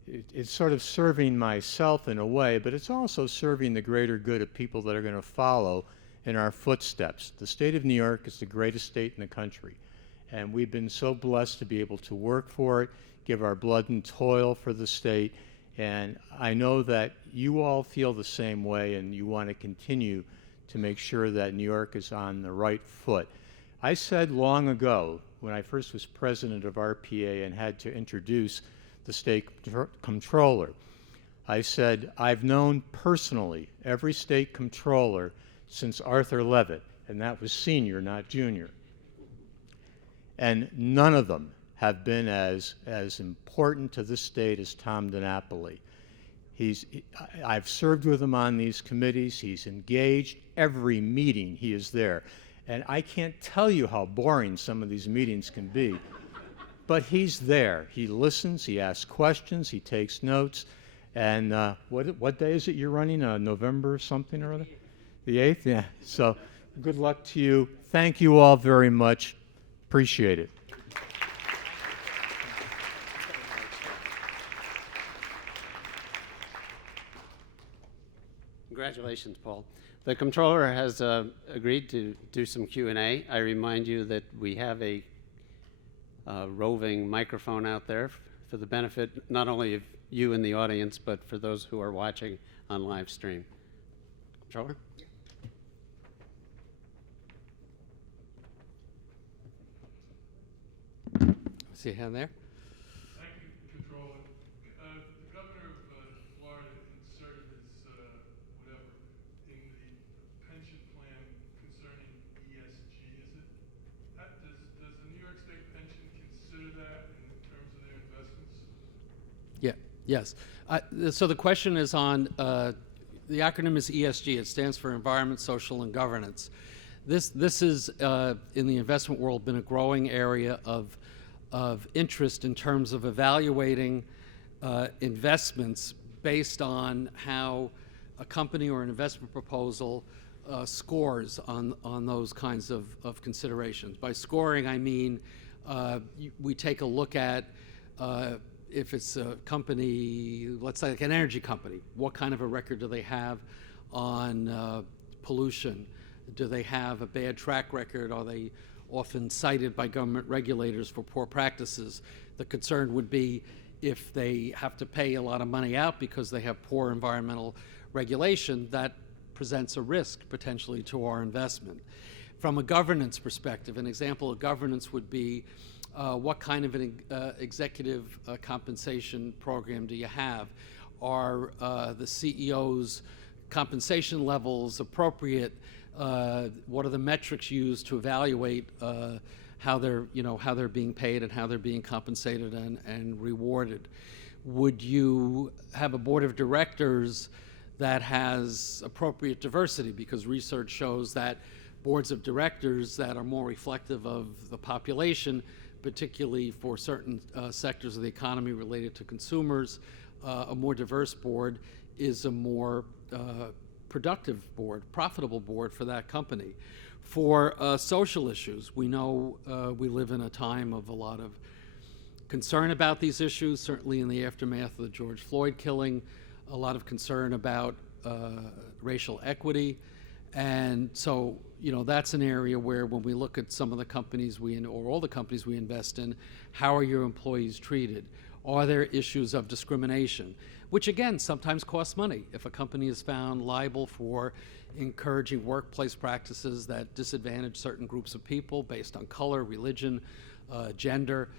It's sort of serving myself in a way, but it's also serving the greater good of people that are going to follow in our footsteps. The state of New York is the greatest state in the country, and we've been so blessed to be able to work for it, give our blood and toil for the state, and I know that you all feel the same way, and you want to continue to make sure that New York is on the right foot. I said long ago, when I first was president of RPA and had to introduce the state comptroller, I said, I've known personally every state comptroller since Arthur Levitt, and that was senior, not junior. And none of them have been as important to this state as Tom DiNapoli. I've served with him on these committees. He's engaged. Every meeting he is there. And I can't tell you how boring some of these meetings can be. But he's there. He listens. He asks questions. He takes notes. And what day is it you're running? November something or other? The 8th? Yeah. So good luck to you. Thank you all very much. Appreciate it. Congratulations, Paul. The Comptroller has agreed to do some Q&A. I remind you that we have a roving microphone out there for the benefit not only of you in the audience, but for those who are watching on live stream. Comptroller? See a hand there? Thank you, Comptroller. The governor Yes. So the question is on, the acronym is ESG. It stands for Environment, Social, and Governance. This is, in the investment world, been a growing area of interest in terms of evaluating investments based on how a company or an investment proposal scores on those kinds of considerations. By scoring, I mean we take a look at if it's a company, let's say like an energy company, what kind of a record do they have on pollution? Do they have a bad track record? Are they often cited by government regulators for poor practices? The concern would be if they have to pay a lot of money out because they have poor environmental regulation, that presents a risk potentially to our investment. From a governance perspective, an example of governance would be what kind of an executive compensation program do you have? Are the CEO's compensation levels appropriate? What are the metrics used to evaluate how they're being paid and how they're being compensated and rewarded? Would you have a board of directors that has appropriate diversity? Because research shows that boards of directors that are more reflective of the population, particularly for certain sectors of the economy related to consumers, a more diverse board is a more productive board, profitable board for that company. For social issues, we know we live in a time of a lot of concern about these issues, certainly in the aftermath of the George Floyd killing, a lot of concern about racial equity. And so, that's an area where when we look at some of the companies or all the companies we invest in, how are your employees treated? Are there issues of discrimination? Which again, sometimes costs money. If a company is found liable for encouraging workplace practices that disadvantage certain groups of people based on color, religion, gender,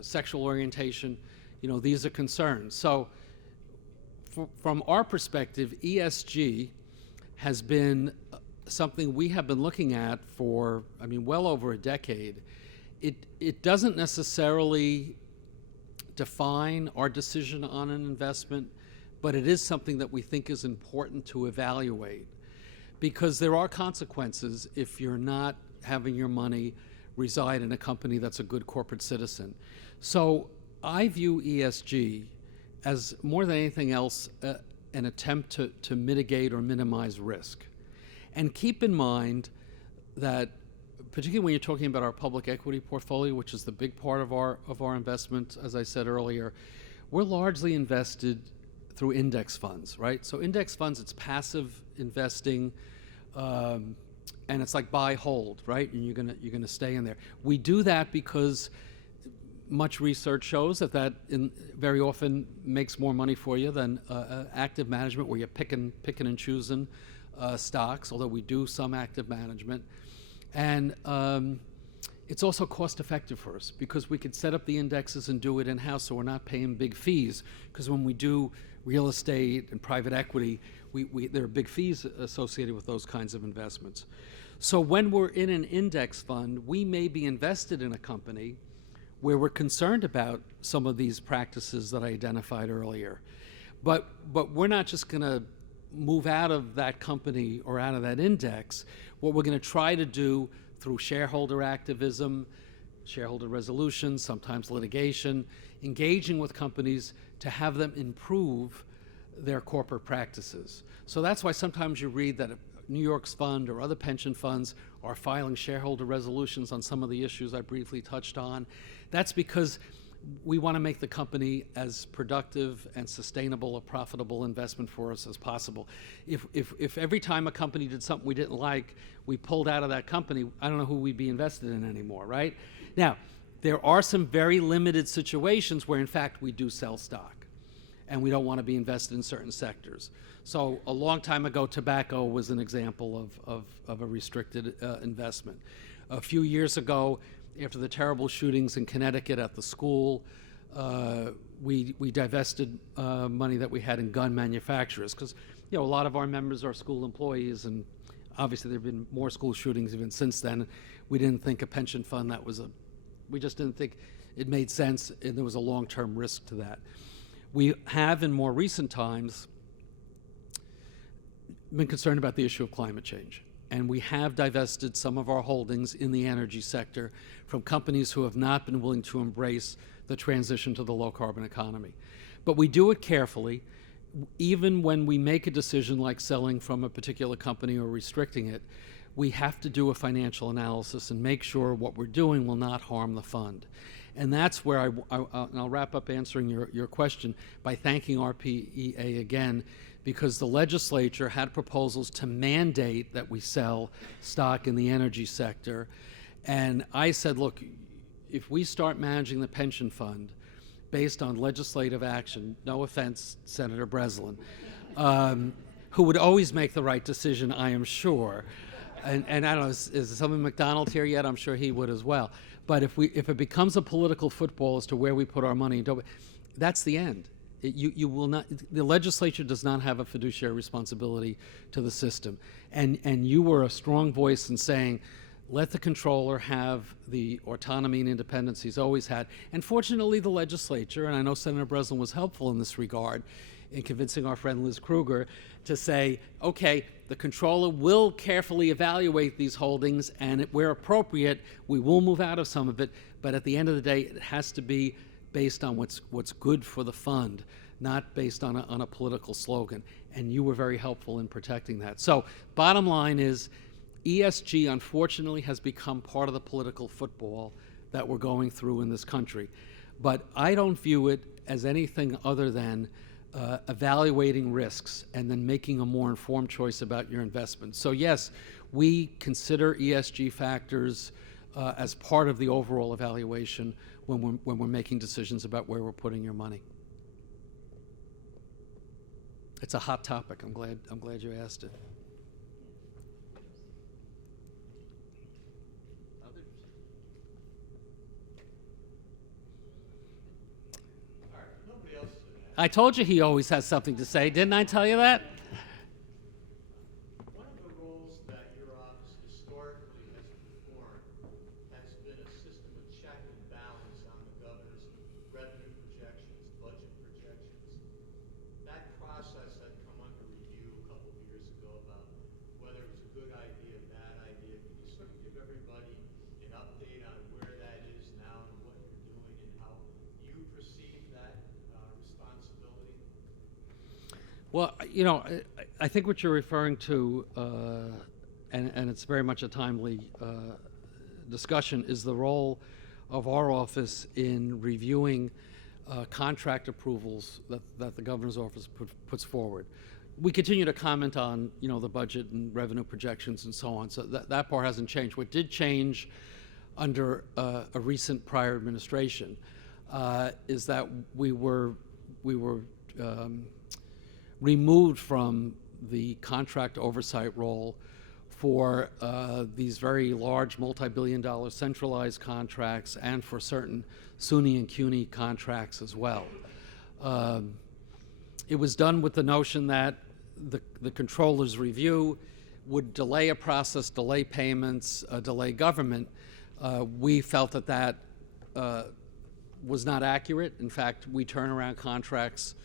sexual orientation, these are concerns. So from our perspective, ESG has been something we have been looking at for, well over a decade. It doesn't necessarily define our decision on an investment, but it is something that we think is important to evaluate, because there are consequences if you're not having your money reside in a company that's a good corporate citizen. So I view ESG as, more than anything else, an attempt to mitigate or minimize risk. And keep in mind that, particularly when you're talking about our public equity portfolio, which is the big part of our investment, as I said earlier, we're largely invested through index funds, right? So index funds, it's passive investing, and it's like buy, hold, right? And you're gonna stay in there. We do that because much research shows that very often makes more money for you than active management, where you're picking and choosing stocks, although we do some active management. And it's also cost effective for us because we could set up the indexes and do it in-house, so we're not paying big fees. Because when we do real estate and private equity, there are big fees associated with those kinds of investments. So when we're in an index fund, we may be invested in a company where we're concerned about some of these practices that I identified earlier. But we're not just going to move out of that company or out of that index. What we're going to try to do through shareholder activism, shareholder resolutions, sometimes litigation, engaging with companies to have them improve their corporate practices. So that's why sometimes you read that New York's fund or other pension funds are filing shareholder resolutions on some of the issues I briefly touched on. That's because we want to make the company as productive and sustainable, a profitable investment for us as possible. If every time a company did something we didn't like, we pulled out of that company, I don't know who we'd be invested in anymore, right? Now, there are some very limited situations where, in fact, we do sell stock, and we don't want to be invested in certain sectors. So a long time ago, tobacco was an example of a restricted investment. A few years ago, after the terrible shootings in Connecticut at the school, we divested money that we had in gun manufacturers, because a lot of our members are school employees, and obviously there have been more school shootings even since then. We didn't think a pension fund we just didn't think it made sense, and there was a long-term risk to that. We have, in more recent times, been concerned about the issue of climate change. And we have divested some of our holdings in the energy sector from companies who have not been willing to embrace the transition to the low-carbon economy. But we do it carefully. Even when we make a decision like selling from a particular company or restricting it, we have to do a financial analysis and make sure what we're doing will not harm the fund. And that's where and I'll wrap up answering your question by thanking RPEA again, because the legislature had proposals to mandate that we sell stock in the energy sector. And I said, look, if we start managing the pension fund based on legislative action, no offense, Senator Breslin, who would always make the right decision, I am sure. And I don't know, is someone McDonald here yet? I'm sure he would as well. But if it becomes a political football as to where we put our money, that's the end. You will not. The legislature does not have a fiduciary responsibility to the system, and you were a strong voice in saying, let the controller have the autonomy and independence he's always had. And fortunately, the legislature, and I know Senator Breslin was helpful in this regard, in convincing our friend Liz Kruger to say, okay, the controller will carefully evaluate these holdings, and where appropriate, we will move out of some of it. But at the end of the day, it has to be based on what's good for the fund, not based on a political slogan. And you were very helpful in protecting that. So bottom line is, ESG unfortunately has become part of the political football that we're going through in this country. But I don't view it as anything other than evaluating risks and then making a more informed choice about your investment. So yes, we consider ESG factors as part of the overall evaluation when we're making decisions about where we're putting your money. It's a hot topic. I'm glad you asked it. I told you he always has something to say. Didn't I tell you that? One of the roles that your office historically has performed has been a system of check and balance on the governor's revenue projections, budget projections. That process had come under review a couple of years ago about whether it was a good idea, bad idea. Can you sort of give everybody an update on where that is now and what you're doing and how you perceive that responsibility? Well, you know, I think what you're referring to, and it's very much a timely discussion, is the role of our office in reviewing contract approvals that the governor's office puts forward. We continue to comment on, you know, the budget and revenue projections and so on, so that part hasn't changed. What did change under a recent prior administration is that we were removed from the contract oversight role for these very large multi-billion-dollar centralized contracts and for certain SUNY and CUNY contracts as well. It was done with the notion that the controller's review would delay a process, delay payments, delay government. We felt that was not accurate. In fact, we turn around contracts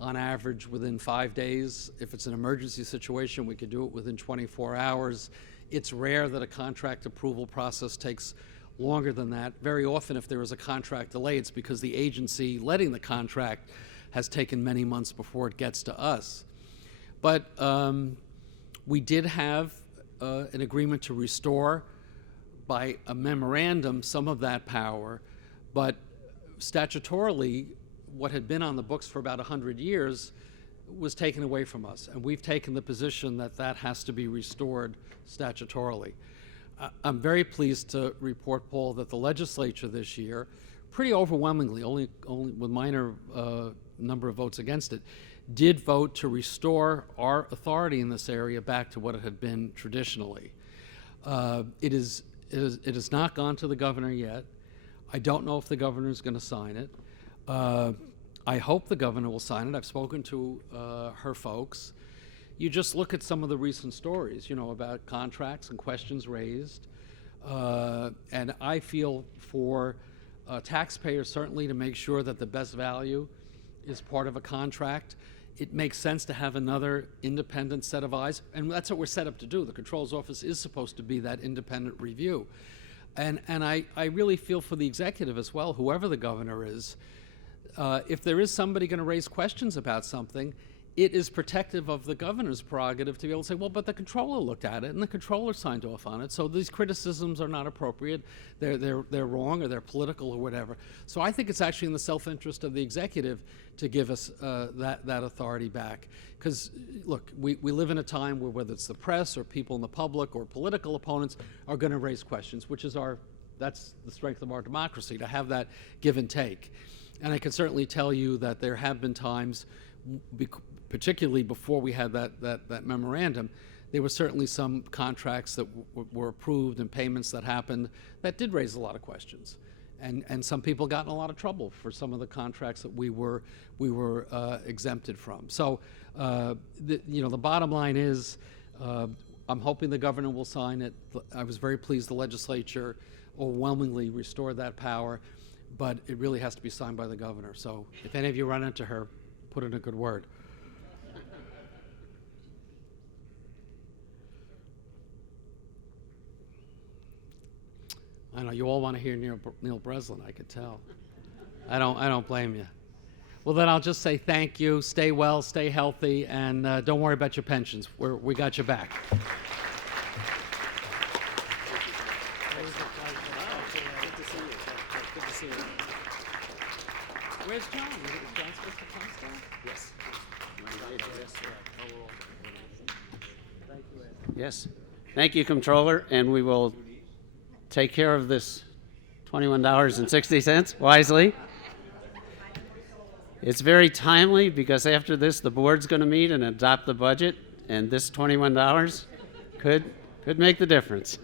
on average within 5 days. If it's an emergency situation, we could do it within 24 hours. It's rare that a contract approval process takes longer than that. Very often, if there is a contract delay, it's because the agency letting the contract has taken many months before it gets to us. But we did have an agreement to restore by a memorandum some of that power, but statutorily, what had been on the books for about 100 years was taken away from us, and we've taken the position that that has to be restored statutorily. I'm very pleased to report, Paul, that the legislature this year, pretty overwhelmingly, only with minor number of votes against it, did vote to restore our authority in this area back to what it had been traditionally. It has not gone to the governor yet. I don't know if the governor is going to sign it. I hope the governor will sign it. I've spoken to her folks. You just look at some of the recent stories, you know, about contracts and questions raised. And I feel for taxpayers certainly to make sure that the best value is part of a contract, it makes sense to have another independent set of eyes, and that's what we're set up to do. The Controller's Office is supposed to be that independent review. And I really feel for the executive as well, whoever the governor is. If there is somebody going to raise questions about something, it is protective of the governor's prerogative to be able to say, well, but the controller looked at it and the controller signed off on it, so these criticisms are not appropriate, they're wrong, or they're political, or whatever. So I think it's actually in the self-interest of the executive to give us that authority back. Because, look, we live in a time where whether it's the press or people in the public or political opponents are going to raise questions, which is that's the strength of our democracy, to have that give and take. And I can certainly tell you that there have been times, particularly before we had that memorandum, there were certainly some contracts that were approved and payments that happened that did raise a lot of questions. And some people got in a lot of trouble for some of the contracts that we were exempted from. So, the bottom line is, I'm hoping the governor will sign it. I was very pleased the legislature overwhelmingly restored that power, but it really has to be signed by the governor. So if any of you run into her, put in a good word. I know you all want to hear Neil Breslin, I could tell. I don't blame you. Well, then I'll just say thank you, stay well, stay healthy, and don't worry about your pensions. We got your back. Where's John? Is John supposed to come still? Yes. Yes. Thank you, Comptroller, and we will take care of this $21.60 wisely. It's very timely because after this, the board's going to meet and adopt the budget, and this $21 could make the difference.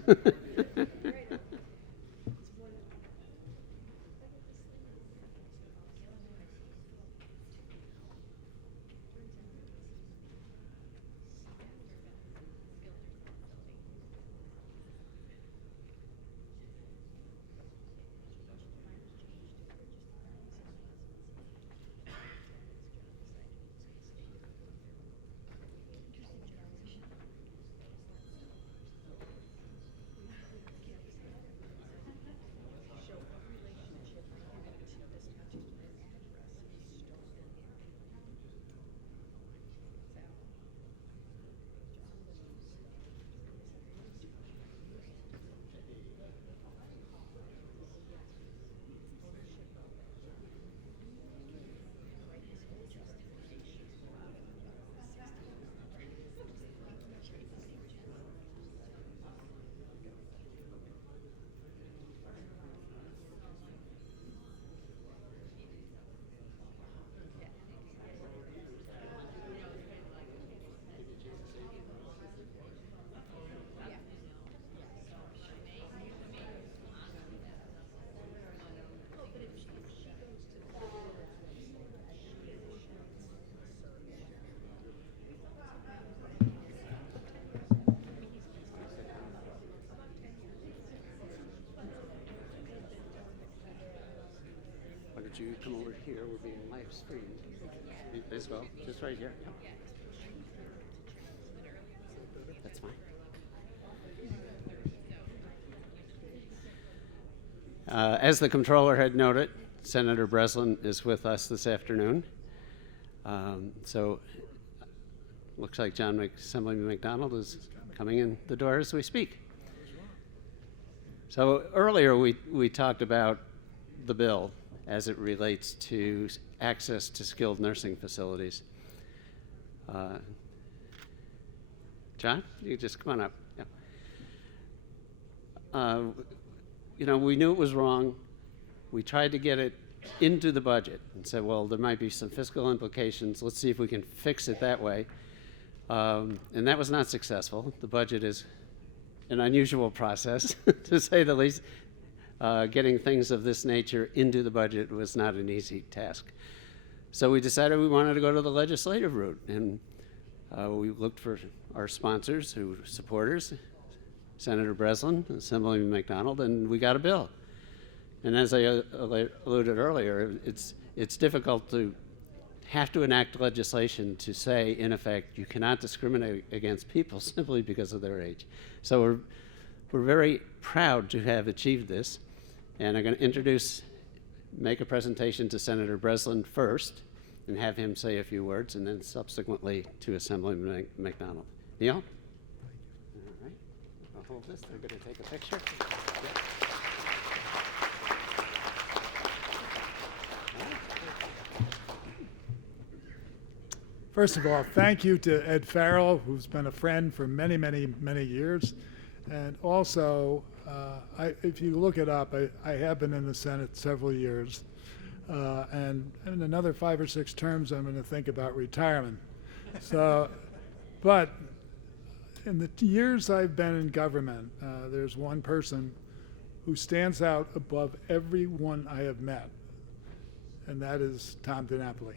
You come over here, we're being live streamed as well, just right here. That's fine. As the Comptroller had noted, Senator Breslin is with us this afternoon. So looks like Assemblyman McDonald is coming in the door as we speak. So earlier we talked about the bill as it relates to access to skilled nursing facilities. John, you just come on up. Yeah. We knew it was wrong. We tried to get it into the budget and said, well, there might be some fiscal implications. Let's see if we can fix it that way. And that was not successful. The budget is an unusual process, to say the least. Getting things of this nature into the budget was not an easy task. So we decided we wanted to go to the legislative route, and we looked for our sponsors, supporters, Senator Breslin, Assemblyman McDonald, and we got a bill. And as I alluded earlier, it's difficult to have to enact legislation to say, in effect, you cannot discriminate against people simply because of their age. So we're very proud to have achieved this. And I'm going to make a presentation to Senator Breslin first and have him say a few words, and then subsequently to Assemblyman McDonald. Neil? All right. I'll hold this. They're going to take a picture. Yeah. First of all, thank you to Ed Farrell, who's been a friend for many, many, many years. And also, if you look it up, I have been in the Senate several years. And in another 5 or 6 terms, I'm going to think about retirement. So, but in the years I've been in government, there's one person who stands out above everyone I have met, and that is Tom DiNapoli.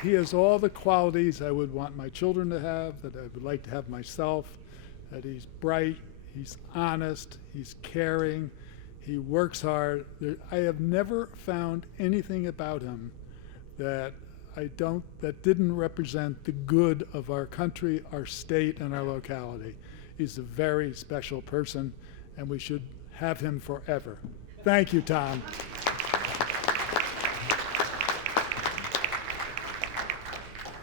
He has all the qualities I would want my children to have, that I would like to have myself, that he's bright, he's honest, he's caring, he works hard. I have never found anything about him that didn't represent the good of our country, our state, and our locality. He's a very special person, and we should have him forever. Thank you, Tom.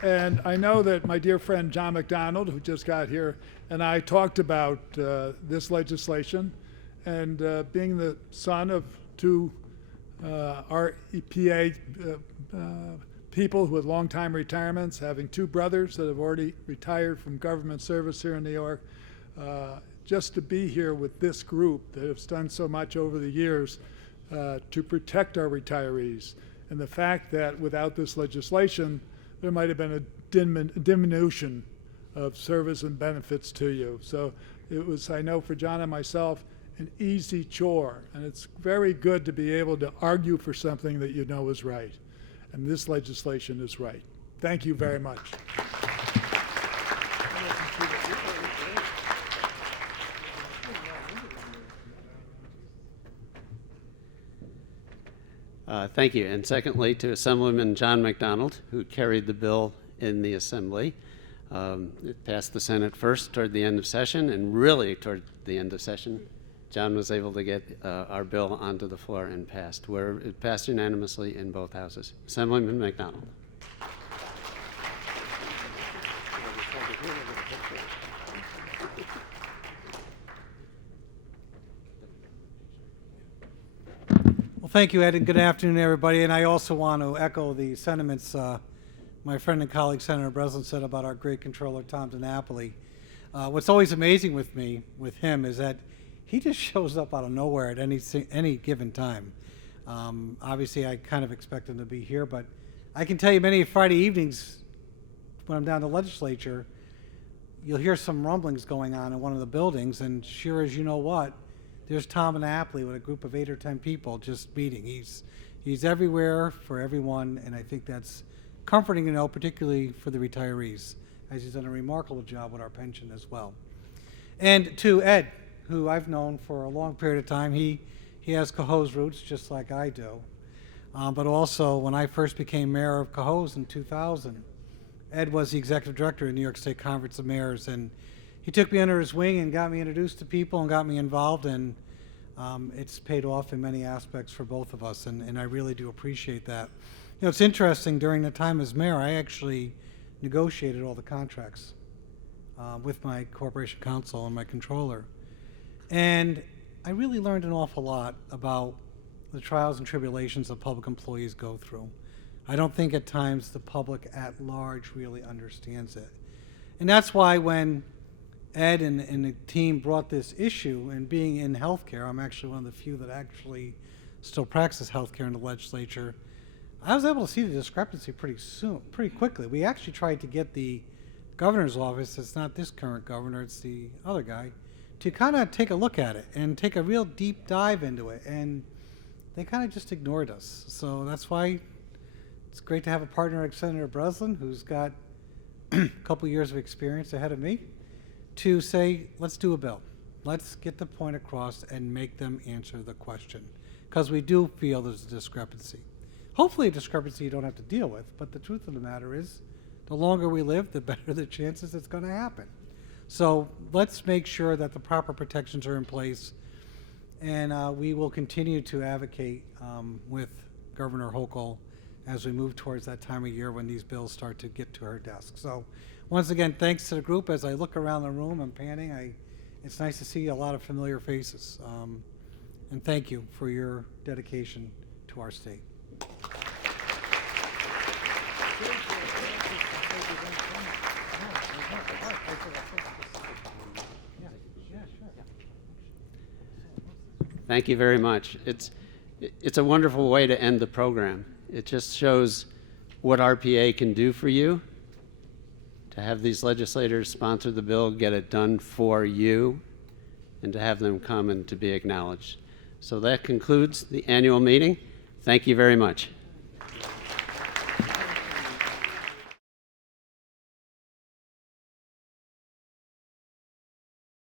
And I know that my dear friend John McDonald, who just got here, and I talked about this legislation, and being the son of 2 RPEA people who had long-time retirements, having 2 brothers that have already retired from government service here in New York, just to be here with this group that has done so much over the years to protect our retirees. And the fact that without this legislation, there might have been a diminution of service and benefits to you. So it was, I know for John and myself, an easy chore. And it's very good to be able to argue for something that you know is right. And this legislation is right. Thank you very much. Thank you. And secondly, to Assemblyman John McDonald, who carried the bill in the Assembly. It passed the Senate first toward the end of session, and really toward the end of session, John was able to get our bill onto the floor and passed, where it passed unanimously in both houses. Assemblyman McDonald. Well, thank you, Ed, and good afternoon, everybody. And I also want to echo the sentiments my friend and colleague Senator Breslin said about our great controller, Tom DiNapoli. What's always amazing with him is that he just shows up out of nowhere at any given time. Obviously, I kind of expect him to be here, but I can tell you many Friday evenings when I'm down in the legislature, you'll hear some rumblings going on in one of the buildings, and sure as you know what, there's Tom DiNapoli with a group of 8 or 10 people just meeting. He's everywhere for everyone, and I think that's comforting to know, particularly for the retirees, as he's done a remarkable job with our pension as well. And to Ed, who I've known for a long period of time, he has Cohoes roots just like I do. But also, when I first became mayor of Cohoes in 2000, Ed was the executive director of the New York State Conference of Mayors, and he took me under his wing and got me introduced to people and got me involved, and it's paid off in many aspects for both of us, and I really do appreciate that. You know, it's interesting, during the time as mayor, I actually negotiated all the contracts with my corporation counsel and my controller. And I really learned an awful lot about the trials and tribulations that public employees go through. I don't think at times the public at large really understands it. And that's why when Ed and the team brought this issue, and being in healthcare, I'm actually one of the few that actually still practices healthcare in the legislature, I was able to see the discrepancy pretty quickly. We actually tried to get the governor's office, it's not this current governor, it's the other guy, to kind of take a look at it and take a real deep dive into it, and they kind of just ignored us. So that's why it's great to have a partner like Senator Breslin, who's got a couple years of experience ahead of me, to say, let's do a bill. Let's get the point across and make them answer the question, because we do feel there's a discrepancy. Hopefully a discrepancy you don't have to deal with, but the truth of the matter is, the longer we live, the better the chances it's going to happen. So let's make sure that the proper protections are in place, and we will continue to advocate with Governor Hochul as we move towards that time of year when these bills start to get to her desk. So once again, thanks to the group. As I look around the room, I'm panning. It's nice to see a lot of familiar faces. And thank you for your dedication to our state. Thank you very much. It's a wonderful way to end the program. It just shows what RPA can do for you, to have these legislators sponsor the bill, get it done for you, and to have them come and to be acknowledged. So that concludes the annual meeting. Thank you very much.